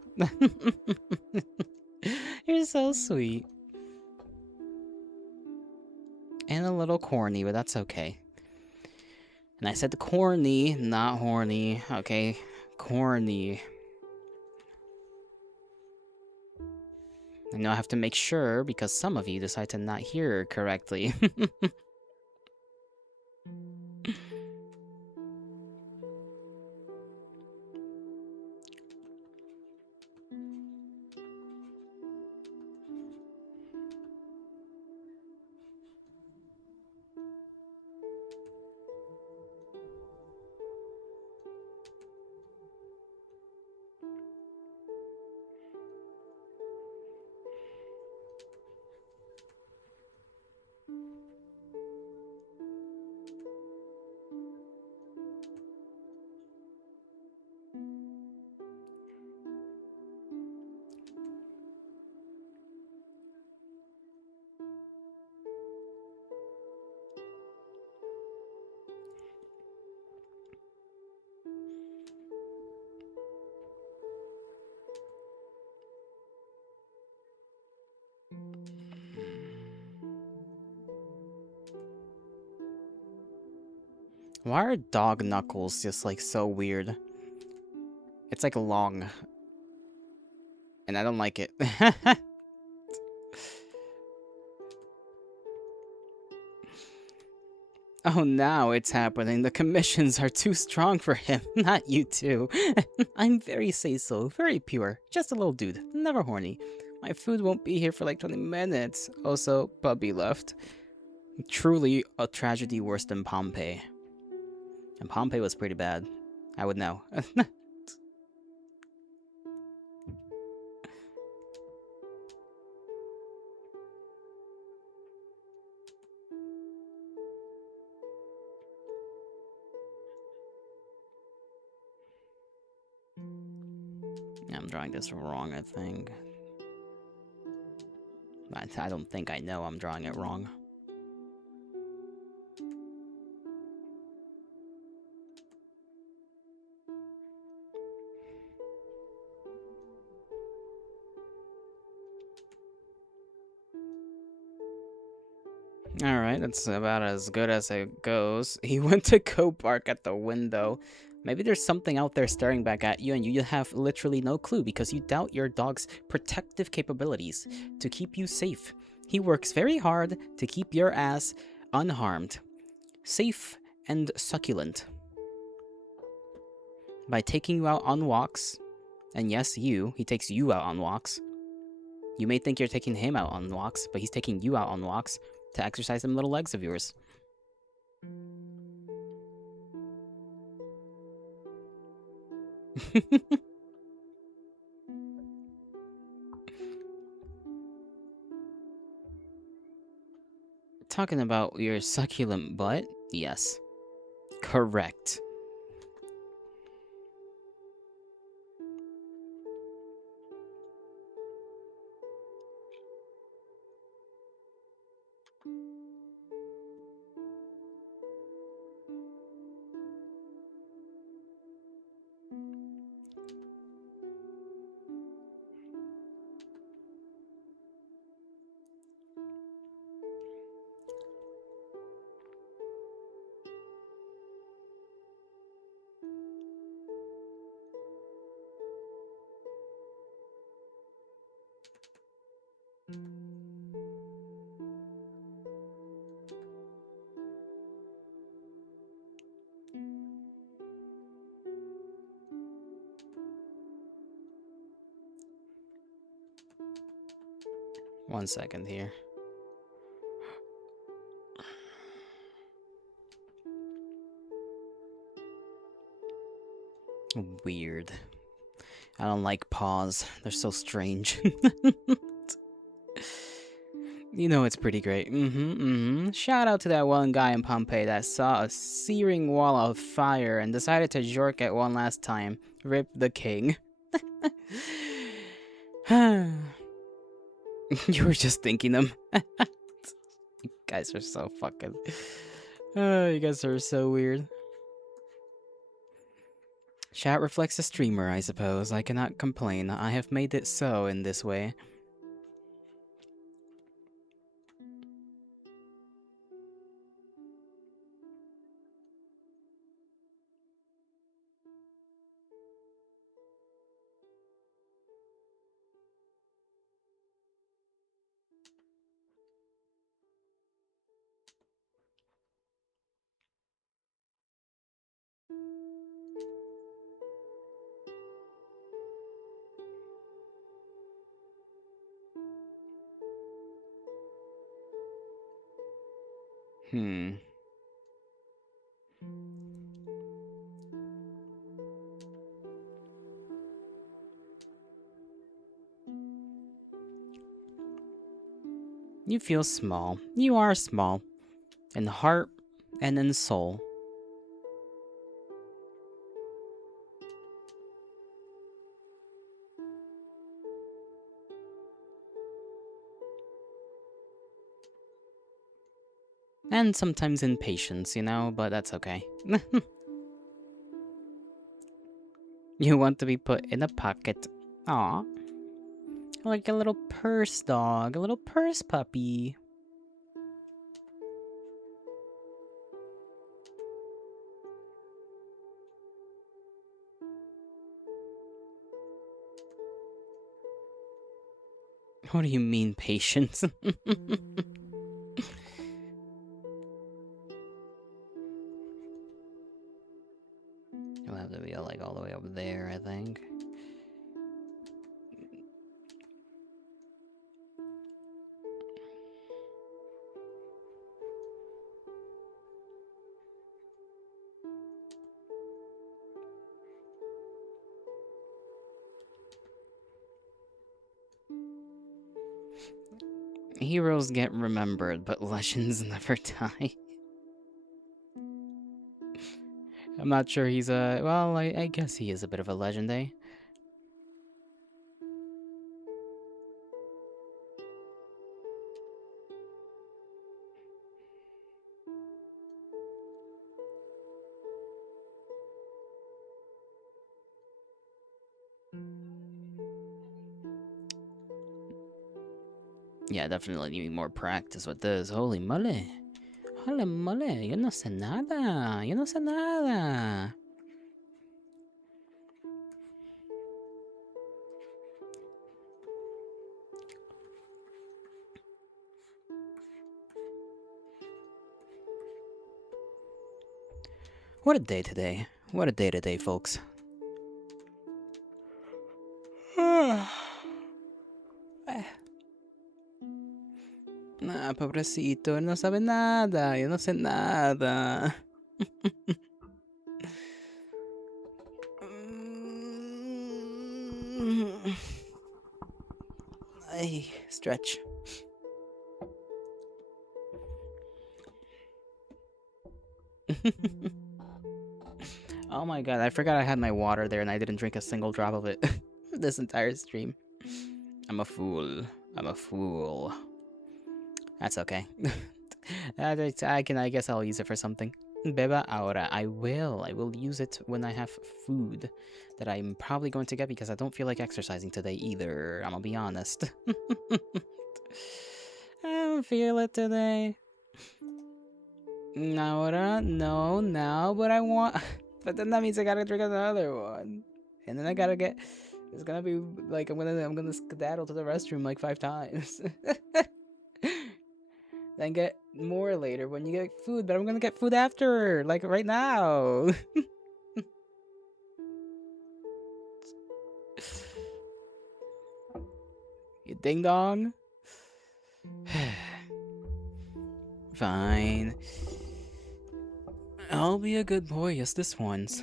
You're so sweet. And a little corny, but that's okay. And I said corny, not horny. Okay, corny. I know I have to make sure because some of you decide to not hear correctly. Why are dog knuckles just like so weird? It's like long. And I don't like it. Oh, now it's happening. The commissions are too strong for him. Not you two. I'm very say-so, very pure. Just a little dude, never horny. My food won't be here for like 20 minutes. Also, puppy left. Truly a tragedy worse than Pompeii. And Pompeii was pretty bad. I would know. I'm drawing this wrong, I think. I don't think I know I'm drawing it wrong. Alright, that's about as good as it goes. He went to go bark at the window. Maybe there's something out there staring back at you, and you have literally no clue because you doubt your dog's protective capabilities to keep you safe. He works very hard to keep your ass unharmed, safe, and succulent by taking you out on walks. And yes, he takes you out on walks. You may think you're taking him out on walks, but he's taking you out on walks to exercise them little legs of yours. Talking about your succulent butt? Yes. Correct. One second here. Weird. I don't like paws. They're so strange. You know it's pretty great. Shout out to that one guy in Pompeii that saw a searing wall of fire and decided to jork it one last time. Rip the king. You were just thinking them. You guys are so fucking... you guys are so weird. Chat reflects the streamer, I suppose. I cannot complain. I have made it so in this way. Hmm. You feel small. You are small. In heart and in soul. And sometimes in patience, you know, but that's okay. You want to be put in a pocket. Aw. Like a little purse dog, a little purse puppy. What do you mean, patience? You'll have to be like all the way up there, I think. Heroes get remembered, but legends never die. I'm not sure he's a... Well, I guess he is a bit of a legend, eh? Yeah, definitely need more practice with this. Holy moly. Holy moly, yo no sé nada. Yo no sé nada. What a day today. What a day today, folks. Nah, pobrecito, él no sabe nada. Yo no sé nada. Ay, stretch. Oh my god, I forgot I had my water there and I didn't drink a single drop of it this entire stream. I'm a fool. I'm a fool. That's okay. I guess I'll use it for something. Beba ahora. I will use it when I have food that I'm probably going to get because I don't feel like exercising today either. I'm gonna be honest. I don't feel it today. Ahora, no, now, but I want. But then that means I gotta drink another one, and then I gotta get. It's gonna be like I'm gonna skedaddle to the restroom like 5 times. Then get more later when you get food, but I'm gonna get food after, like right now. You ding dong. Fine. I'll be a good boy as this once.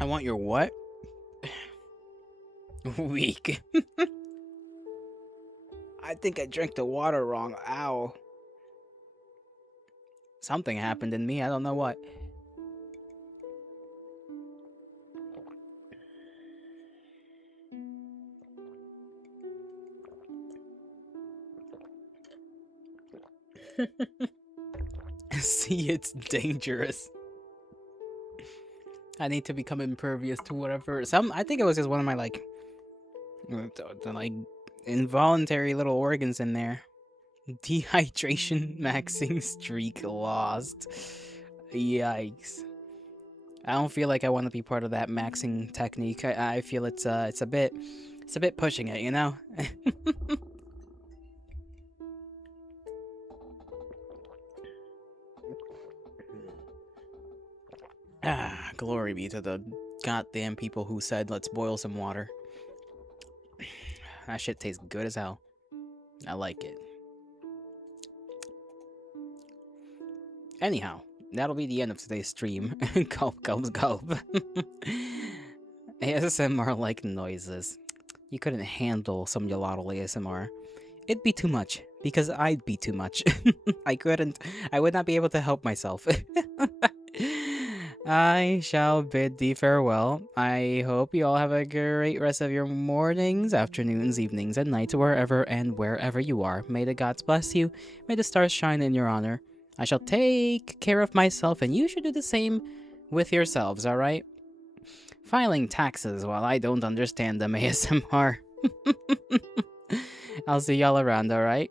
I want your what? Weak. I think I drank the water wrong. Ow. Something happened in me. I don't know what. See, it's dangerous. I need to become impervious to whatever. I think it was just one of my like involuntary little organs in there. Dehydration maxing streak lost. Yikes. I don't feel like I want to be part of that maxing technique. I feel it's a bit pushing it, you know? Ah, glory be to the goddamn people who said let's boil some water. That shit tastes good as hell. I like it. Anyhow, that'll be the end of today's stream. Gulp, gulp, gulp. ASMR-like noises. You couldn't handle some Yolotl ASMR. It'd be too much, because I'd be too much. I would not be able to help myself. I shall bid thee farewell. I hope you all have a great rest of your mornings, afternoons, evenings, and nights, wherever you are. May the gods bless you. May the stars shine in your honor. I shall take care of myself, and you should do the same with yourselves, alright? Filing taxes while I don't understand them, ASMR. I'll see y'all around, alright?